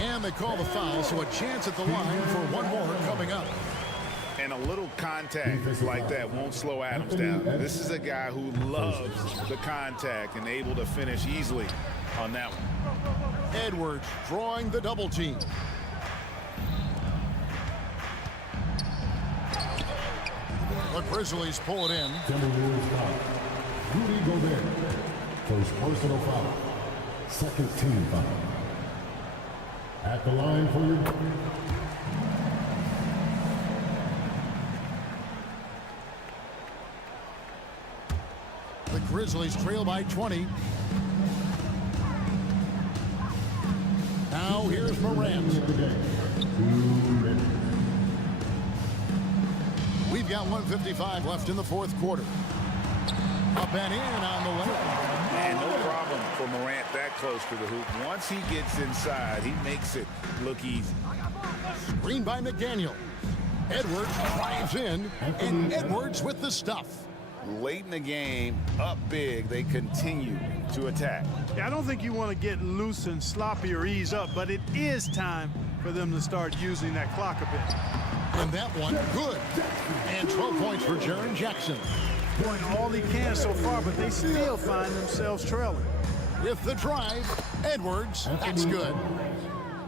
And they call the foul, so a chance at the line for one more coming up. And a little contact like that won't slow Adams down. This is a guy who loves the contact and able to finish easily on that one. Edwards drawing the double team. The Grizzlies pull it in. Rudy Gobert. First personal foul. Second team foul. At the line for your... The Grizzlies trail by 20. Now here's Morant. We've got 1:55 left in the fourth quarter. Up and in on the way. And no problem for Morant that close to the hoop. Once he gets inside, he makes it look easy. Screen by McDaniel. Edwards drives in, and Edwards with the stuff. Late in the game, up big, they continue to attack. Yeah, I don't think you want to get loose and sloppy or ease up, but it is time for them to start using that clock a bit. And that one, good. And 12 points for Jaren Jackson. Doing all he can so far, but they still find themselves trailing. With the drive, Edwards, that's good.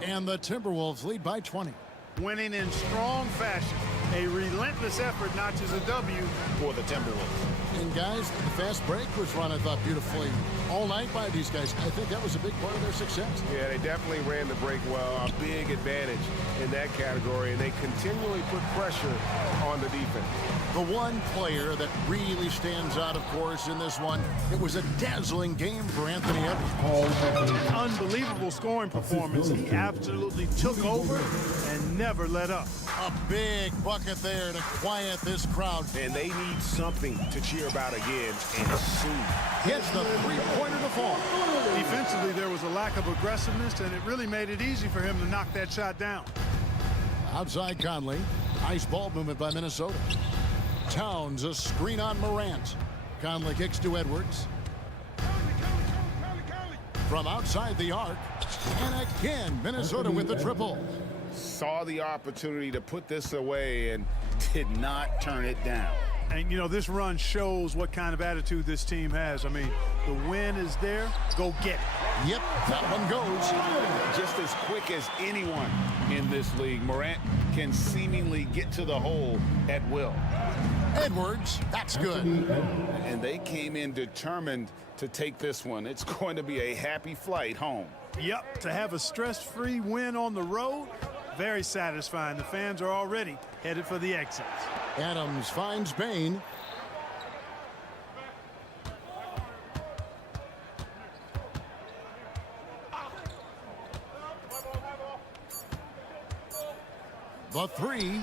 And the Timberwolves lead by 20. Winning in strong fashion. A relentless effort notches a W for the Timberwolves. And guys, the fast break was run, I thought, beautifully all night by these guys. I think that was a big part of their success. Yeah, they definitely ran the break well. A big advantage in that category, and they continually put pressure on the defense. The one player that really stands out, of course, in this one, it was a dazzling game for Anthony Edwards. Unbelievable scoring performance. He absolutely took over and never let up. A big bucket there to quiet this crowd. And they need something to cheer about again, and soon. Gets the three-pointer to fall. Defensively, there was a lack of aggressiveness, and it really made it easy for him to knock that shot down. Outside Conley. Nice ball movement by Minnesota. Towns, a screen on Morant. Conley kicks to Edwards. from outside the arc. And again, Minnesota with the triple. Saw the opportunity to put this away and did not turn it down. And, you know, this run shows what kind of attitude this team has. I mean, the win is there. Go get it. Yep, that one goes. Just as quick as anyone in this league, Morant can seemingly get to the hole at will. Edwards, that's good. And they came in determined to take this one. It's going to be a happy flight home. Yep, to have a stress-free win on the road, very satisfying. The fans are already headed for the exits. Adams finds Bain. The three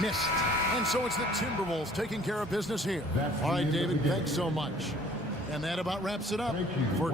missed. And so it's the Timberwolves taking care of business here. All right, David, thanks so much. And that about wraps it up for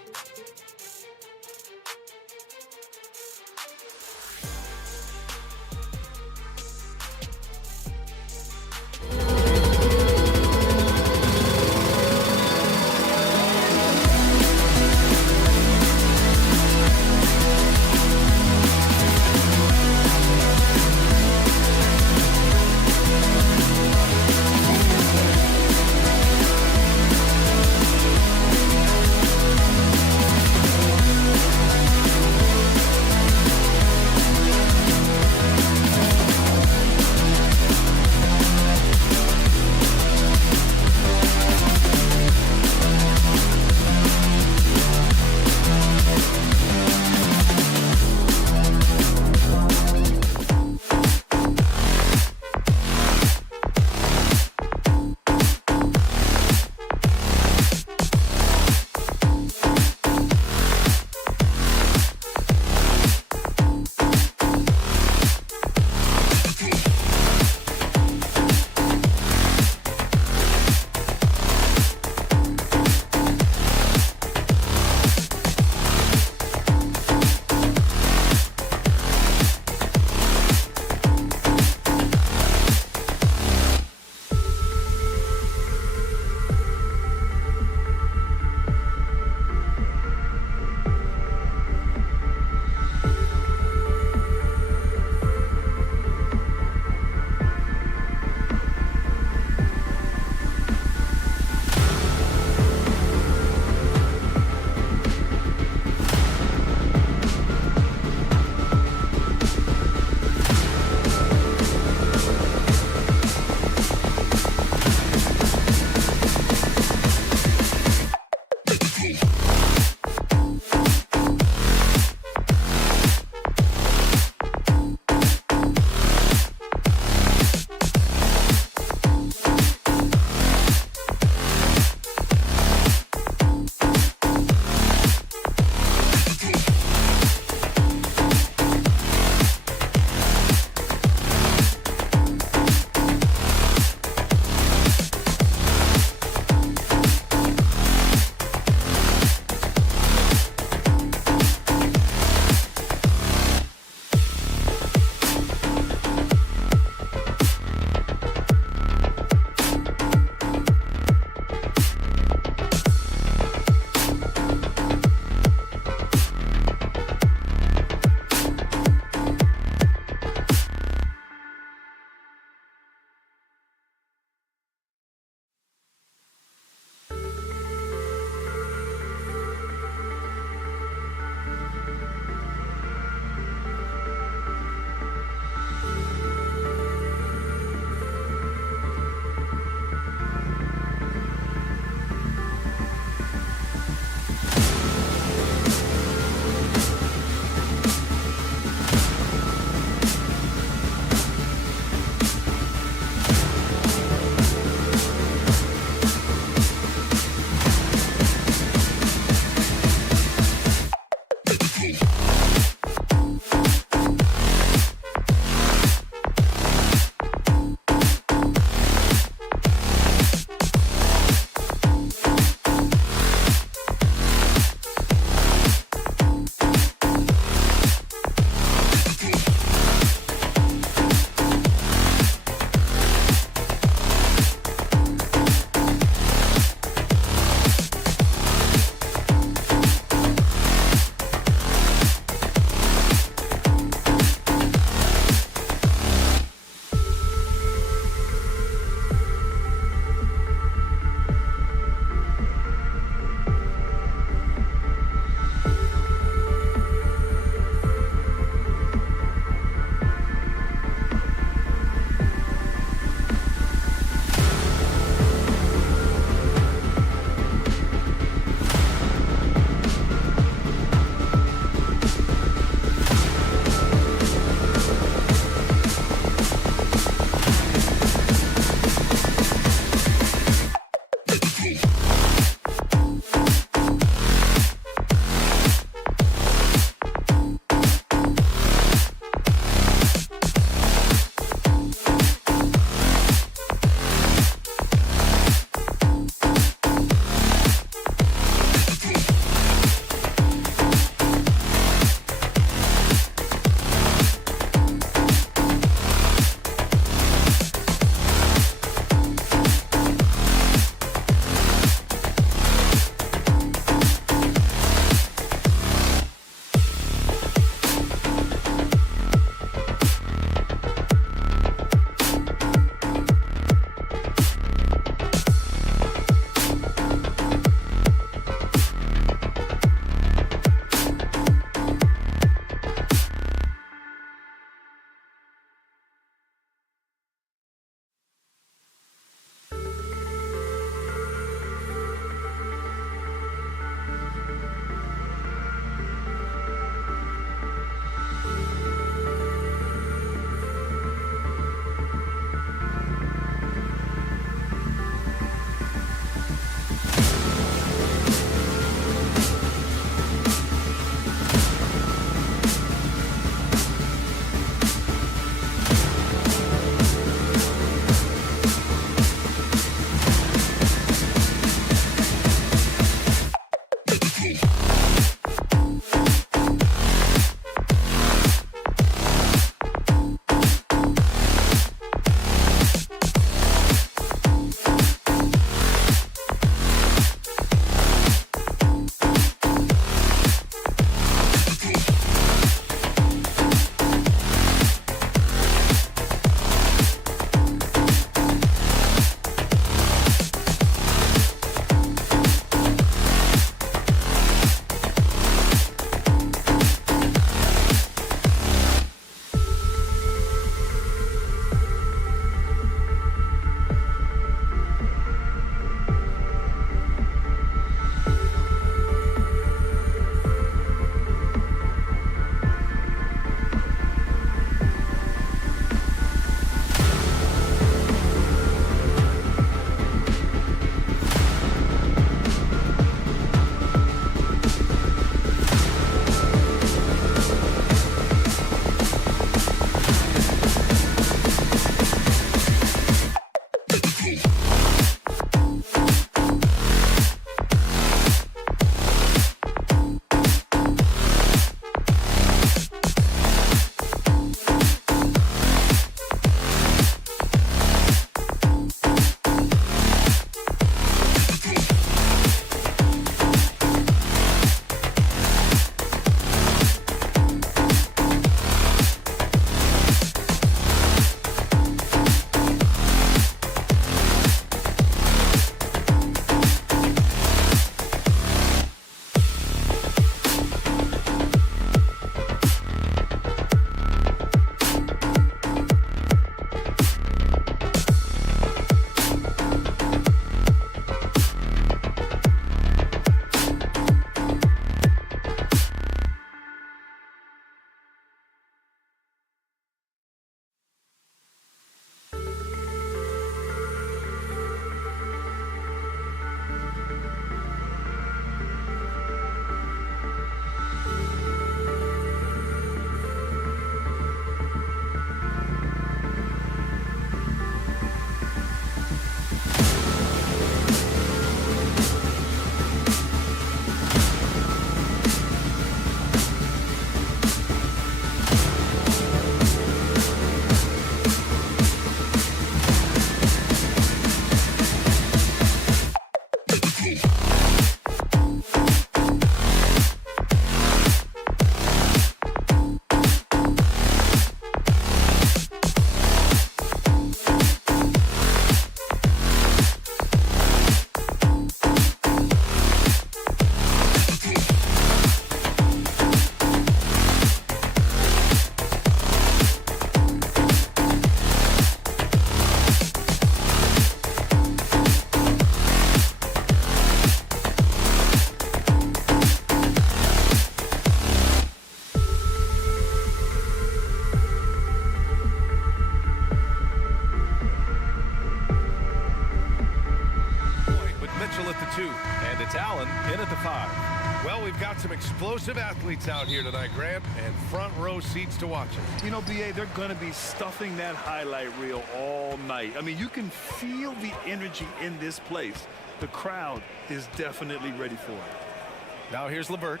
It's Allen in at the 5. Well, we've got some explosive athletes out here tonight, Grant, and front row seats to watch it. You know, B.A., they're going to be stuffing that highlight reel all night. I mean, you can feel the energy in this place. The crowd is definitely ready for it. Now here's LeVert.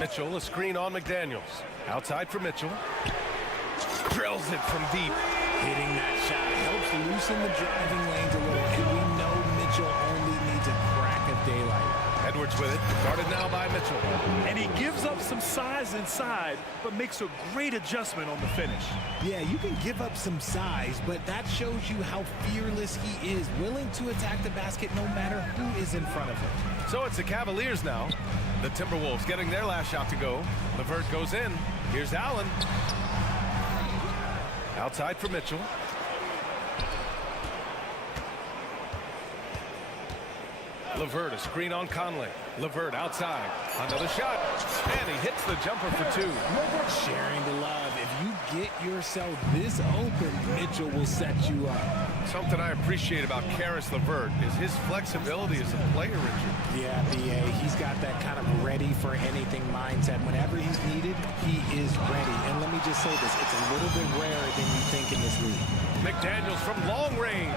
Mitchell, a screen on McDaniels. Outside for Mitchell. Drills it from deep. Hitting that shot helps loosen the driving lanes a little, and we know Mitchell only needs a crack of daylight. Edwards with it, guarded now by Mitchell. And he gives up some size inside, but makes a great adjustment on the finish. Yeah, you can give up some size, but that shows you how fearless he is, willing to attack the basket no matter who is in front of him. So it's the Cavaliers now. The Timberwolves getting their last shot to go. LeVert goes in. Here's Allen. Outside for Mitchell. LeVert, a screen on Conley. LeVert outside. Another shot. And he hits the jumper for 2. Sharing the love. If you get yourself this open, Mitchell will set you up. Something I appreciate about Caris LeVert is his flexibility as a player, Richard. Yeah, B.A., he's got that kind of ready-for-anything mindset. Whenever he's needed, he is ready. And let me just say this, it's a little bit rarer than you think in this league. McDaniels from long range.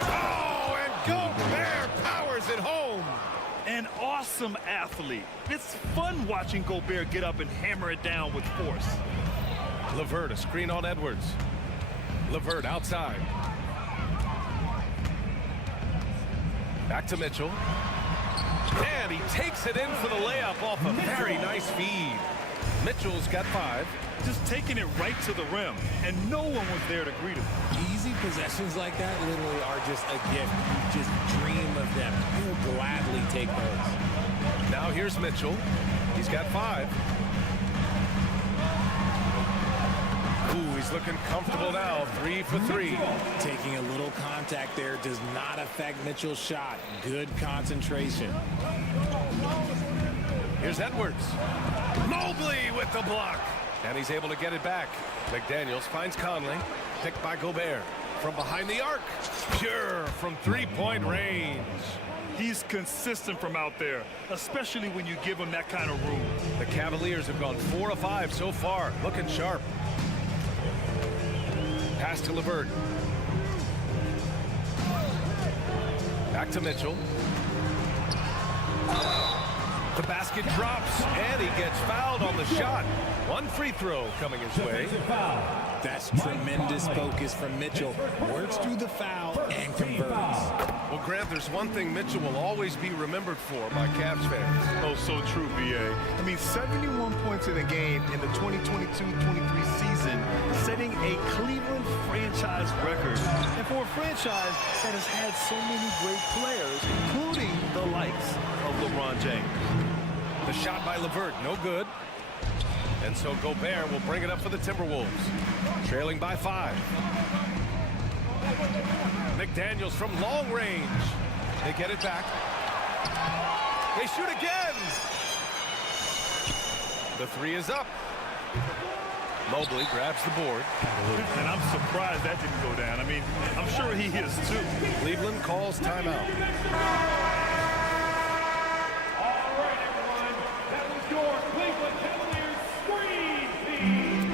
Oh, and Gobert powers it home. An awesome athlete. It's fun watching Gobert get up and hammer it down with force. LeVert, a screen on Edwards. LeVert outside. Back to Mitchell. And he takes it in for the layup off a very nice feed. Mitchell's got 5. Just taking it right to the rim, and no one was there to greet him. Easy possessions like that literally are just a gift. You just dream of them. He'll gladly take those. Now here's Mitchell. He's got 5. Ooh, he's looking comfortable now. 3 for 3. Taking a little contact there does not affect Mitchell's shot. Good concentration. Here's Edwards. Mobley with the block. And he's able to get it back. McDaniels finds Conley. Picked by Gobert. From behind the arc. Pure from 3-point range. He's consistent from out there, especially when you give him that kind of room. The Cavaliers have gone 4 of 5 so far. Looking sharp. Pass to LeVert. Back to Mitchell. The basket drops, and he gets fouled on the shot. 1 free throw coming his way. That's tremendous focus from Mitchell. Works through the foul and converts. Well, Grant, there's one thing Mitchell will always be remembered for by Cavs fans. Oh, so true, B.A. I mean, 71 points in a game in the 2022-23 season, setting a Cleveland franchise record. And for a franchise that has had so many great players, including the likes of LeBron James. The shot by LeVert, no good. And so Gobert will bring it up for the Timberwolves. Trailing by 5. McDaniels from long range. They get it back. They shoot again. The 3 is up. Mobley grabs the board. And I'm surprised that didn't go down. I mean, I'm sure he is too. Cleveland calls timeout.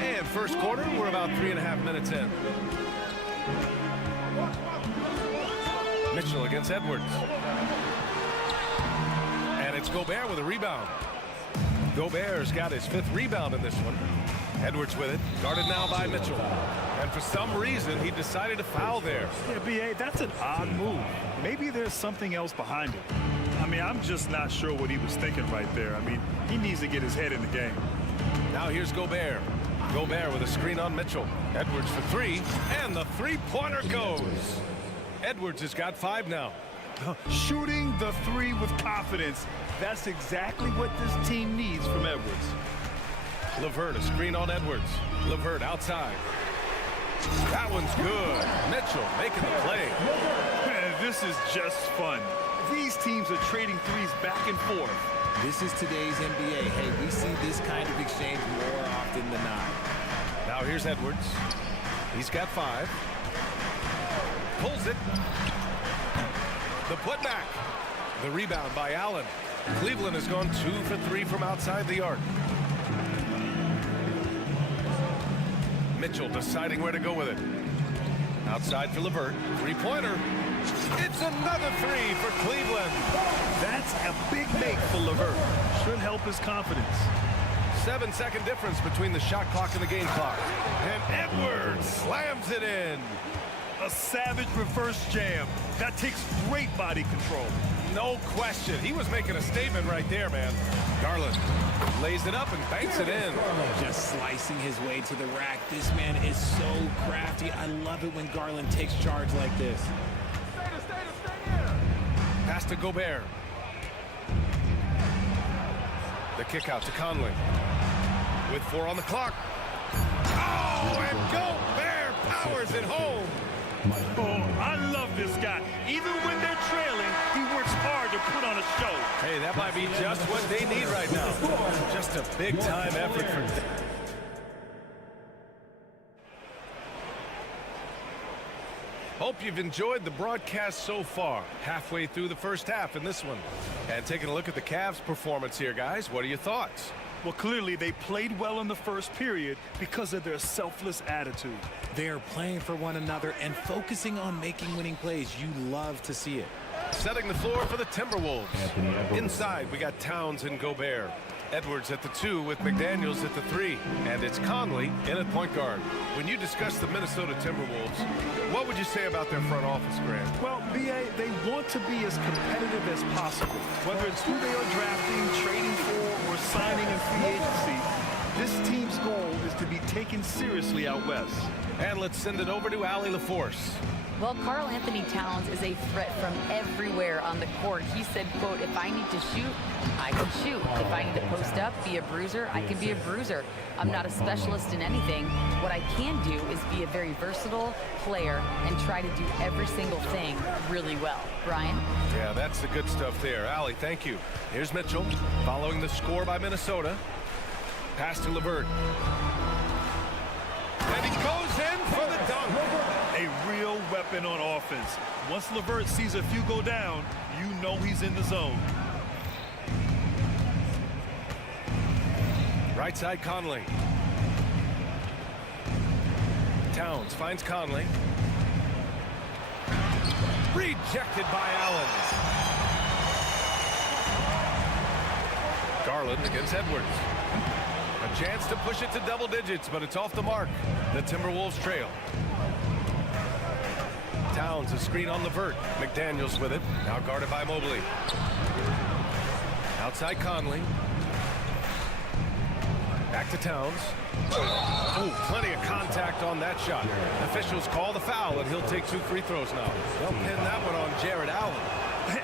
And first quarter, we're about 3.5 minutes in. Mitchell against Edwards. And it's Gobert with a rebound. Gobert's got his 5th rebound in this one. Edwards with it, guarded now by Mitchell. And for some reason, he decided to foul there. Yeah, B.A., that's an odd move. Maybe there's something else behind it. I mean, I'm just not sure what he was thinking right there. I mean, he needs to get his head in the game. Now here's Gobert. Gobert with a screen on Mitchell. Edwards for 3, and the 3-pointer goes. Edwards has got 5 now. Shooting the 3 with confidence. That's exactly what this team needs from Edwards. LeVert, a screen on Edwards. LeVert outside. That one's good. Mitchell making the play. Man, this is just fun. These teams are trading 3s back and forth. This is today's NBA. Hey, we see this kind of exchange more often than not. Now here's Edwards. He's got 5. Pulls it. The putback. The rebound by Allen. Cleveland has gone 2 for 3 from outside the arc. Mitchell deciding where to go with it. Outside for LeVert. Three-pointer. It's another 3 for Cleveland. That's a big make for LeVert. Should help his confidence. 7-second difference between the shot clock and the game clock. And Edwards slams it in. A savage reverse jam. That takes great body control. No question. He was making a statement right there, man. Garland lays it up and banks it in. Just slicing his way to the rack. This man is so crafty. I love it when Garland takes charge like this. Pass to Gobert. The kick out to Conley. With 4 on the clock. Oh, and Gobert powers it home. Oh, I love this guy. Even when they're trailing, he works hard to put on a show. Hey, that might be just what they need right now. Just a big-time effort for them. Hope you've enjoyed the broadcast so far. Halfway through the first half in this one. And taking a look at the Cavs' performance here, guys. What are your thoughts? Well, clearly they played well in the first period because of their selfless attitude. They are playing for one another and focusing on making winning plays. You love to see it. Setting the floor for the Timberwolves. Inside, we got Towns and Gobert. Edwards at the 2 with McDaniels at the 3. And it's Conley in at point guard. When you discuss the Minnesota Timberwolves, what would you say about their front office, Grant? Well, B.A., they want to be as competitive as possible. Whether it's who they are drafting, trading for, or signing in free agency, this team's goal is to be taken seriously out west. And let's send it over to Allie LaForce. Well, Karl Anthony Towns is a threat from everywhere on the court. He said, quote, if I need to shoot, I can shoot. If I need to post up, be a bruiser, I can be a bruiser. I'm not a specialist in anything. What I can do is be a very versatile player and try to do every single thing really well. Brian? Yeah, that's the good stuff there. Allie, thank you. Here's Mitchell following the score by Minnesota. Pass to LeVert. And he goes in for the dunk. A real weapon on offense. Once LeVert sees a few go down, you know he's in the zone. Right side, Conley. Towns finds Conley. Rejected by Allen. Garland against Edwards. A chance to push it to double digits, but it's off the mark. The Timberwolves trail. Towns, a screen on LeVert. McDaniels with it. Now guarded by Mobley. Outside Conley. Back to Towns. Oh, plenty of contact on that shot. Officials call the foul, and he'll take 2 free throws now. They'll pin that one on Jared Allen.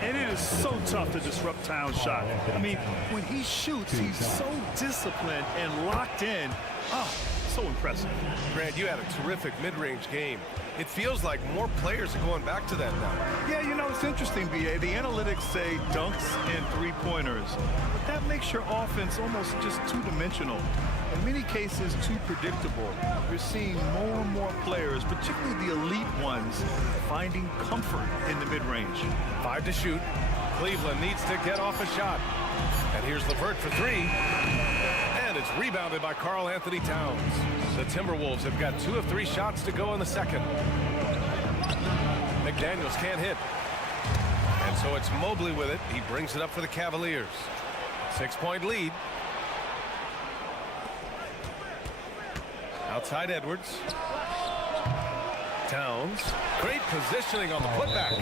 And it is so tough to disrupt Towns' shot. I mean, when he shoots, he's so disciplined and locked in. Oh, so impressive. Grant, you had a terrific mid-range game. It feels like more players are going back to that now. Yeah, you know, it's interesting, B.A. The analytics say dunks and three-pointers. But that makes your offense almost just two-dimensional. In many cases, too predictable. You're seeing more and more players, particularly the elite ones, finding comfort in the mid-range. 5 to shoot. Cleveland needs to get off a shot. And here's LeVert for 3. And it's rebounded by Karl Anthony Towns. The Timberwolves have got 2 of 3 shots to go in the second. McDaniels can't hit. And so it's Mobley with it. He brings it up for the Cavaliers. 6-point lead. Outside Edwards. Towns. Great positioning on the putback.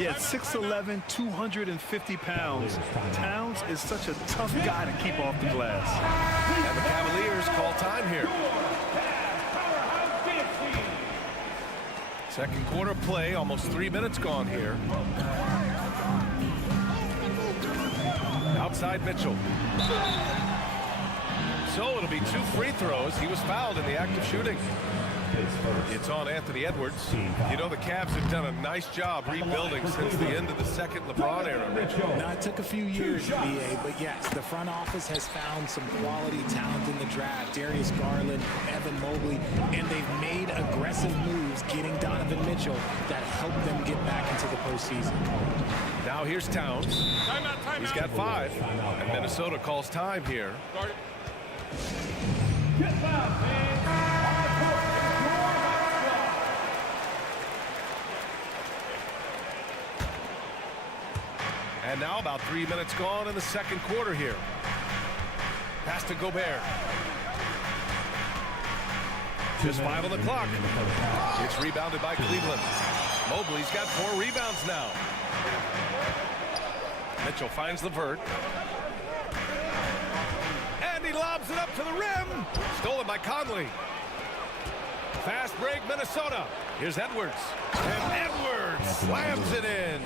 Yeah, 6'11", 250 pounds. Towns is such a tough guy to keep off the glass. And the Cavaliers call time here. Second quarter play, almost 3 minutes gone here. Outside Mitchell. so it'll be 2 free throws. He was fouled in the act of shooting. It's on Anthony Edwards. You know, the Cavs have done a nice job rebuilding since the end of the second LeBron era, Rich. Now, it took a few years, B.A., but yes, the front office has found some quality talent in the draft. Darius Garland, Evan Mobley, and they've made aggressive moves getting Donovan Mitchell that help them get back into the postseason. Now here's Towns. He's got 5, and Minnesota calls time here. And now about 3 minutes gone in the second quarter here. Pass to Gobert. Just 5 on the clock. It's rebounded by Cleveland. Mobley's got 4 rebounds now. Mitchell finds LeVert. And he lobs it up to the rim. Stolen by Conley. Fast break, Minnesota. Here's Edwards. And Edwards slams it in.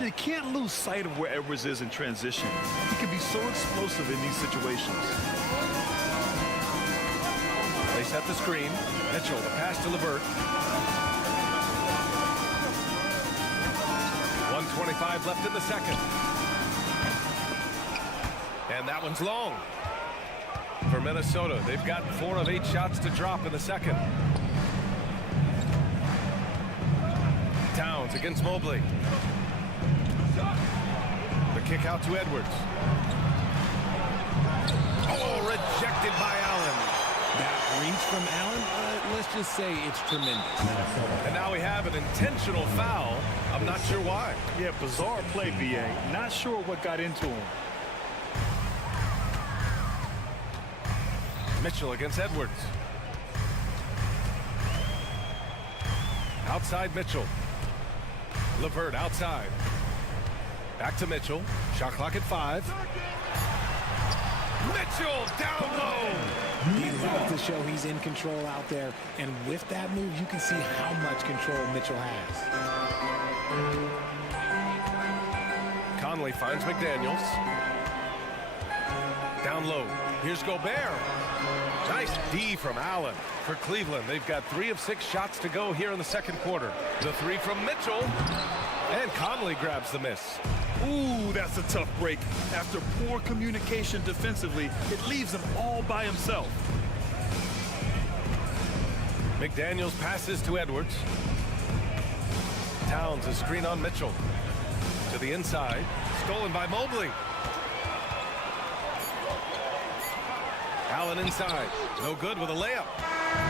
You can't lose sight of where Edwards is in transition. He can be so explosive in these situations. They set the screen. Mitchell, the pass to LeVert. 1:25 left in the second. And that one's long. For Minnesota, they've got 4 of 8 shots to drop in the second. Towns against Mobley. The kick out to Edwards. Oh, rejected by Allen. That reach from Allen, let's just say it's tremendous. And now we have an intentional foul. I'm not sure why. Yeah, bizarre play, B.A. Not sure what got into him. Mitchell against Edwards. Outside Mitchell. LeVert outside. Back to Mitchell. Shot clock at 5. Mitchell down low. He loves to show he's in control out there. And with that move, you can see how much control Mitchell has. Conley finds McDaniels. Down low. Here's Gobert. Nice D from Allen. For Cleveland, they've got 3 of 6 shots to go here in the second quarter. The 3 from Mitchell. And Conley grabs the miss. Ooh, that's a tough break. After poor communication defensively, it leaves him all by himself. McDaniels passes to Edwards. Towns a screen on Mitchell. To the inside. Stolen by Mobley. Allen inside. No good with a layup.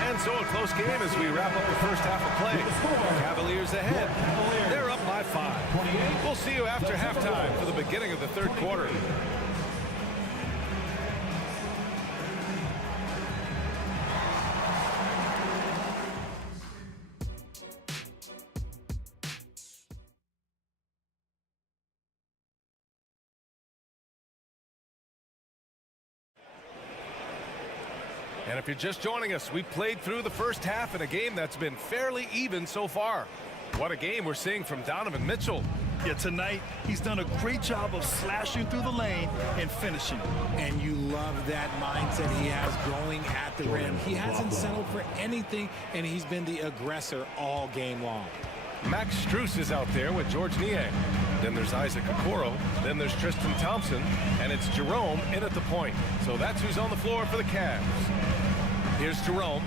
And so a close game as we wrap up the first half of play. Cavaliers ahead. They're up by 5. We'll see you after halftime for the beginning of the third quarter. And if you're just joining us, we played through the first half in a game that's been fairly even so far. What a game we're seeing from Donovan Mitchell. Yeah, tonight he's done a great job of slashing through the lane and finishing. And you love that mindset he has going at the rim. He hasn't settled for anything, and he's been the aggressor all game long. Max Strus is out there with George Niang. Then there's Isaac Okoro. Then there's Tristan Thompson. And it's Jerome in at the point. So that's who's on the floor for the Cavs. Here's Jerome.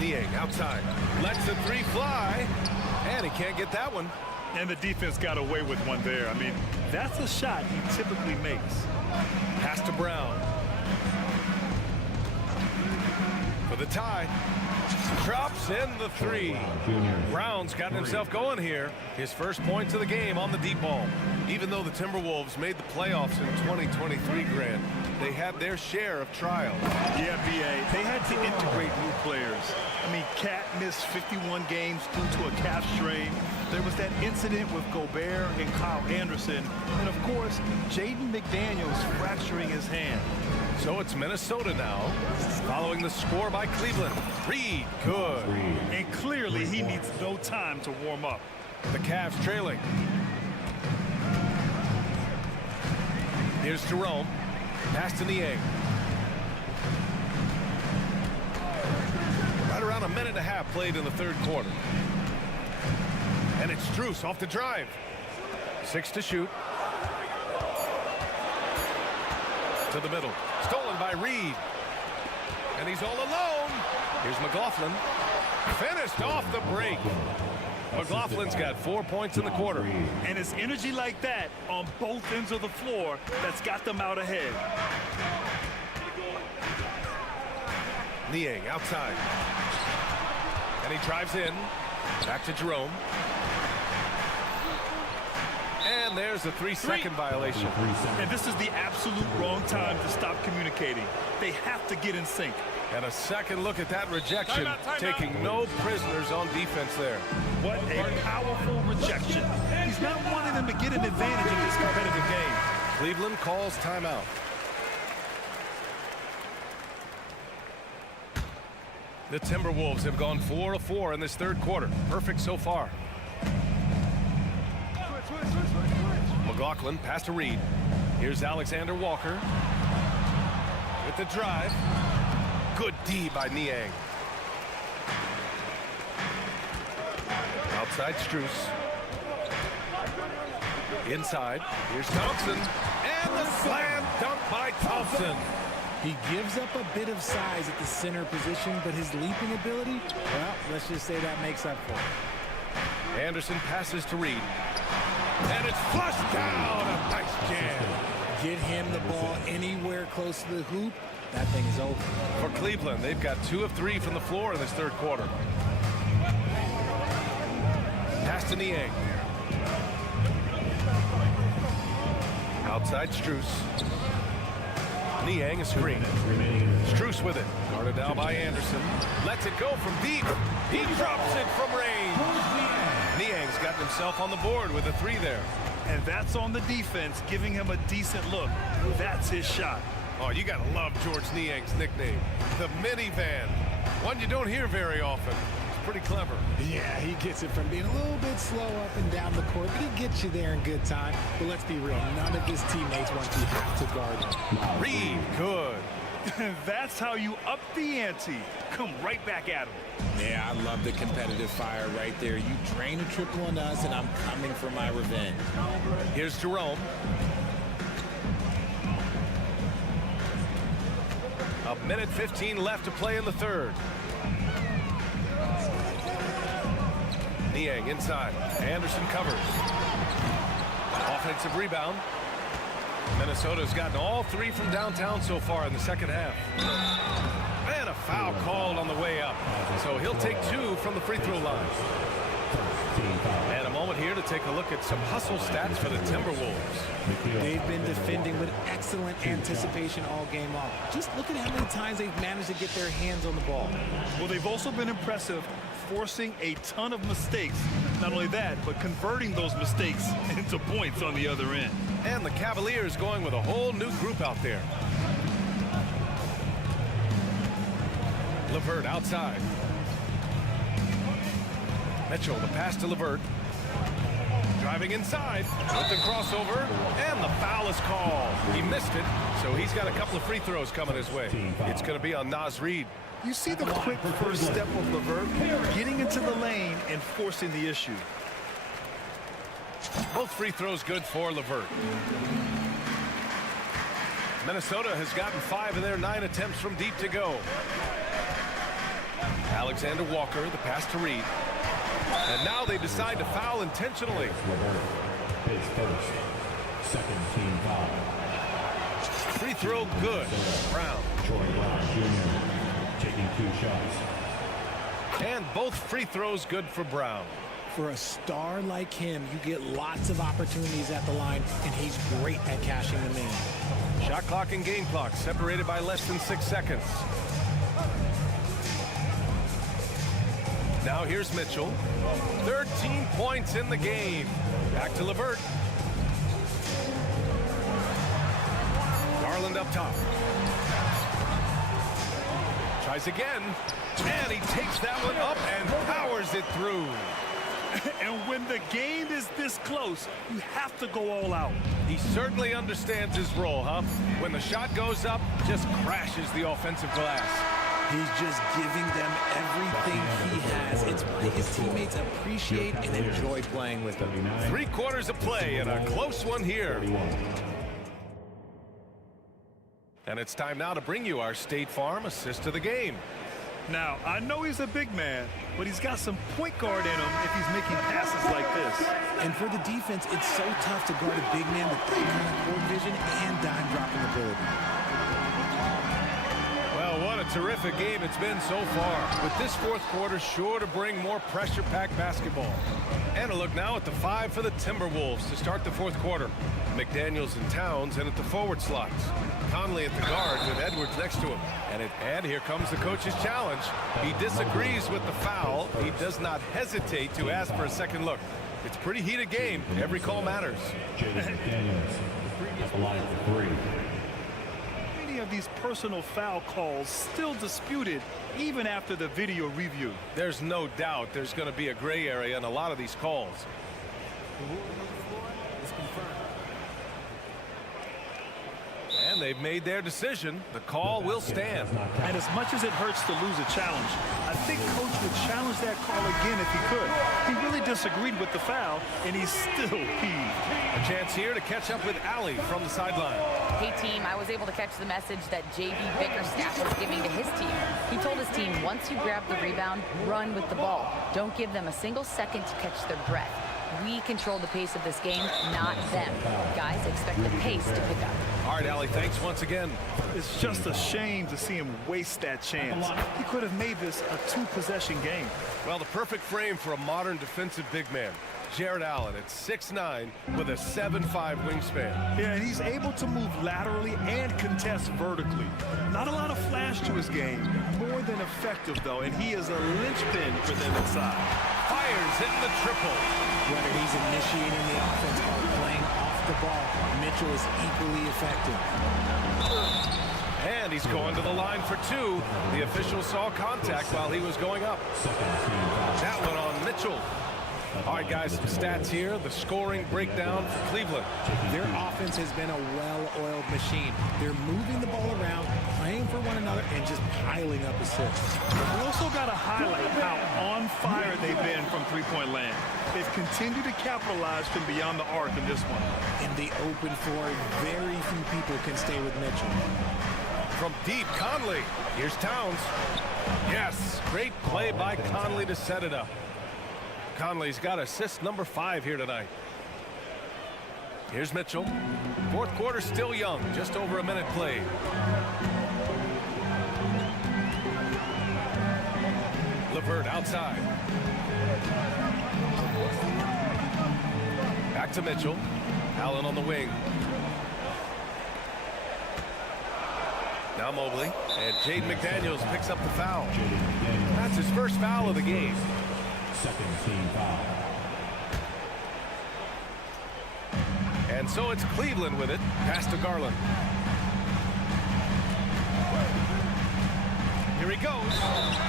Niang outside. Lets the 3 fly. And he can't get that one. And the defense got away with one there. I mean, that's a shot he typically makes. Pass to Brown. For the tie. Drops in the 3. Brown's gotten himself going here. His first points of the game on the deep ball. Even though the Timberwolves made the playoffs in 2023, Grant, they had their share of trials. Yeah, B.A. They had to integrate new players. I mean, Cat missed 51 games due to a calf strain. There was that incident with Gobert and Kyle Anderson. And, of course, Jaden McDaniels fracturing his hand. So it's Minnesota now, following the score by Cleveland. Reed, good. And clearly he needs no time to warm up. The Cavs trailing. Here's Jerome. Pass to Niang. Right around a minute and a half played in the third quarter. And it's Strus off the drive. 6 to shoot. To the middle. Stolen by Reed. And he's all alone. Here's McLaughlin. Finished off the break. McLaughlin's got 4 points in the quarter. And it's energy like that on both ends of the floor that's got them out ahead. Niang outside. And he drives in. Back to Jerome. And there's a 3-second violation. And this is the absolute wrong time to stop communicating. They have to get in sync. And a second look at that rejection, taking no prisoners on defense there. What a powerful rejection. He's not wanting them to get an advantage in this competitive game. Cleveland calls timeout. The Timberwolves have gone 4 of 4 in this third quarter. Perfect so far. McLaughlin, pass to Reed. Here's Alexander Walker. With the drive. Good D by Niang. Outside Strus. Inside. Here's Thompson. And the slam dunk by Thompson. He gives up a bit of size at the center position, but his leaping ability, well, let's just say that makes up for it. Anderson passes to Reed. And it's flushed down. A nice jam. Get him the ball anywhere close to the hoop. That thing is over. For Cleveland, they've got 2 of 3 from the floor in this third quarter. Pass to Niang. Outside Strus. Niang a screen. Strus with it. Guarded now by Anderson. Lets it go from deep. He drops it from range. Niang's gotten himself on the board with a 3 there. And that's on the defense, giving him a decent look. That's his shot. Oh, you gotta love George Niang's nickname, the minivan. One you don't hear very often. It's pretty clever. Yeah, he gets it from being a little bit slow up and down the court, but he gets you there in good time. But let's be real, none of his teammates want to have to guard him. Reed, good. That's how you up the ante. Come right back at him. Yeah, I love the competitive fire right there. You drain a triple on us, and I'm coming for my revenge. Here's Jerome. A minute 15 left to play in the third. Niang inside. Anderson covers. Offensive rebound. Minnesota's gotten all 3 from downtown so far in the second half. And a foul called on the way up. So he'll take 2 from the free throw line. And a moment here to take a look at some hustle stats for the Timberwolves. They've been defending with excellent anticipation all game long. Just look at how many times they've managed to get their hands on the ball. Well, they've also been impressive, forcing a ton of mistakes. Not only that, but converting those mistakes into points on the other end. And the Cavaliers going with a whole new group out there. LeVert outside. Mitchell, the pass to LeVert. Driving inside with the crossover, and the foul is called. He missed it, so he's got a couple of free throws coming his way. It's going to be on Naz Reid. You see the quick first step of LeVert, getting into the lane and forcing the issue. Both free throws good for LeVert. Minnesota has gotten 5 of their 9 attempts from deep to go. Alexander Walker, the pass to Reed. And now they decide to foul intentionally. His first, second team foul. Free throw good. Brown. Troy Brown Jr. taking 2 shots. And both free throws good for Brown. For a star like him, you get lots of opportunities at the line, and he's great at cashing them in. Shot clock and game clock separated by less than 6 seconds. Now here's Mitchell. 13 points in the game. Back to LeVert. Garland up top. Tries again. And he takes that one up and powers it through. And when the game is this close, you have to go all out. He certainly understands his role, huh? When the shot goes up, just crashes the offensive glass. He's just giving them everything he has. It's what his teammates appreciate and enjoy playing with him. 3 quarters of play and a close one here. And it's time now to bring you our State Farm assist of the game. Now, I know he's a big man, but he's got some point guard in him if he's making passes like this. And for the defense, it's so tough to guard a big man with that kind of court vision and dime dropping ability. Well, what a terrific game it's been so far. With this 4th quarter sure to bring more pressure-packed basketball. And a look now at the 5 for the Timberwolves to start the 4th quarter. McDaniels and Towns in at the forward slots. Conley at the guard with Edwards next to him. And here comes the coach's challenge. He disagrees with the foul. He does not hesitate to ask for a second look. It's a pretty heated game. Every call matters. At the line for 3. Many of these personal foul calls still disputed even after the video review. There's no doubt there's going to be a gray area in a lot of these calls. And they've made their decision. The call will stand. And as much as it hurts to lose a challenge, I think Coach would challenge that call again if he could. He really disagreed with the foul, and he's still peeved. A chance here to catch up with Allie from the sideline. Hey, team, I was able to catch the message that J.B. Bickerstaff was giving to his team. He told his team, once you grab the rebound, run with the ball. Don't give them a single second to catch their breath. We control the pace of this game, not them. Guys, expect the pace to pick up. All right, Allie, thanks once again. It's just a shame to see him waste that chance. He could have made this a 2-possession game. Well, the perfect frame for a modern defensive big man. Jared Allen at 6'9" with a 7'5" wingspan. Yeah, and he's able to move laterally and contest vertically. Not a lot of flash to his game. More than effective, though, and he is a linchpin for them inside. Fires hitting the triple. Whether he's initiating the offense or playing off the ball, Mitchell is equally effective. And he's going to the line for 2. The official saw contact while he was going up. That one on Mitchell. All right, guys, some stats here. The scoring breakdown for Cleveland. Their offense has been a well-oiled machine. They're moving the ball around, playing for one another, and just piling up assists. We also got to highlight how on fire they've been from three-point land. They've continued to capitalize from beyond the arc in this one. In the open floor, very few people can stay with Mitchell. From deep, Conley. Here's Towns. Yes, great play by Conley to set it up. Conley's got assist number 5 here tonight. Here's Mitchell. 4th quarter still young, just over a minute played. LeVert outside. Back to Mitchell. Allen on the wing. Now Mobley. And Jaden McDaniels picks up the foul. That's his first foul of the game. Second team foul. And so it's Cleveland with it. Pass to Garland. Here he goes.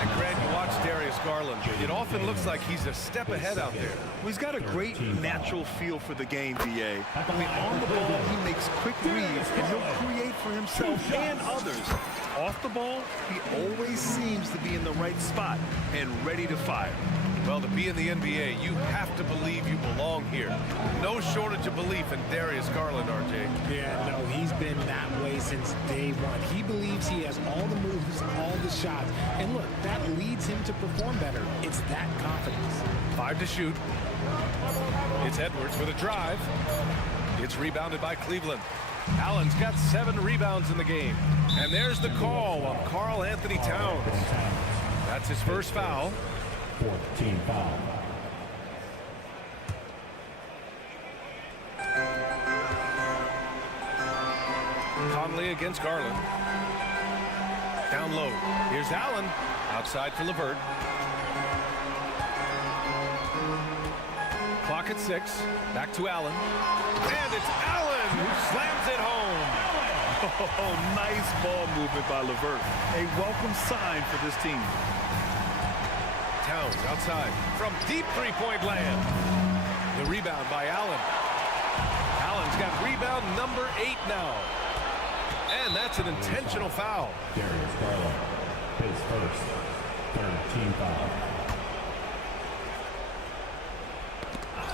And Greg, you watch Darius Garland. It often looks like he's a step ahead out there. Well, he's got a great natural feel for the game, B.A. I mean, on the ball, he makes quick reads, and he'll create for himself and others. Off the ball, he always seems to be in the right spot and ready to fire. Well, to be in the NBA, you have to believe you belong here. No shortage of belief in Darius Garland, RJ. Yeah, no, he's been that way since day one. He believes he has all the moves, all the shots. And look, that leads him to perform better. It's that confidence. 5 to shoot. It's Edwards with a drive. It's rebounded by Cleveland. Allen's got 7 rebounds in the game. And there's the call on Karl Anthony Towns. That's his first foul. 4th team foul. Conley against Garland. Down low. Here's Allen. Outside for LeVert. Clock at 6. Back to Allen. And it's Allen who slams it home. Oh, nice ball movement by LeVert. A welcome sign for this team. Towns outside from deep three-point land. The rebound by Allen. Allen's got rebound number 8 now. And that's an intentional foul. Darius Garland, his first, third team foul.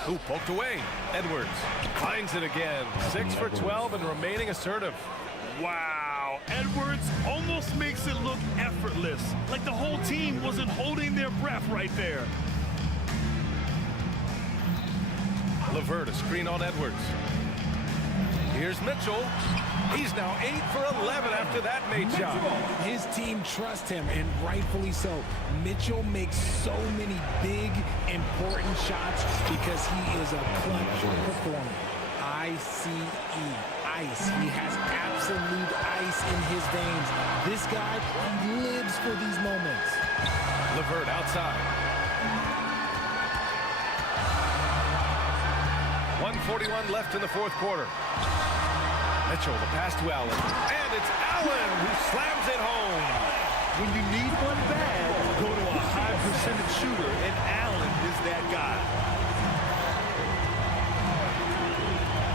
Who poked away? Edwards finds it again. 6 for 12 and remaining assertive. Wow, Edwards almost makes it look effortless, like the whole team wasn't holding their breath right there. LeVert, a screen on Edwards. Here's Mitchell. He's now 8 for 11 after that made shot. His team trusts him, and rightfully so. Mitchell makes so many big, important shots because he is a clutch performer. ICE, ice. He has absolute ice in his veins. This guy, he lives for these moments. LeVert outside. 1:41 left in the fourth quarter. Mitchell, the pass to Allen. And it's Allen who slams it home. When you need one bad, go to a high percentage shooter, and Allen is that guy.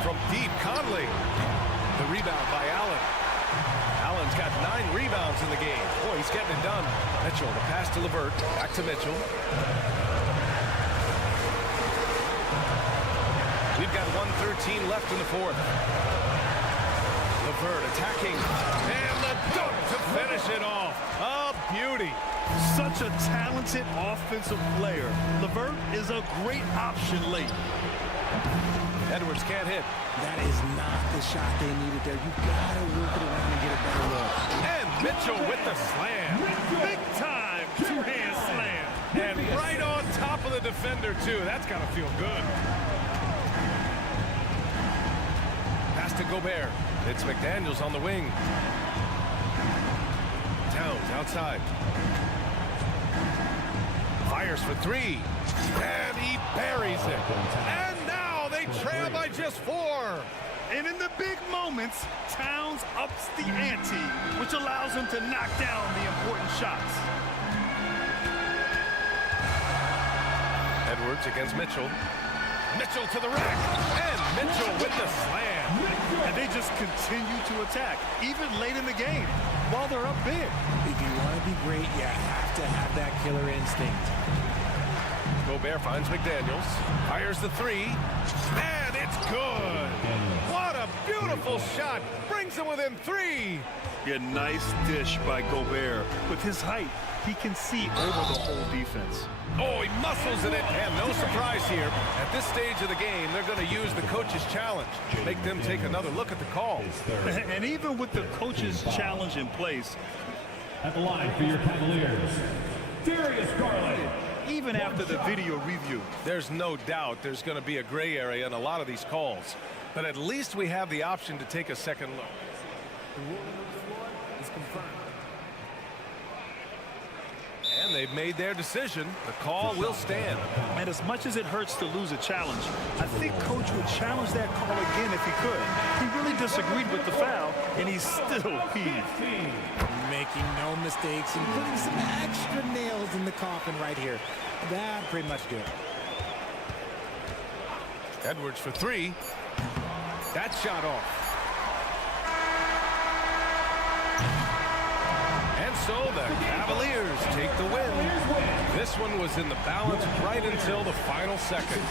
From deep, Conley. The rebound by Allen. Allen's got 9 rebounds in the game. Boy, he's getting it done. Mitchell, the pass to LeVert. Back to Mitchell. We've got 1:13 left in the fourth. LeVert attacking. And the dunk to finish it off. A beauty. Such a talented offensive player. LeVert is a great option late. Edwards can't hit. That is not the shot they needed there. You gotta work it around and get a better look. And Mitchell with the slam. Big time two-hand slam. And right on top of the defender, too. That's got to feel good. Pass to Gobert. It's McDaniels on the wing. Towns outside. Fires for 3. And he buries it. And now they trail by just 4. And in the big moments, Towns ups the ante, which allows him to knock down the important shots. Edwards against Mitchell. Mitchell to the rack. And Mitchell with the slam. And they just continue to attack, even late in the game, while they're up big. If you want to be great, you have to have that killer instinct. Gobert finds McDaniels. Fires the 3. And it's good. What a beautiful shot. Brings him within 3. Yeah, nice dish by Gobert. With his height, he can see over the whole defense. Oh, he muscles in it, and no surprise here. At this stage of the game, they're going to use the coach's challenge. Make them take another look at the call. And even with the coach's challenge in place, at the line for your Cavaliers, Darius Garland. Even after the video review, there's no doubt there's going to be a gray area in a lot of these calls. But at least we have the option to take a second look. The ruling of the floor is confirmed. And they've made their decision. The call will stand. And as much as it hurts to lose a challenge, I think Coach would challenge that call again if he could. He really disagreed with the foul, and he's still peeved. Making no mistakes and putting some extra nails in the coffin right here. That pretty much do it. Edwards for 3. That shot off. And so the Cavaliers take the win. This one was in the balance right until the final seconds.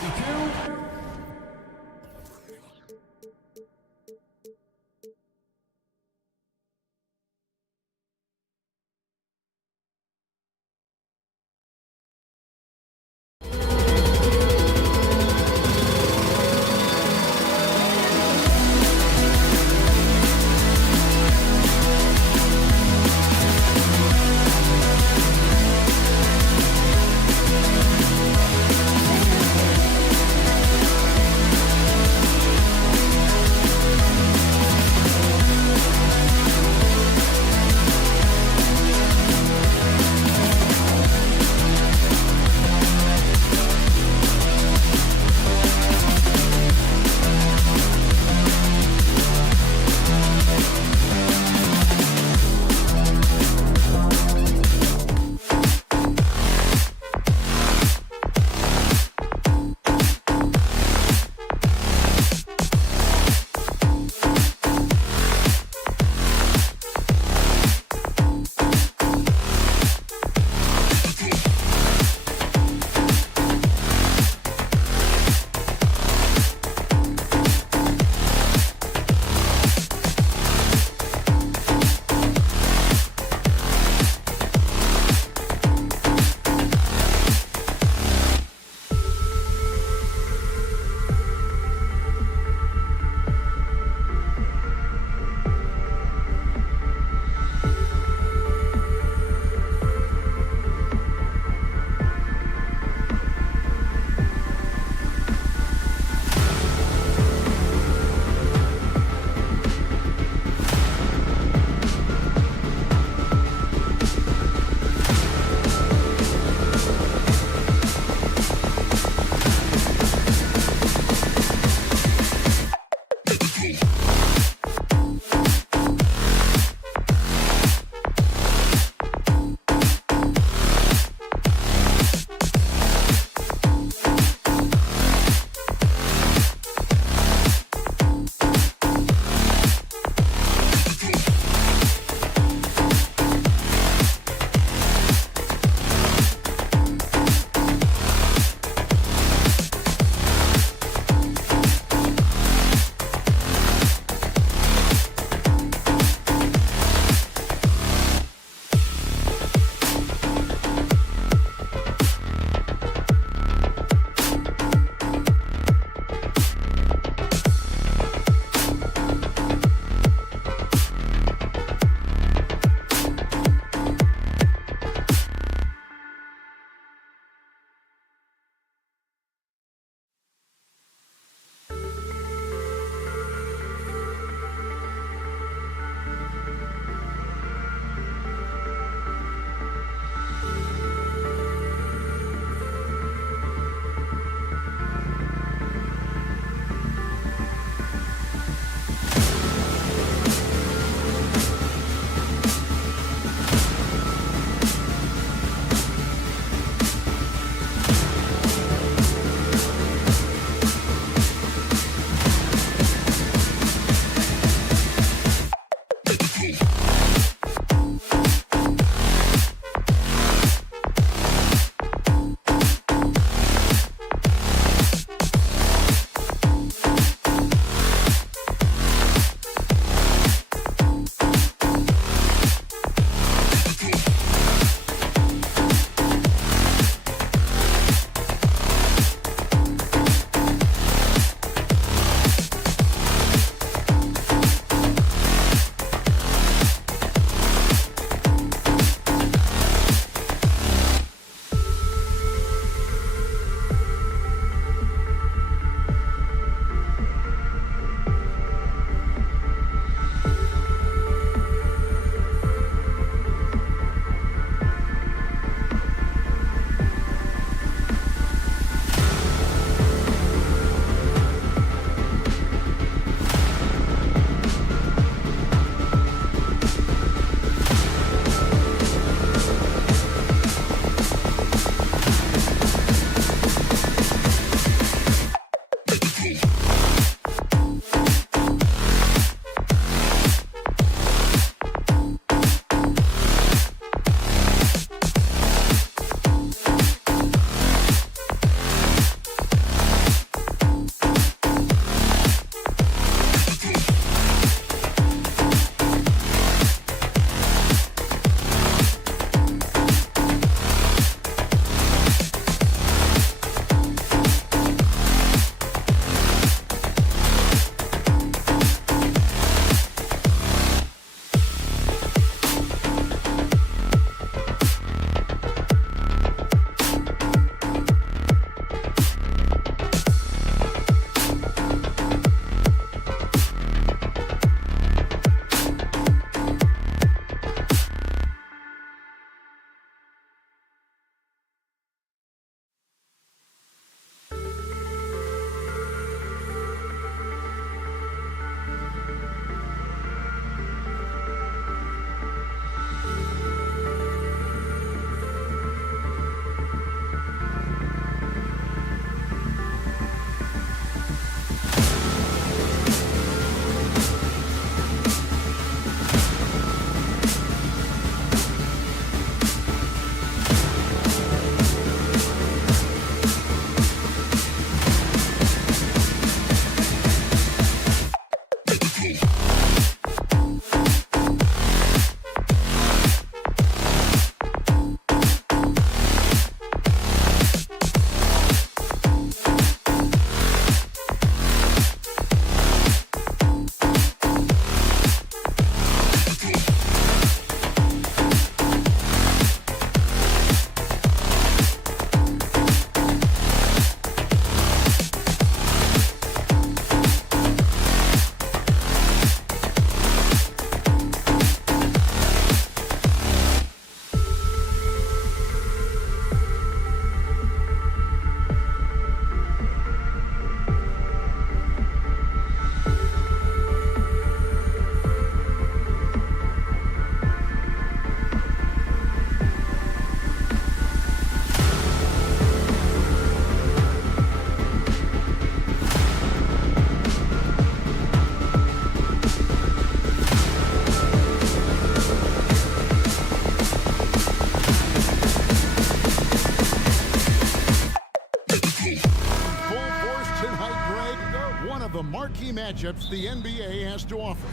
matchups the NBA has to offer.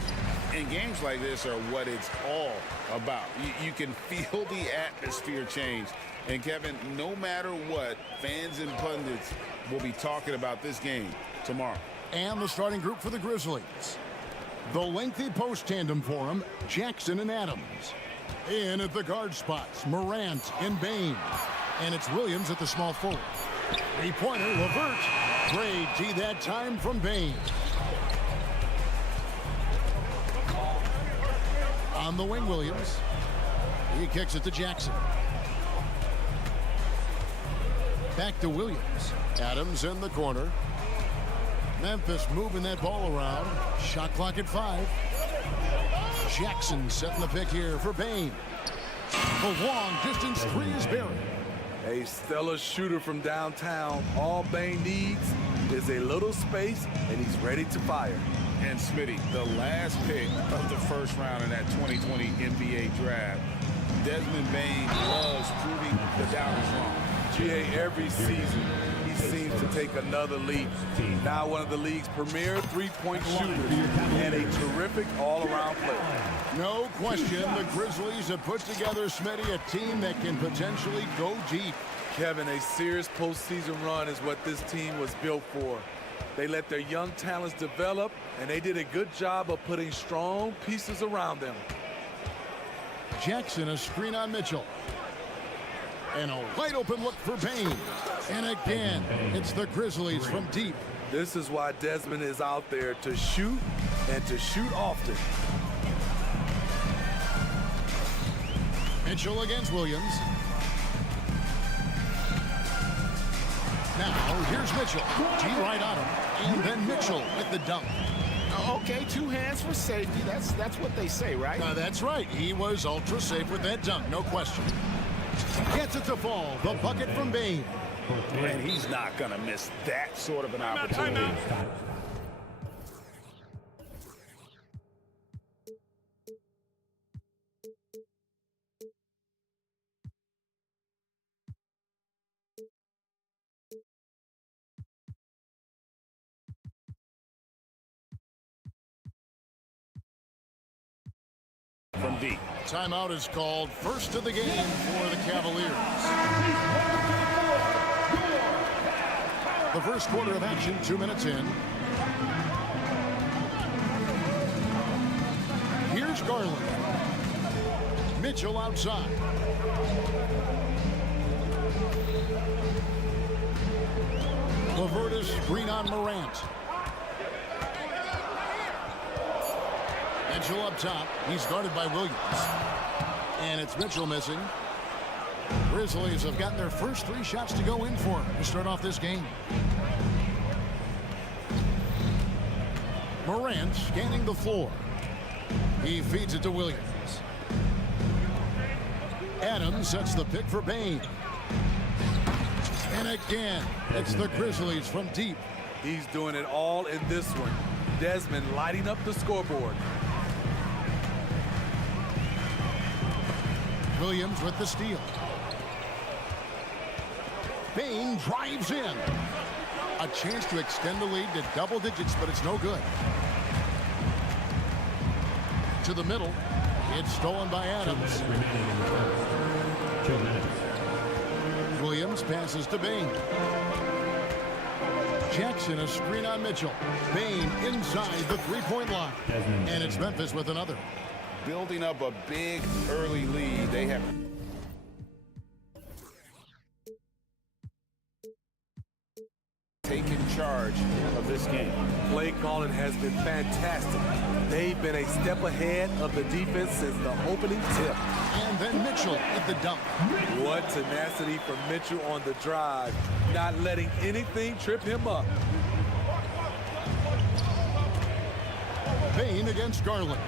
And games like this are what it's all about. You can feel the atmosphere change. And Kevin, no matter what, fans and pundits will be talking about this game tomorrow. And the starting group for the Grizzlies. The lengthy post tandem for him, Jackson and Adams. In at the guard spots, Morant and Bain. And it's Williams at the small forward. Three-pointer, Levert. Great D that time from Bain. On the wing, Williams. He kicks it to Jackson. Back to Williams. Adams in the corner. Memphis moving that ball around. Shot clock at 5. Jackson setting the pick here for Bain. The long distance three is buried. A stellar shooter from downtown. All Bain needs is a little space, and he's ready to fire. And Smitty, the last pick of the first round in that 2020 NBA draft, Desmond Bain loves proving the doubters wrong. GA, every season, he seems to take another leap. Now one of the league's premier three-point shooters and a terrific all-around player. No question, the Grizzlies have put together, Smitty, a team that can potentially go deep. Kevin, a serious postseason run is what this team was built for. They let their young talents develop, and they did a good job of putting strong pieces around them. Jackson, a screen on Mitchell. And a wide open look for Bain. And again, it's the Grizzlies from deep. This is why Desmond is out there, to shoot and to shoot often. Mitchell against Williams. Now, here's Mitchell. G right on him. And then Mitchell with the dunk. Okay, 2 hands for safety. That's what they say, right? That's right. He was ultra safe with that dunk, no question. Gets it to fall. The bucket from Bain. And he's not going to miss that sort of an opportunity. From deep. Timeout is called. First of the game for the Cavaliers. The first quarter of action, 2 minutes in. Here's Garland. Mitchell outside. Lavertis screen on Morant. Mitchell up top. He's guarded by Williams. And it's Mitchell missing. Grizzlies have gotten their first 3 shots to go in for him to start off this game. Morant scanning the floor. He feeds it to Williams. Adams sets the pick for Bain. And again, it's the Grizzlies from deep. He's doing it all in this one. Desmond lighting up the scoreboard. Williams with the steal. Bain drives in. A chance to extend the lead to double digits, but it's no good. To the middle. It's stolen by Adams. Williams passes to Bain. Jackson a screen on Mitchell. Bain inside the three-point line. And it's Memphis with another. Building up a big early lead. They have taken charge of this game. Play calling has been fantastic. They've been a step ahead of the defense since the opening tip. And then Mitchell at the dunk. What tenacity from Mitchell on the drive, not letting anything trip him up. Bain against Garland.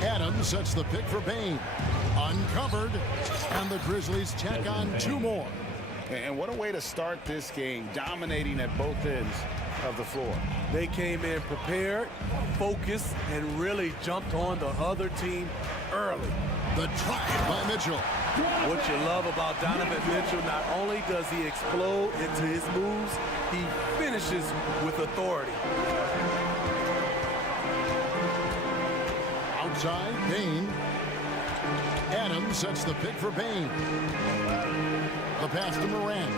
Adams sets the pick for Bain. Uncovered. And the Grizzlies tack on 2 more. And what a way to start this game, dominating at both ends of the floor. They came in prepared, focused, and really jumped on the other team early. The drive by Mitchell. What you love about Donovan Mitchell, not only does he explode into his moves, he finishes with authority. outside. Bain. Adams sets the pick for Bain. The pass to Morant.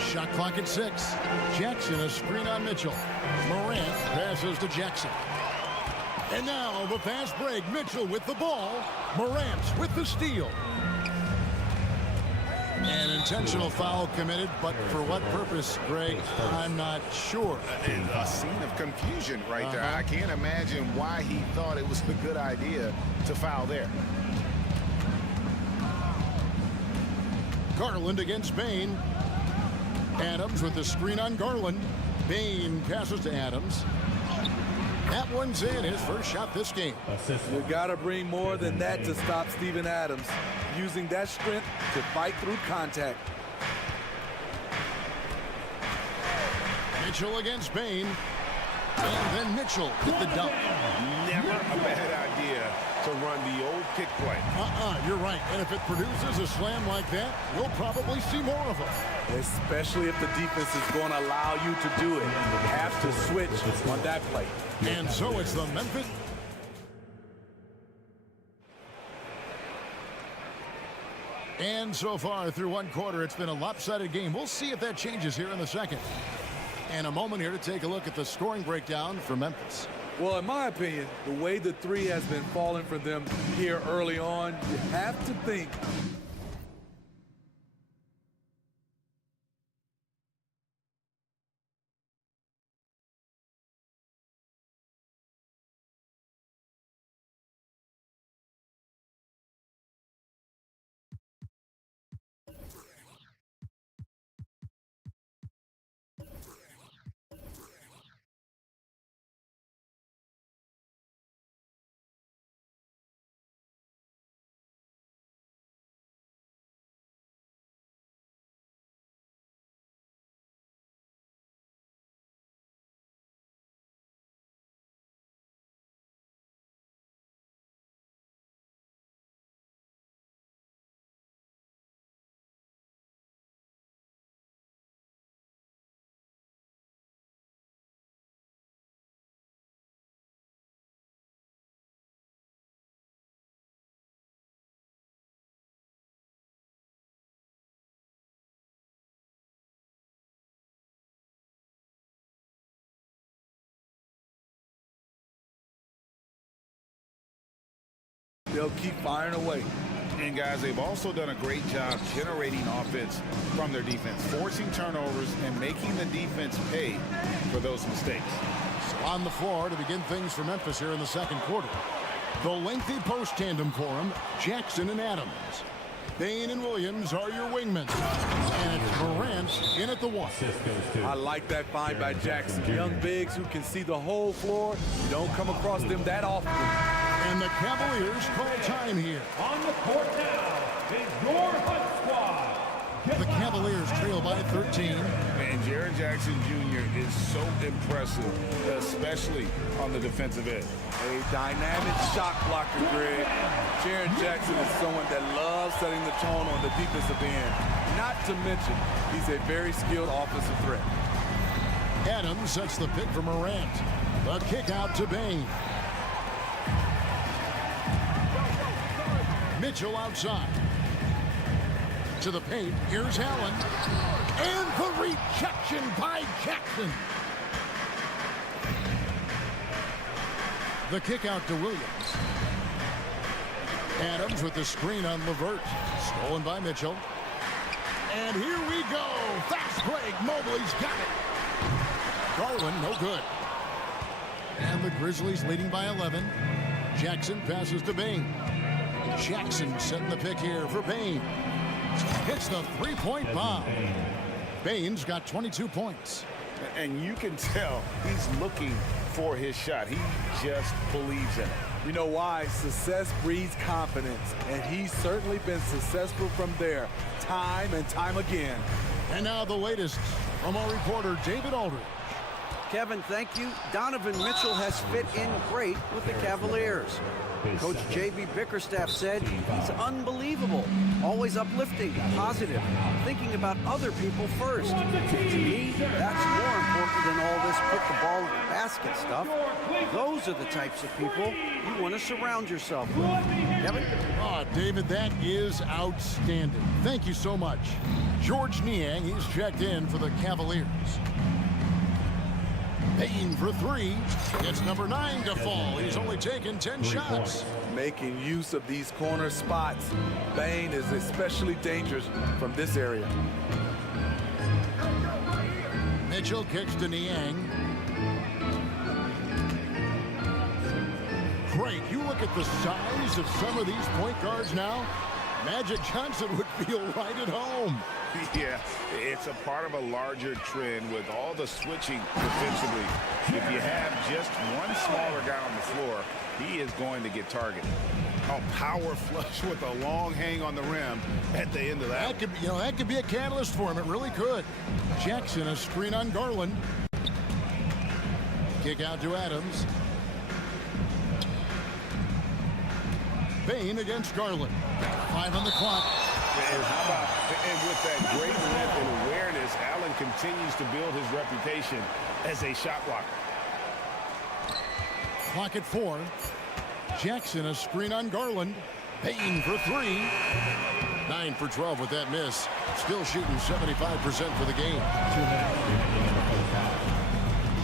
Shot clock at 6. Jackson a screen on Mitchell. Morant passes to Jackson. And now the fast break. Mitchell with the ball. Morant with the steal. An intentional foul committed, but for what purpose, Greg? I'm not sure. A scene of confusion right there. I can't imagine why he thought it was a good idea to foul there. Garland against Bain. Adams with the screen on Garland. Bain passes to Adams. That one's in. His first shot this game. You got to bring more than that to stop Steven Adams. Using that strength to fight through contact. Mitchell against Bain. And then Mitchell with the dunk. Never a bad idea to run the old kick play. You're right. And if it produces a slam like that, you'll probably see more of them. Especially if the defense is going to allow you to do it. You have to switch on that play. And so it's the Memphis. And so far through one quarter, it's been a lopsided game. We'll see if that changes here in the second. And a moment here to take a look at the scoring breakdown for Memphis. Well, in my opinion, the way the three has been falling for them here early on, you have to think they'll keep firing away. And guys, they've also done a great job generating offense from their defense, forcing turnovers and making the defense pay for those mistakes. So on the floor to begin things for Memphis here in the second quarter. The lengthy post tandem for him, Jackson and Adams. Bain and Williams are your wingmen. And it's Morant in at the 1. I like that find by Jackson. Young bigs who can see the whole floor. You don't come across them that often. And the Cavaliers call time here. On the court now is your Hunt Squad. The Cavaliers trail by 13. And Jaren Jackson Jr. is so impressive, especially on the defensive end. A dynamic shot blocker, Greg. Jaren Jackson is someone that loves setting the tone on the defensive end. Not to mention, he's a very skilled offensive threat. Adams sets the pick for Morant. The kick out to Bain. Mitchell outside. To the paint. Here's Allen. And the rejection by Jackson. The kick out to Williams. Adams with the screen on LeVert. Stolen by Mitchell. And here we go. Fast break. Mobley's got it. Garland, no good. And the Grizzlies leading by 11. Jackson passes to Bain. Jackson setting the pick here for Bain. Hits the three-point bomb. Bain's got 22 points. And you can tell he's looking for his shot. He just believes in it. You know why? Success breeds confidence, and he's certainly been successful from there, time and time again. And now the latest from our reporter, David Aldridge. Kevin, thank you. Donovan Mitchell has fit in great with the Cavaliers. Coach J.B. Bickerstaff said he's unbelievable, always uplifting, positive, thinking about other people first. To me, that's more important than all this put the ball in the basket stuff. Those are the types of people you want to surround yourself with. Kevin? Oh, David, that is outstanding. Thank you so much. George Niang, he's checked in for the Cavaliers. Payne for three. Gets number 9 to fall. He's only taken 10 shots. Making use of these corner spots. Bane is especially dangerous from this area. Mitchell kicks to Niang. Great. You look at the size of some of these point guards now. Magic Johnson would feel right at home. Yeah, it's a part of a larger trend with all the switching defensively. If you have just one smaller guy on the floor, he is going to get targeted. A power flush with a long hang on the rim at the end of that. That could be a catalyst for him. It really could. Jackson, a screen on Garland. Kick out to Adams. Payne against Garland. 5 on the clock. And how about, and with that great length and awareness, Allen continues to build his reputation as a shot blocker. Clock at 4. Jackson, a screen on Garland. Payne for 3. 9 for 12 with that miss. Still shooting 75% for the game.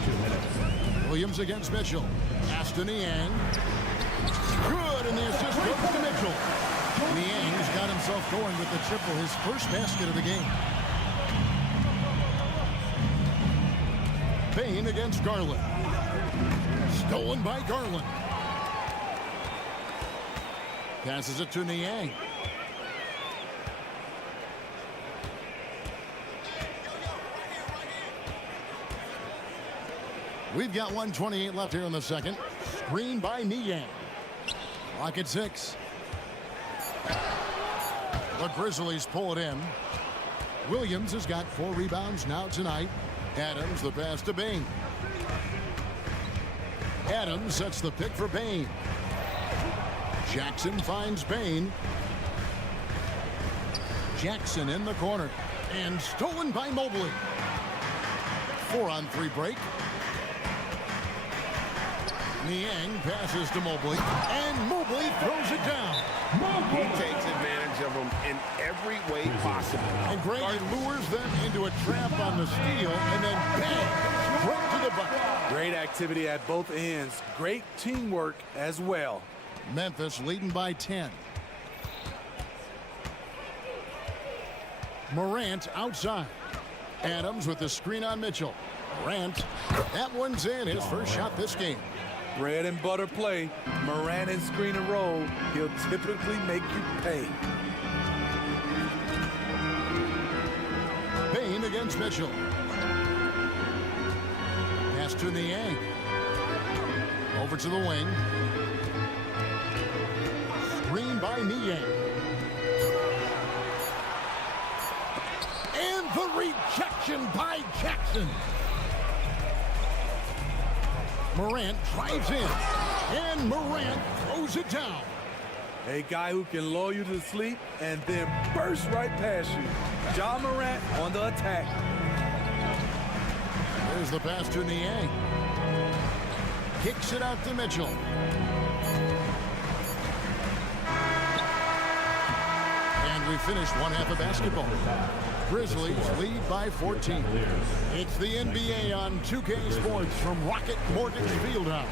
2 minutes. Williams against Mitchell. Aston Niang. Good, and the assist goes to Mitchell. Niang's got himself going with the triple, his first basket of the game. Payne against Garland. Stolen by Garland. Passes it to Niang. We've got 1:28 left here in the second. Screen by Niang. Clock at 6. The Grizzlies pull it in. Williams has got 4 rebounds now tonight. Adams the pass to Bane. Adams sets the pick for Bane. Jackson finds Bane. Jackson in the corner. And stolen by Mobley. 4-on-3 break. Niang passes to Mobley, and Mobley throws it down. He takes advantage of them in every way possible. And Greg lures them into a trap on the steal, and then bang, straight to the bucket. Great activity at both ends. Great teamwork as well. Memphis leading by 10. Morant outside. Adams with the screen on Mitchell. Morant, that one's in, his first shot this game. Bread and butter play. Morant and screen and roll. He'll typically make you pay. Payne against Mitchell. Pass to Niang. Over to the wing. Screen by Niang. And the rejection by Jackson. Morant drives in, and Morant throws it down. A guy who can lull you to sleep and then burst right past you. Ja Morant on the attack. There's the pass to Niang. Kicks it out to Mitchell. And we finished one half of basketball. Grizzlies lead by 14. It's the NBA on 2K Sports from Rocket Mortgage Fieldhouse.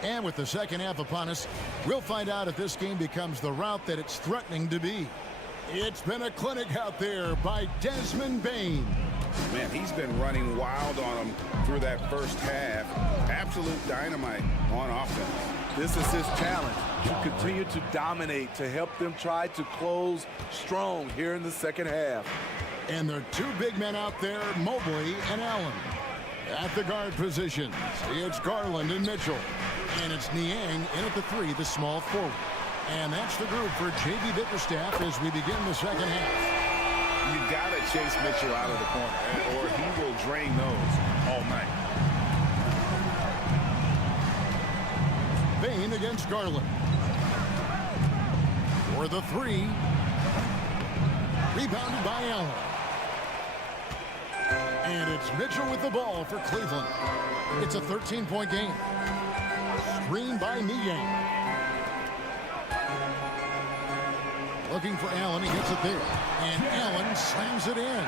And with the second half upon us, we'll find out if this game becomes the route that it's threatening to be. It's been a clinic out there by Desmond Bane. Man, he's been running wild on him through that first half. Absolute dynamite on offense. This is his challenge, to continue to dominate, to help them try to close strong here in the second half. And there are two big men out there, Mobley and Allen. At the guard positions, it's Garland and Mitchell. And it's Niang in at the 3, the small forward. And that's the group for J.B. Bickerstaff as we begin the second half. You got to chase Mitchell out of the corner, or he will drain those all night. Bain against Garland. For the 3. Rebounded by Allen. And it's Mitchell with the ball for Cleveland. It's a 13-point game. Screen by Niang. Looking for Allen. He gets it there. And Allen slams it in.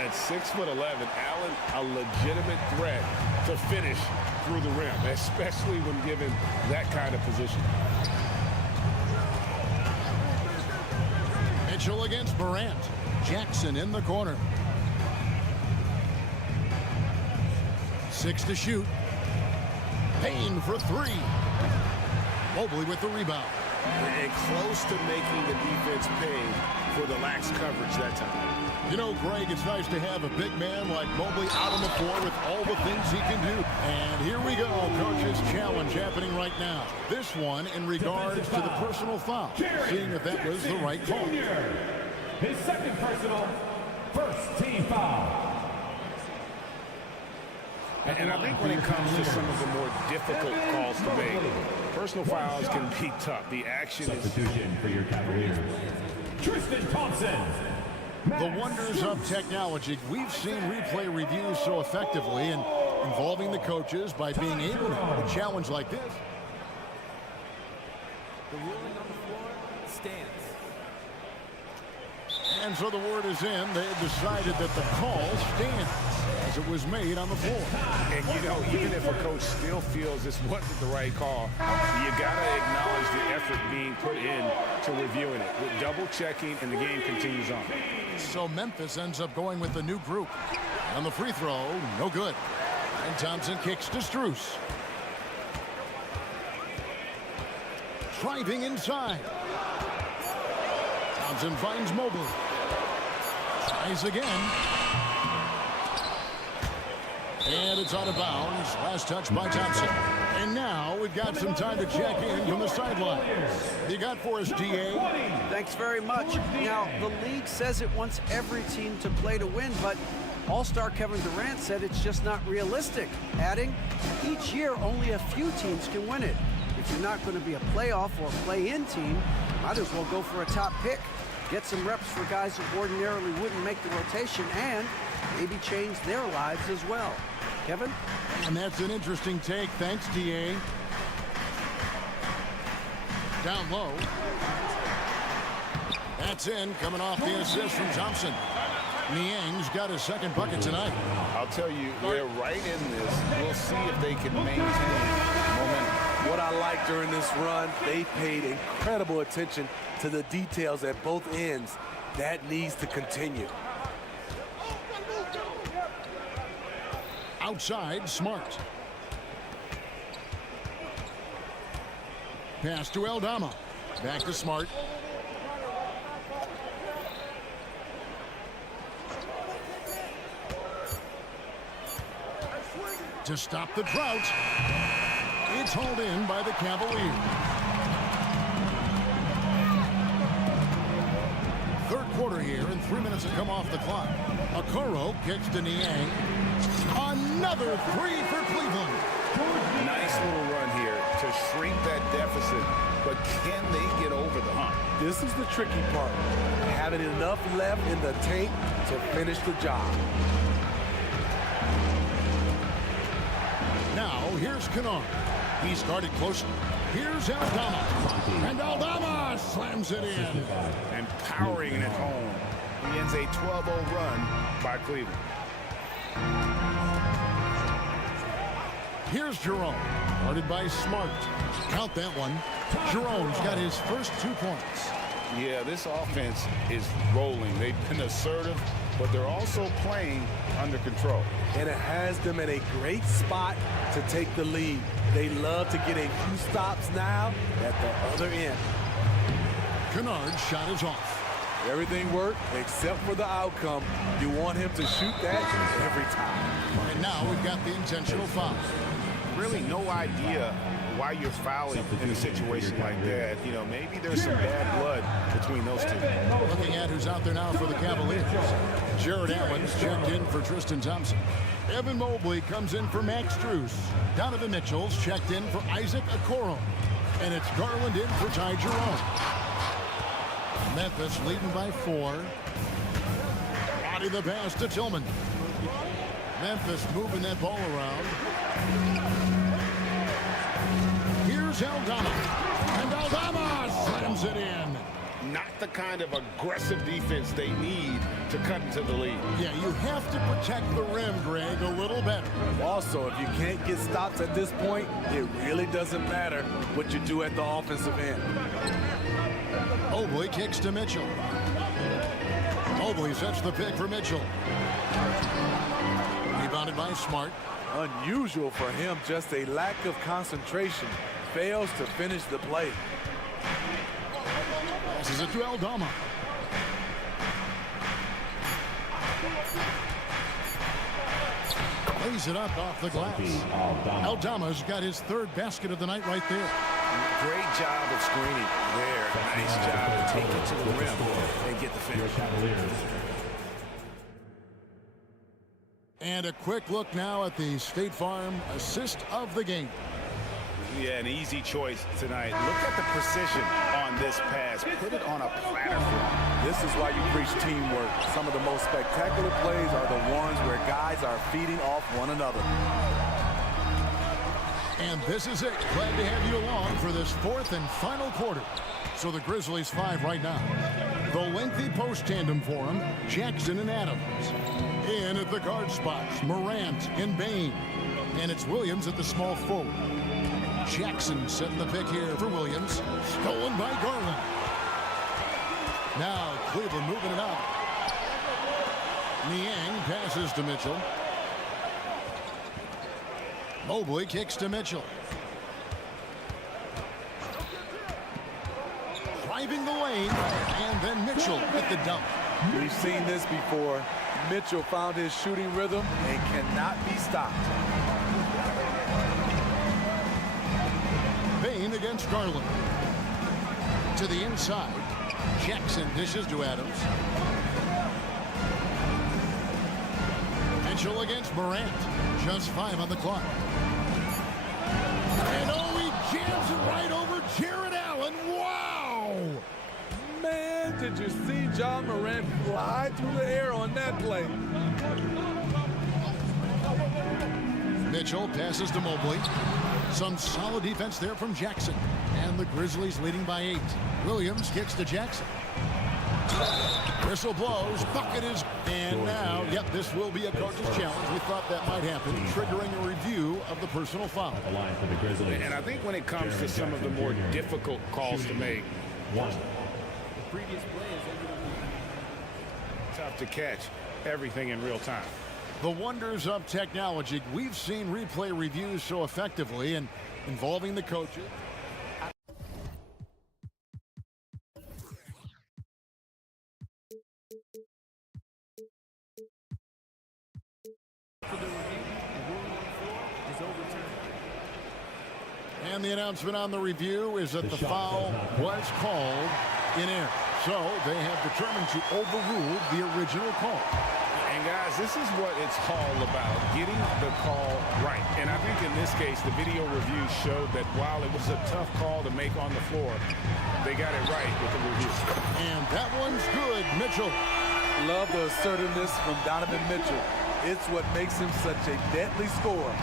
At 6'11", Allen, a legitimate threat to finish through the rim, especially when given that kind of position. Mitchell against Morant. Jackson in the corner. 6 to shoot. Payne for 3. Mobley with the rebound. And close to making the defense pay for the lax coverage that time. You know, Greg, it's nice to have a big man like Mobley out on the floor with all the things he can do. And here we go, Coach's challenge happening right now. This one in regards to the personal foul, seeing if that was the right call. His second personal, first team foul. And I think when it comes to some of the more difficult calls to make, personal fouls can be tough. The action is... Substitution for your Cavaliers. Tristan Thompson. The wonders of technology. We've seen replay reviews so effectively and involving the coaches by being able to challenge like this. The ruling on the floor stands. And so the word is in. They decided that the call stands as it was made on the floor. And, you know, even if a coach still feels this wasn't the right call, you got to acknowledge the effort being put in to reviewing it, with double checking, and the game continues on. So Memphis ends up going with the new group. On the free throw, no good. And Thompson kicks to Strus. Driving inside. Thompson finds Mobley. Tries again. And it's out of bounds. Last touch by Thompson. And now we've got some time to check in from the sideline. You got for us, DA? Thanks very much. Now, the league says it wants every team to play to win, but All-Star Kevin Durant said it's just not realistic, adding, each year only a few teams can win it. If you're not going to be a playoff or play-in team, might as well go for a top pick. Get some reps for guys who ordinarily wouldn't make the rotation and maybe change their lives as well. Kevin? And that's an interesting take. Thanks, DA. Down low. That's in, coming off the assist from Thompson. Niang's got his second bucket tonight. I'll tell you, they're right in this. We'll see if they can maintain momentum. What I like during this run, they paid incredible attention to the details at both ends. That needs to continue. Outside, Smart. Pass to Aldama. Back to Smart. To stop the drought. It's hauled in by the Cavaliers. Third quarter here, and 3 minutes have come off the clock. Okoro kicks to Niang. Another 3 for Cleveland. Nice little run here to shrink that deficit, but can they get over the hump? This is the tricky part. Having enough left in the tank to finish the job. Now, here's Kennard. He's guarded closely. Here's Aldama. And Aldama slams it in. And powering it home. He ends a 12-0 run by Cleveland. Here's Jerome. Guarded by Smart. Count that one. Jerome's got his first 2 points. Yeah, this offense is rolling. They've been assertive, but they're also playing under control. And it has them in a great spot to take the lead. They love to get a few stops now at the other end. Kennard's shot is off. Everything worked except for the outcome. You want him to shoot that every time. And now we've got the intentional foul. Really no idea why you're fouling in a situation like that. You know, maybe there's some bad blood between those two. Looking at who's out there now for the Cavaliers. Jared Allen's checked in for Tristan Thompson. Evan Mobley comes in for Max Strus. Donovan Mitchell's checked in for Isaac Okoro. And it's Garland in for Ty Jerome. Memphis leading by 4. Body the pass to Tillman. Memphis moving that ball around. Here's Aldama. And Aldama slams it in. Not the kind of aggressive defense they need to cut into the lead. Yeah, you have to protect the rim, Greg, a little better. Also, if you can't get stops at this point, it really doesn't matter what you do at the offensive end. Mobley kicks to Mitchell. Mobley sets the pick for Mitchell. Rebounded by Smart. Unusual for him, just a lack of concentration. Fails to finish the play. Passes it to Aldama. Lays it up off the glass. Aldama's got his 3rd basket of the night right there. Great job of screening there. Nice job to take it to the rim and get the finish. And a quick look now at the State Farm assist of the game. Yeah, an easy choice tonight. Look at the precision on this pass. Put it on a platter for him. This is why you preach teamwork. Some of the most spectacular plays are the ones where guys are feeding off one another. And this is it. Glad to have you along for this 4th and final quarter. So the Grizzlies 5 right now. The lengthy post tandem for them, Jackson and Adams. In at the guard spots, Morant and Bain. And it's Williams at the small forward. Jackson setting the pick here for Williams. Stolen by Garland. Now Cleveland moving it up. Niang passes to Mitchell. Mobley kicks to Mitchell. Driving the lane, and then Mitchell at the dump. We've seen this before. Mitchell found his shooting rhythm and cannot be stopped. Bain against Garland. To the inside. Jackson dishes to Adams. Mitchell against Morant. Just 5 on the clock. And oh, he jams it right over Jared Allen. Wow! Man, did you see John Morant fly through the air on that play? Mitchell passes to Mobley. Some solid defense there from Jackson. And the Grizzlies leading by 8. Williams kicks to Jackson. Whistle blows. Bucket is. And now, yep, this will be a coach's challenge. We thought that might happen, triggering a review of the personal foul. And I think when it comes to some of the more difficult calls to make, tough to catch everything in real time. The wonders of technology. We've seen replay reviews so effectively and involving the coaches. And the announcement on the review is that the foul was called in air. So they have determined to overrule the original call. And guys, this is what it's all about, getting the call right. And I think in this case, the video review showed that while it was a tough call to make on the floor, they got it right with the review. And that one's good, Mitchell. Love the assertiveness from Donovan Mitchell. It's what makes him such a deadly scorer.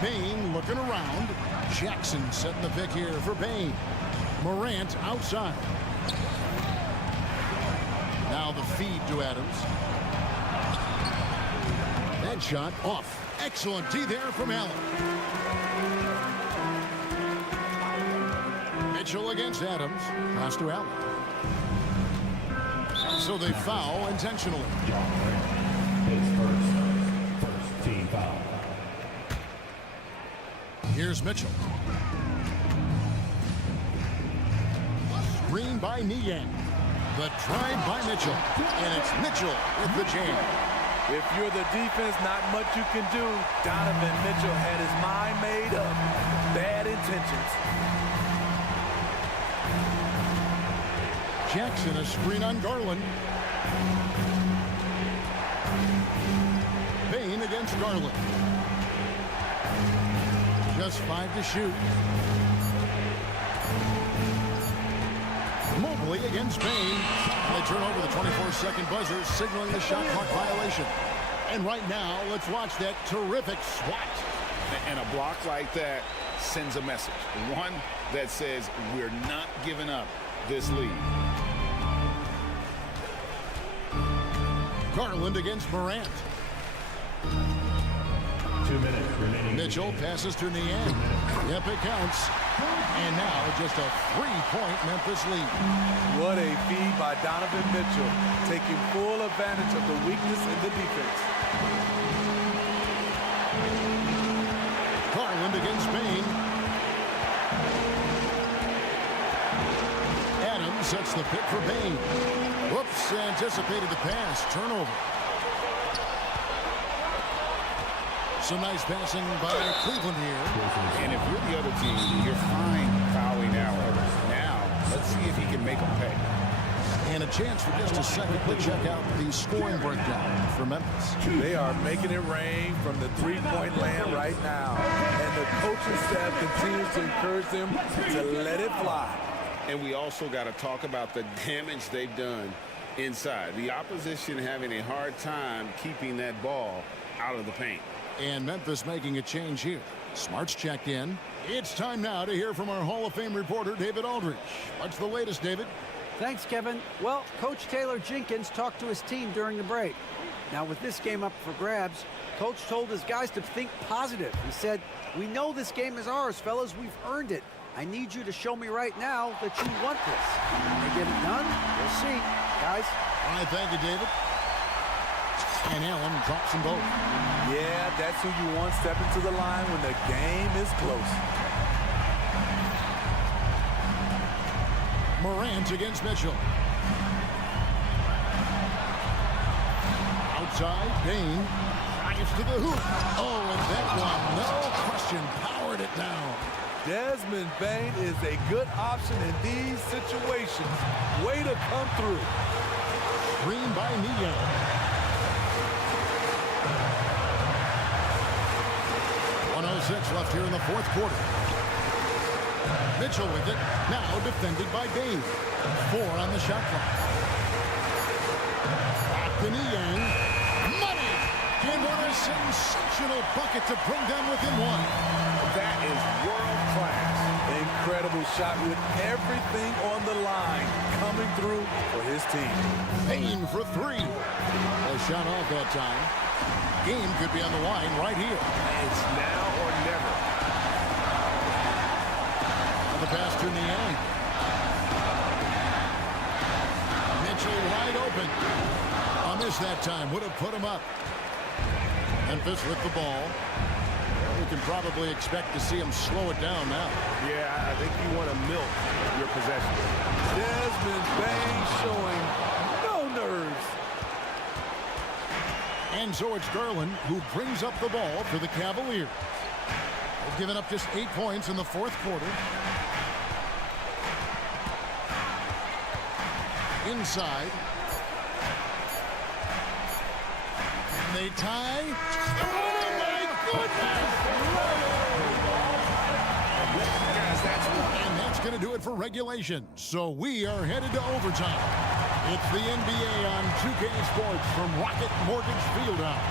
Bain looking around. Jackson setting the pick here for Bain. Morant outside. Now the feed to Adams. That shot off. Excellent D there from Allen. Mitchell against Adams. Pass to Allen. So they foul intentionally. His first team foul. Here's Mitchell. Screen by Niang. The drive by Mitchell. And it's Mitchell with the jam. If you're the defense, not much you can do. Donovan Mitchell had his mind made up. Bad intentions. Jackson, a screen on Garland. Bain against Garland. Just 5 to shoot. Mobley against Bain. They turn over the 24-second buzzer, signaling the shot clock violation. And right now, let's watch that terrific swat. And a block like that sends a message. One that says we're not giving up this lead. Garland against Morant. 2 minutes remaining. Mitchell passes to Niang. Yep, it counts. And now just a 3-point Memphis lead. What a feed by Donovan Mitchell, taking full advantage of the weakness in the defense. Garland against Bain. Adams sets the pick for Bain. Whoops, anticipated the pass. Turnover. Some nice passing by Cleveland here. And if you're the other team, you're fine fouling out. Now, let's see if he can make them pay. And a chance for just a second to check out the scoring breakdown for Memphis. They are making it rain from the three-point land right now. And the coaching staff continues to encourage them to let it fly. And we also got to talk about the damage they've done inside. The opposition having a hard time keeping that ball out of the paint. And Memphis making a change here. Smart's checked in. It's time now to hear from our Hall of Fame reporter, David Aldridge. What's the latest, David? Thanks, Kevin. Well, Coach Taylor Jenkins talked to his team during the break. Now, with this game up for grabs, Coach told his guys to think positive. He said, "We know this game is ours, fellas. We've earned it. I need you to show me right now that you want this." Can they get it done? We'll see, guys. All right, thank you, David. And Allen drops them both. Yeah, that's who you want stepping to the line when the game is close. Morant against Mitchell. Outside, Bain drives to the hoop. Oh, and that one, no question, powered it down. Desmond Bain is a good option in these situations. Way to come through. Screen by Niang. 1:06 left here in the fourth quarter. Mitchell with it, now defended by Bain. 4 on the shot clock. Back to Niang. Money! And what a sensational bucket to bring them within 1. That is world class. Incredible shot with everything on the line coming through for his team. Bain for 3. A shot off that time. Game could be on the line right here. It's now or never. The pass to Niang. Mitchell wide open. A miss that time. Would have put him up. Memphis with the ball. We can probably expect to see him slow it down now. Yeah, I think you want to milk your possession. Desmond Bain showing no nerves. And so it's Garland who brings up the ball for the Cavaliers. They've given up just 8 points in the fourth quarter. Inside. And they tie. Oh, my goodness! And that's going to do it for regulation. So we are headed to overtime. It's the NBA on 2K Sports from Rocket Mortgage Fieldhouse.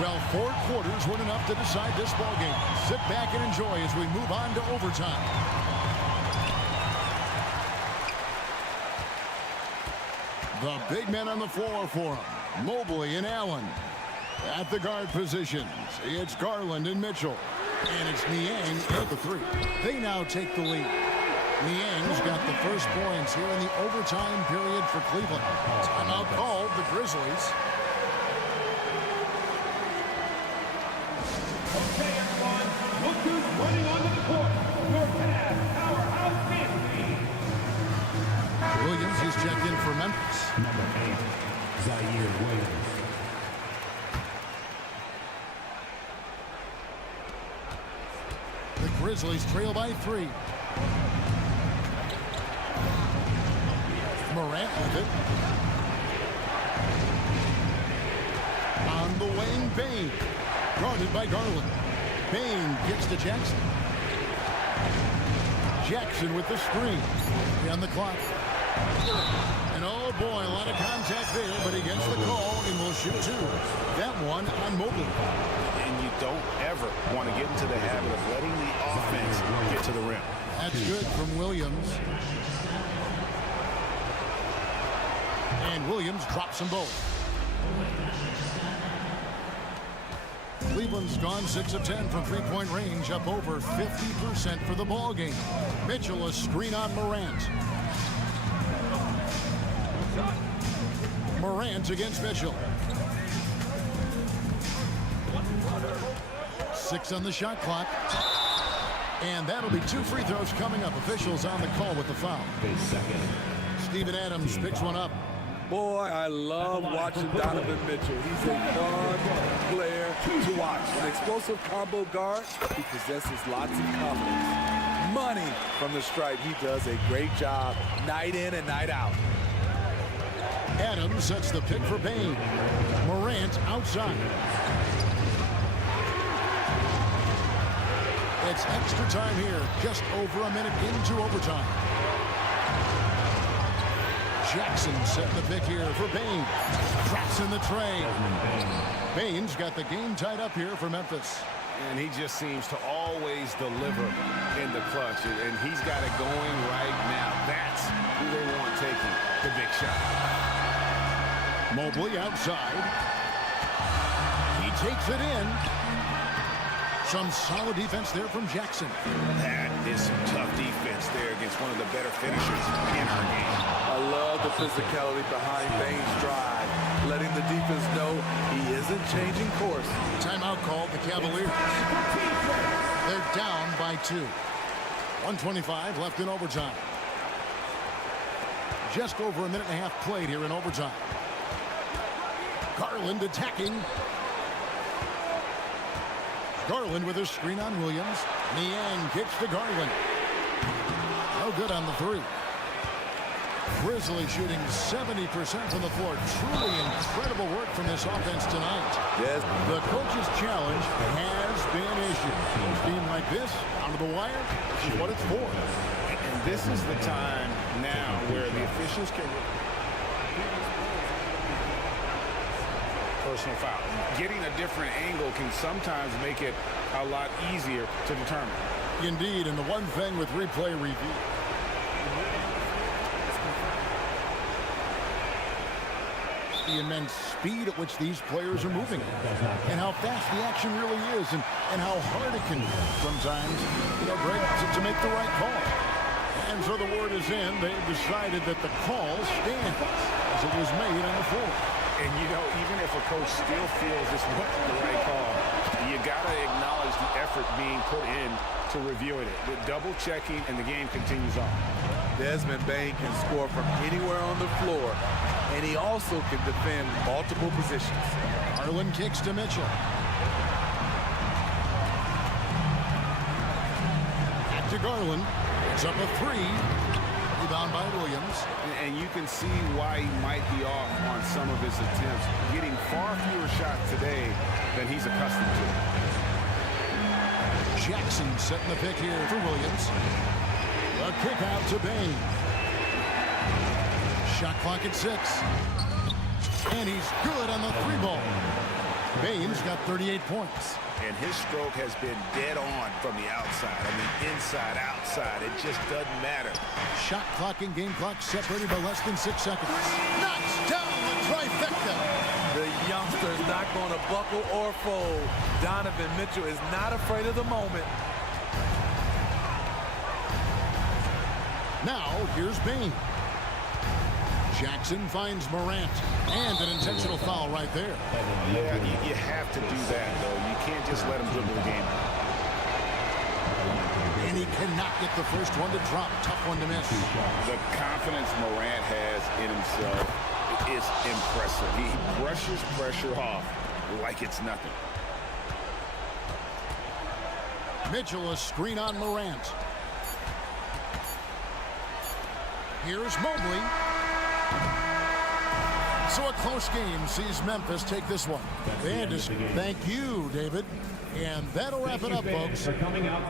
Well, 4 quarters weren't enough to decide this ballgame. Sit back and enjoy as we move on to overtime. The big men on the floor for him. Mobley and Allen. At the guard positions, it's Garland and Mitchell. And it's Niang at the 3. They now take the lead. Niang's got the first points here in the overtime period for Cleveland. Timeout called the Grizzlies. Okay, everyone. Look who's running onto the court. Your Cavs powerhouse team. Williams, he's checked in for Memphis. Number 8, Zaire Williams. The Grizzlies trail by 3. Morant with it. On the wing, Bain. Guarded by Garland. Bain gets to Jackson. Jackson with the screen. On the clock. And oh boy, a lot of contact there, but he gets the call and will shoot 2. That one on Mobley. And you don't ever want to get into the habit of letting the offense get to the rim. That's good from Williams. And Williams drops them both. Cleveland's gone 6 of 10 from three-point range, up over 50% for the ball game. Mitchell, a screen on Morant. Morant against Mitchell. 6 on the shot clock. And that'll be 2 free throws coming up. Officials on the call with the foul. Steven Adams picks one up. Boy, I love watching Donovan Mitchell. He's a fun player to watch. An explosive combo guard, he possesses lots of confidence. Money from the stripe. He does a great job night in and night out. Adams sets the pick for Bain. Morant outside. It's extra time here, just over a minute into overtime. Jackson setting the pick here for Bain. Drops in the tray. Bain's got the game tied up here for Memphis. And he just seems to always deliver in the clutch. And he's got it going right now. That's who they want taking the big shot. Mobley outside. He takes it in. Some solid defense there from Jackson. That is some tough defense there against one of the better finishers in our game. I love the physicality behind Bain's drive, letting the defense know he isn't changing course. Timeout called the Cavaliers. They're down by 2. 1:25 left in overtime. Just over a minute and a half played here in overtime. Garland attacking. Garland with a screen on Williams. Niang kicks to Garland. No good on the 3. Grizzlies shooting 70% from the floor. Truly incredible work from this offense tonight. Yes. The coach's challenge has been issued. A team like this, out of the wire, this is what it's for. And this is the time now where the officials can... Personal foul. Getting a different angle can sometimes make it a lot easier to determine. Indeed, and the one thing with replay review, the immense speed at which these players are moving and how fast the action really is and how hard it can be sometimes, Greg, to make the right call. And so the word is in. They've decided that the call stands as it was made on the floor. And, even if a coach still feels this wasn't the right call, you got to acknowledge the effort being put in to reviewing it. The double checking, and the game continues on. Desmond Bain can score from anywhere on the floor, and he also can defend multiple positions. Garland kicks to Mitchell. Back to Garland. It's up a 3. Rebound by Williams. And you can see why he might be off on some of his attempts, getting far fewer shots today than he's accustomed to. Jackson setting the pick here for Williams. A kick out to Bain. Shot clock at 6. And he's good on the 3-ball. Bain's got 38 points. And his stroke has been dead on from the outside. I mean, inside, outside, it just doesn't matter. Shot clock and game clock separated by less than 6 seconds. Knocks down the trifecta. The youngster is not going to buckle or fold. Donovan Mitchell is not afraid of the moment. Here's Bain. Jackson finds Morant. And an intentional foul right there. Yeah, you have to do that, though. You can't just let him dribble the game. And he cannot get the first one to drop. Tough one to miss. The confidence Morant has in himself is impressive. He brushes pressure off like it's nothing. Mitchell, a screen on Morant. Here's Mobley. So a close game sees Memphis take this one. And thank you, David. And that'll wrap it up, folks. Coming out